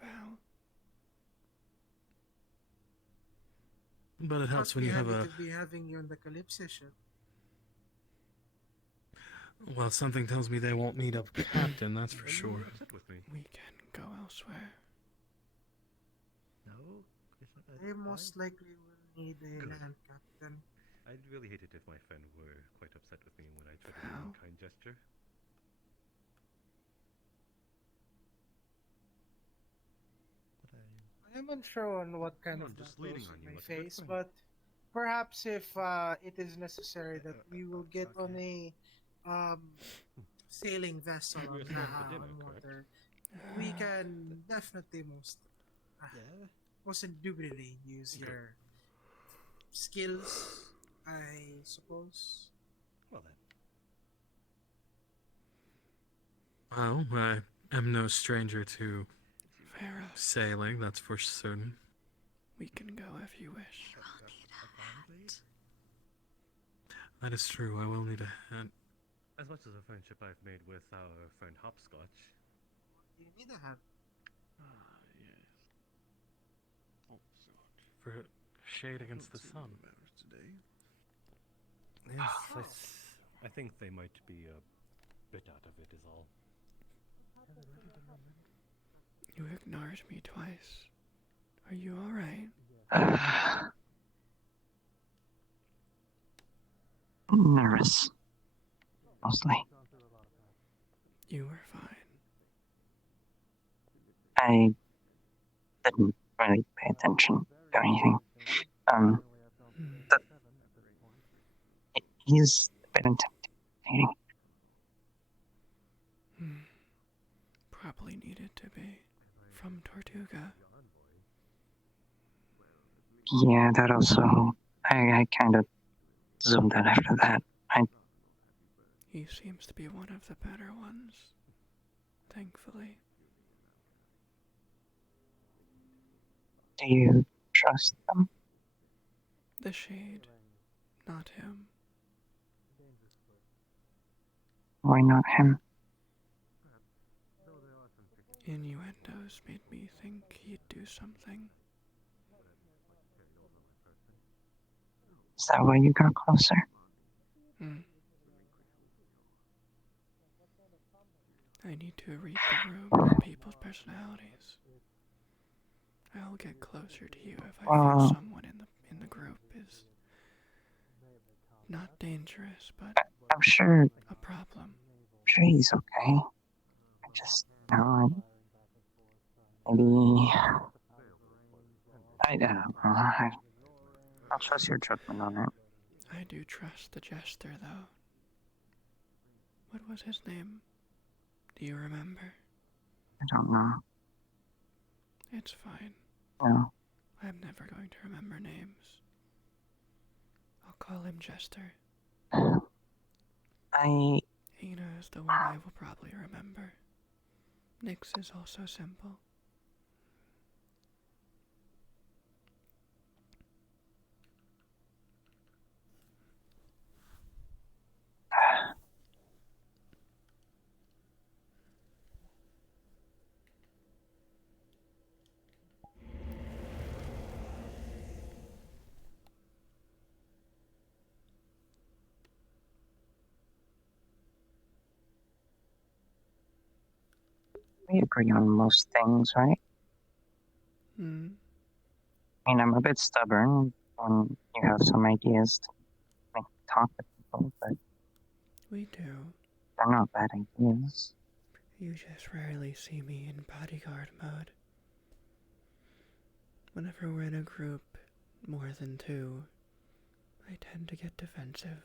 Val? But it helps when Must be you have handy a... to be having you on the Kalypsia ship. Well, something tells me they won't need a captain, that's for sure. With me. We can go elsewhere. No, isn't that They fine? most likely will need a Good. land captain. I'd really hate it if my friend were quite upset with me when I tried to do How? a kind gesture. I'm unsure on what kind No, of I'm just battles leaning you on you may like a good face, friend. but perhaps if it is necessary that we will get on a um, sailing vessel We're on, staying for dinner, on correct? water, we can definitely Yeah. most indubitably use Okay. your skills, I suppose. Well then. Well, I am no stranger to Farah, sailing, that's for certain. we can go if you wish. That is true, I will need a hat. As much as a friendship I've made with our friend Hopscotch. You need to have. Yes. For shade against the sun. Yes, I think they might be a bit out of it is all. You ignored me twice. Are you alright? Nervous. Mostly. You were fine. I didn't really pay attention to anything. But he's a bit intimidating. Probably needed to be. From Tortuga. Yeah, that also. I kind of zoomed out after that. He seems to be one of the better ones. Thankfully. Do you trust them? The shade. Not him. Why not him? Innuendos made me think he'd do something. Is that why you got closer? I need to read the room and people's personalities. I'll get closer to you if I feel someone in the group is not dangerous, but I'm sure. A problem. I'm sure he's okay. I just, maybe. I don't know. I'll trust your judgment on it. I do trust the jester, though. What was his name? Do you remember? I don't know. It's fine. No. I'm never going to remember names. I'll call him Jester. Ina is the one I will probably remember. Nyx is also simple. We agree on most things, right? I mean, I'm a bit stubborn when you have some ideas to make talk to people, but We do. they're not bad ideas. You just rarely see me in bodyguard mode. Whenever we're in a group, more than two, I tend to get defensive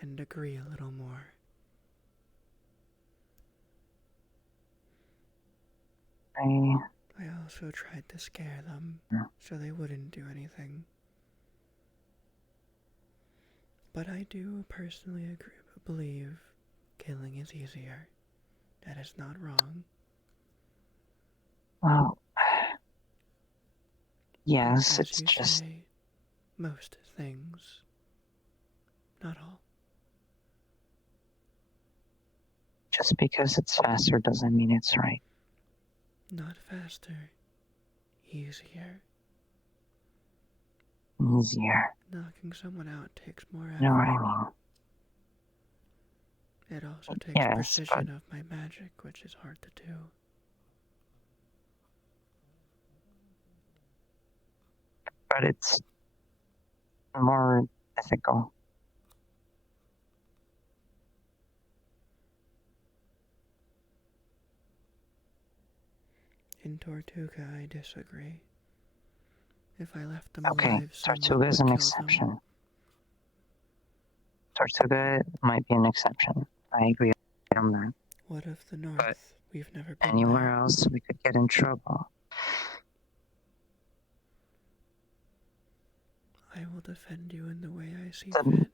and agree a little more. I also tried to scare them so they wouldn't do anything. But I do personally believe killing is easier. That is not wrong. Well, yes, As it's you just. say, most things. Not all. Just because it's faster doesn't mean it's right. Not faster. Easier. easier. Knocking someone out takes more effort. You know what I mean? It also takes Yes, precision but of my magic, which is hard to do. it's more ethical. In Tortuga, I disagree. If I left them Okay, alive, someone Tortuga is would an kill them. exception. Tortuga might be an exception. I agree on that. What of the North? We've never been Anywhere there. else, we could get in trouble. I will defend you in the way I see So- fit.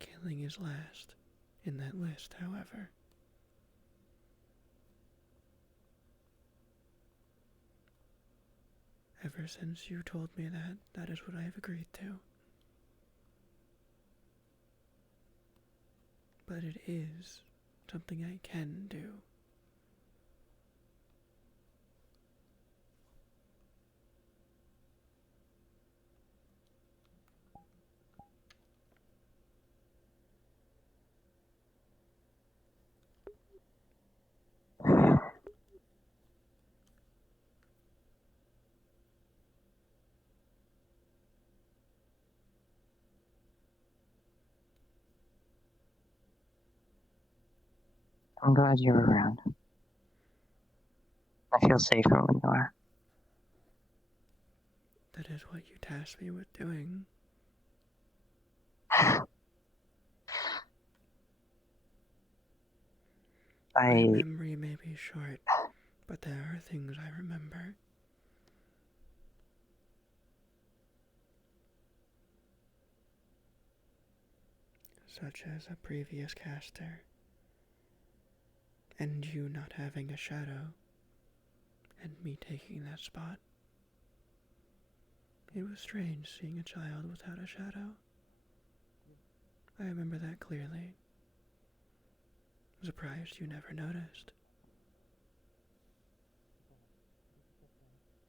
Killing is last in that list, however. Ever since you told me that, that is what I have agreed to. But it is something I can do. I'm glad you're around. I feel safer when you are. That is what you tasked me with doing. My memory may be short, but there are things I remember. Such as a previous caster, and you not having a shadow, and me taking that spot. It was strange seeing a child without a shadow. I remember that clearly. I'm surprised you never noticed.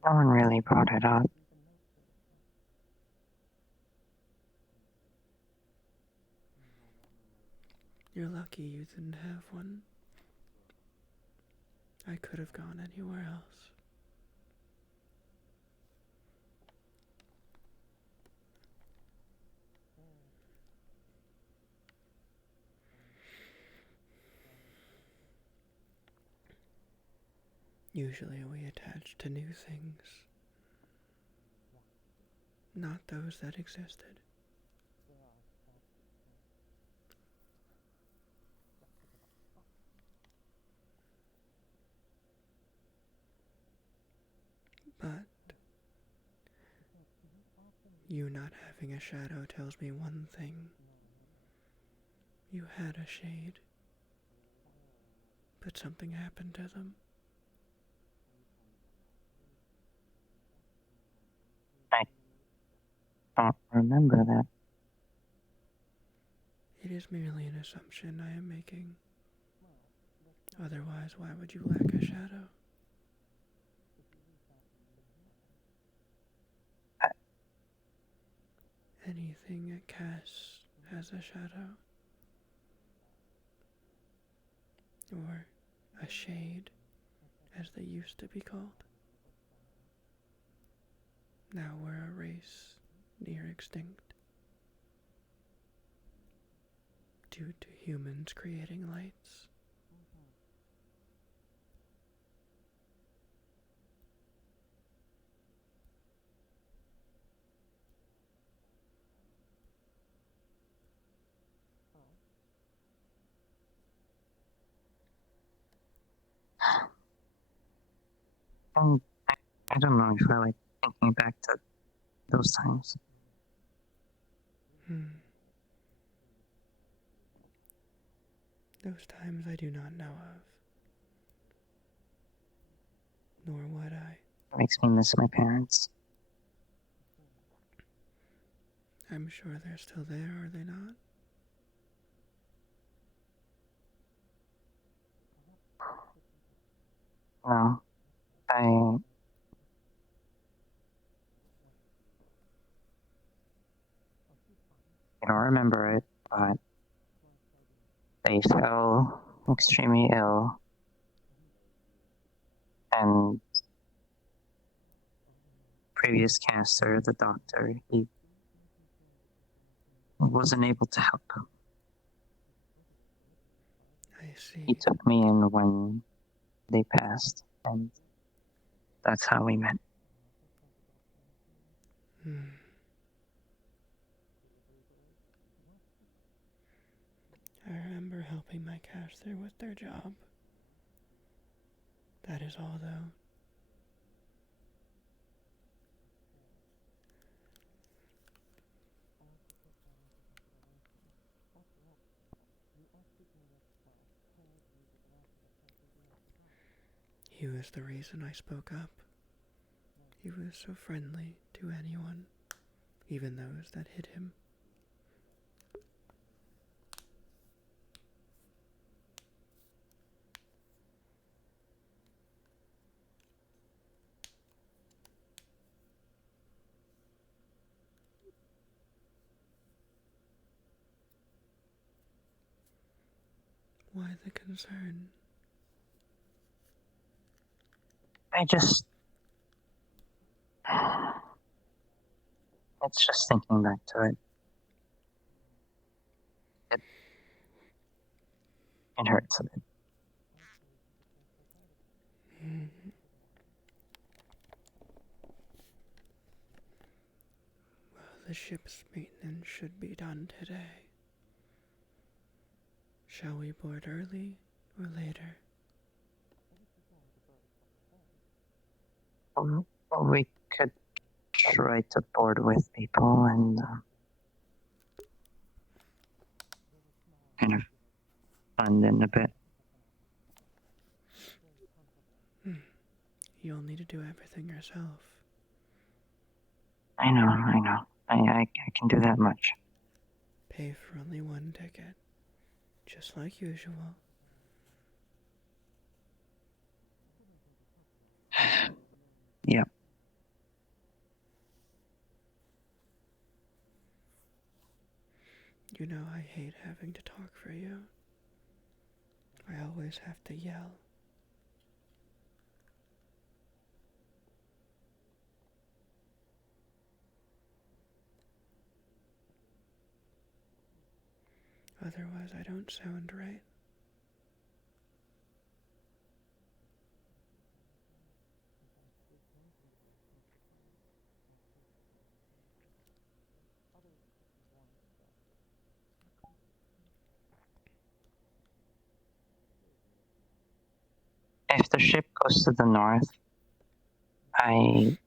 No one really brought it up. You're lucky you didn't have one. I could have gone anywhere else. Usually we attach to new things, not those that existed. But you not having a shadow tells me one thing. You had a shade, but something happened to them. I don't remember that. It is merely an assumption I am making. Otherwise, why would you lack a shadow? Anything it casts has a shadow. Or a shade, as they used to be called. Now we're a race near extinct, due to humans creating lights. I don't know if I like thinking back to those times. Those times I do not know of. Nor would I. It makes me miss my parents. I'm sure they're still there, are they not? No, I don't remember it, but they fell extremely ill, and previous caster, the doctor, he wasn't able to help them. I see. He took me in when they passed, and that's how we met. I remember helping my caster with their job. That is all, though. He was the reason I spoke up. He was so friendly to anyone, even those that hit him. Why the concern? It's just thinking back to it. It hurts a bit. Well, the ship's maintenance should be done today. Shall we board early or later? We could try to board with people and kind of fund in a bit. You'll need to do everything yourself. I know. I can do that much. Pay for only one ticket, just like usual. Yep. You know I hate having to talk for you. I always have to yell. Otherwise I don't sound right. If the ship goes to the north, I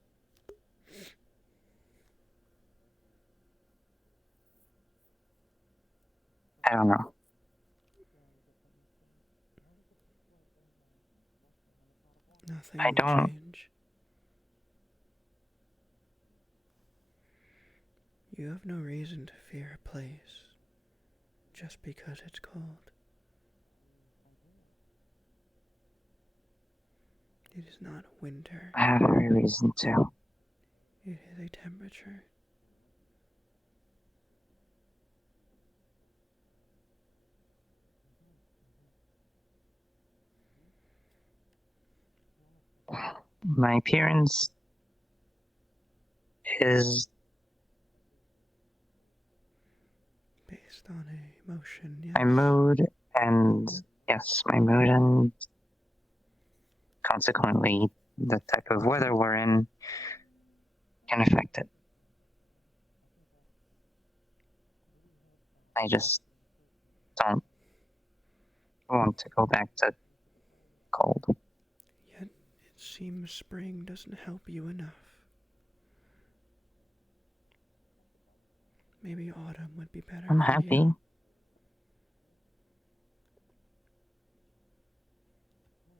don't know. Nothing I will don't. change. You have no reason to fear a place just because it's cold. It is not winter. I have every reason to. It is a temperature. My appearance is based on emotion, yes. My mood and consequently the type of weather we're in can affect it. I just don't want to go back to cold. Yet it seems spring doesn't help you enough. Maybe autumn would be better I'm for happy. you.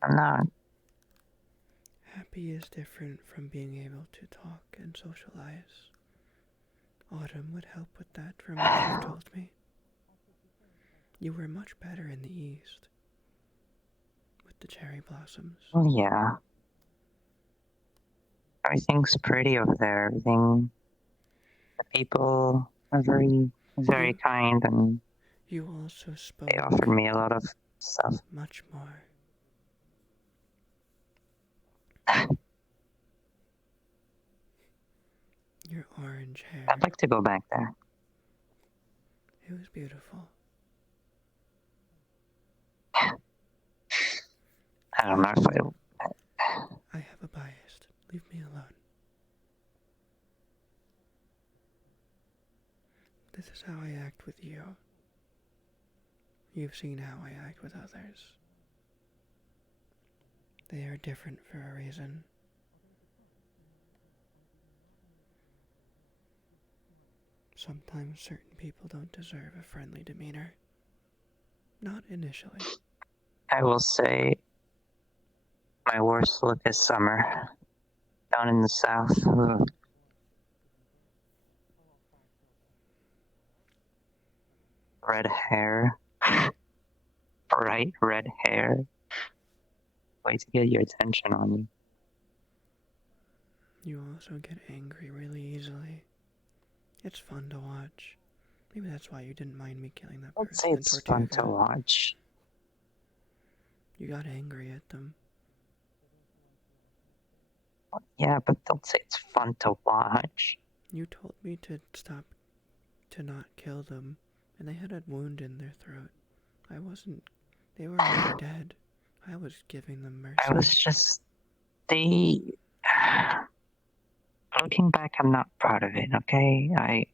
I'm not. Happy is different from being able to talk and socialize. Autumn would help with that from what you've told me. You were much better in the east with the cherry blossoms. Well, yeah. Everything's pretty over there. The people are very very kind, and You also spoke they offered me a lot of stuff. much more. Your orange hair. I'd like to go back there. It was beautiful. I don't know if I have a bias. Leave me alone. This is how I act with you. You've seen how I act with others. They are different for a reason. Sometimes certain people don't deserve a friendly demeanor. Not initially. I will say my worst look is summer. Down in the south. Ugh. Red hair. Bright red hair. Way to get your attention on you. You also get angry really easily. It's fun to watch. Maybe that's why you didn't mind me killing that I'd person say in it's fun to Tortuga. watch. You got angry at them. Yeah, but don't say it's fun to watch. You told me to stop, to not kill them, and they had a wound in their throat. They were already dead. I was giving them mercy. I was just, looking back, I'm not proud of it, okay? I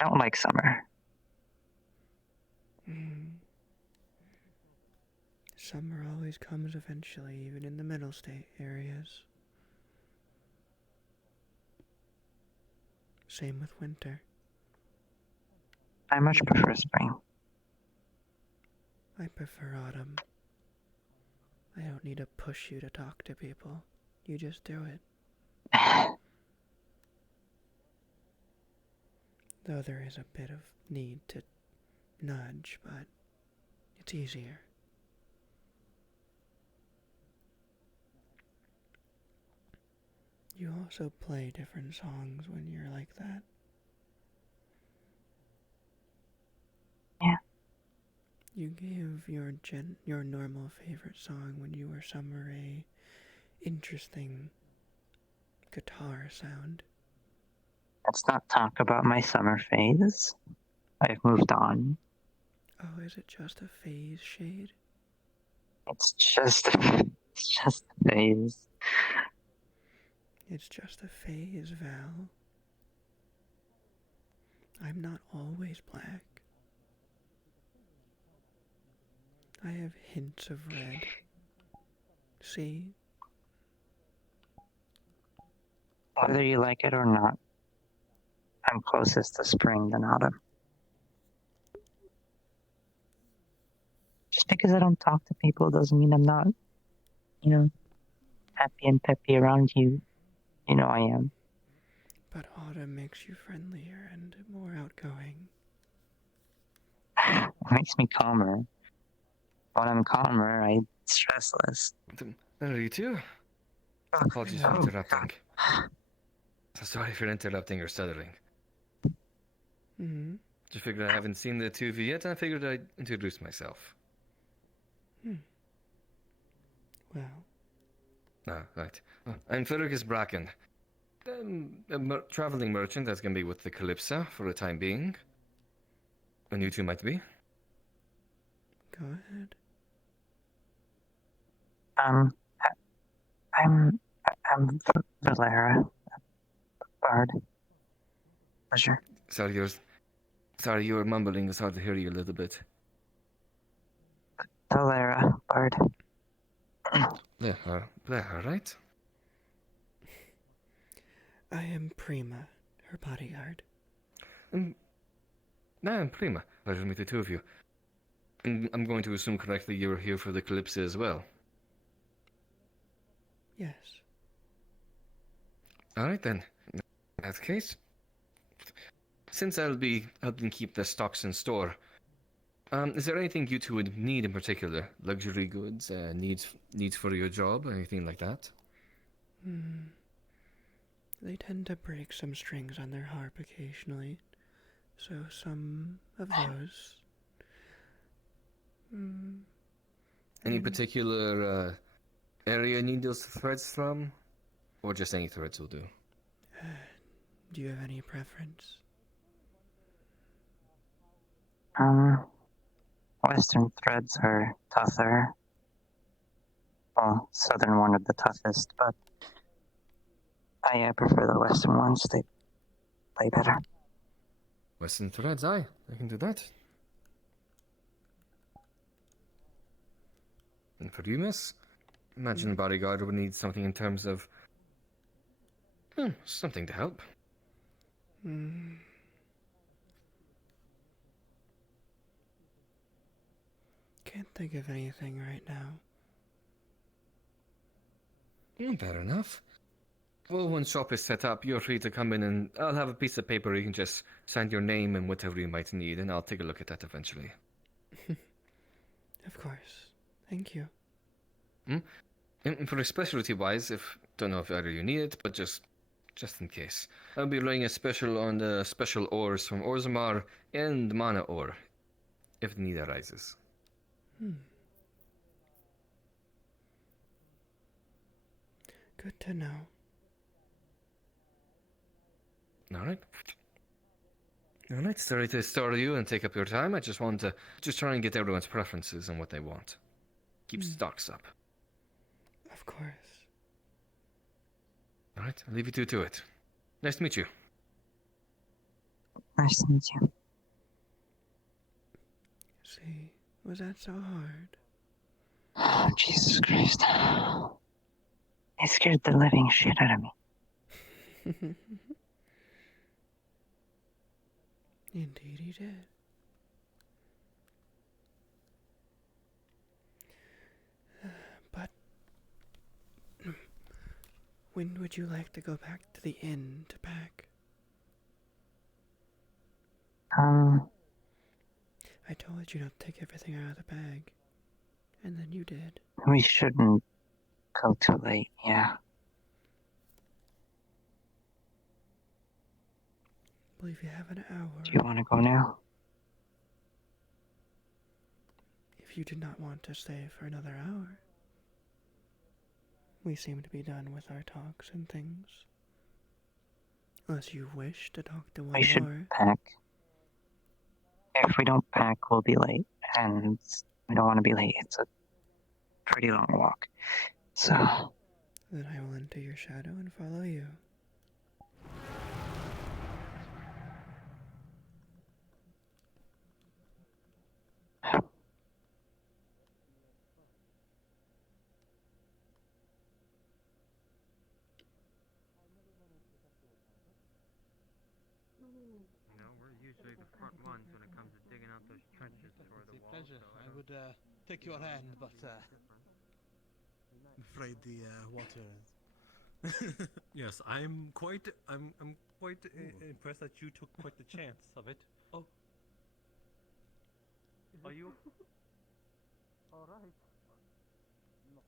don't like summer. Summer always comes eventually, even in the middle state areas. Same with winter. I much prefer spring. I prefer autumn. I don't need to push you to talk to people. You just do it. Though there is a bit of need to nudge, but it's easier. You also play different songs when you're like that. Yeah. You gave your normal favorite song when you were summer a interesting guitar sound. Let's not talk about my summer phase. I've moved on. Oh, is it just a phase, Shade? It's just a phase. It's just a phase, Val. I'm not always black. I have hints of red. See? Whether you like it or not, I'm closest to spring than autumn. Just because I don't talk to people doesn't mean I'm not, happy and peppy around you. You know I am. But autumn makes you friendlier and more outgoing. It makes me calmer. When I'm calmer, I'm stressless. Are you too? Apologies for interrupting. Sorry for interrupting or stuttering. Mm-hmm. Just figured I haven't seen the two of you yet, and I figured I'd introduce myself. Well. Ah, right. I'm Fergus Bracken. A traveling merchant that's going to be with the Kalypsia for the time being. And you two might be. Go ahead. I'm Valera, bard. Pleasure. Sorry, you were mumbling. It's hard to hear you a little bit. Valera, bard. Blair, right? I am Prima, her bodyguard. I'm Prima. Pleasure to meet the two of you. And I'm going to assume correctly you're here for the Kalypsia as well. Yes. Alright then. In that case, since I'll be helping keep the stocks in store, is there anything you two would need in particular? Luxury goods, needs for your job, anything like that? They tend to break some strings on their harp occasionally. So some of those. Any particular area you need those threads from? Or just any threads will do? Do you have any preference? Western threads are tougher. Well, southern one are the toughest, but I prefer the western ones. They play better. Western threads, aye. I can do that. And for you, miss? Imagine bodyguard would need something in terms of... something to help. Can't think of anything right now. Fair enough. Well, when shop is set up, you're free to come in and I'll have a piece of paper you can just sign your name and whatever you might need, and I'll take a look at that eventually. Of course. Thank you. And for specialty-wise, don't know if either you need it, but just in case, I'll be running a special on the special ores from Orzammar and Mana ore, if the need arises. Good to know. Alright. Sorry to startle you and take up your time. I just want to try and get everyone's preferences and what they want. Keep stocks up. Of course. Alright, I'll leave you two to it. Nice to meet you. Nice to meet you. See, was that so hard? Oh, Jesus Christ. It scared the living shit out of me. Indeed he did. But when would you like to go back to the inn to pack? I told you not to take everything out of the bag, and then you did. We shouldn't go too late, yeah. I believe you have an hour. Do you want to go now? If you do not want to stay for another hour. We seem to be done with our talks and things. Unless you wish to talk to one We should more. pack. If we don't pack, we'll be late, and we don't want to be late. It's a pretty long walk. So... Then I will enter your shadow and follow you. You know, we're usually the front ones when it comes to digging out those trenches for the walls. Pleasure. I would take your hand, but I'm afraid the water. Yes, I'm quite impressed that you took quite the chance of it. Oh. Are you? All right. Not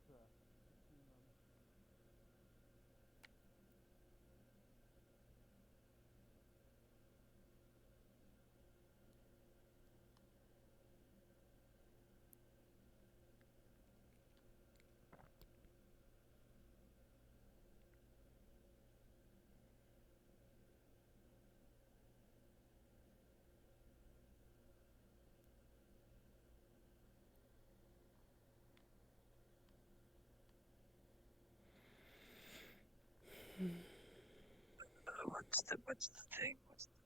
What's the thing? What's the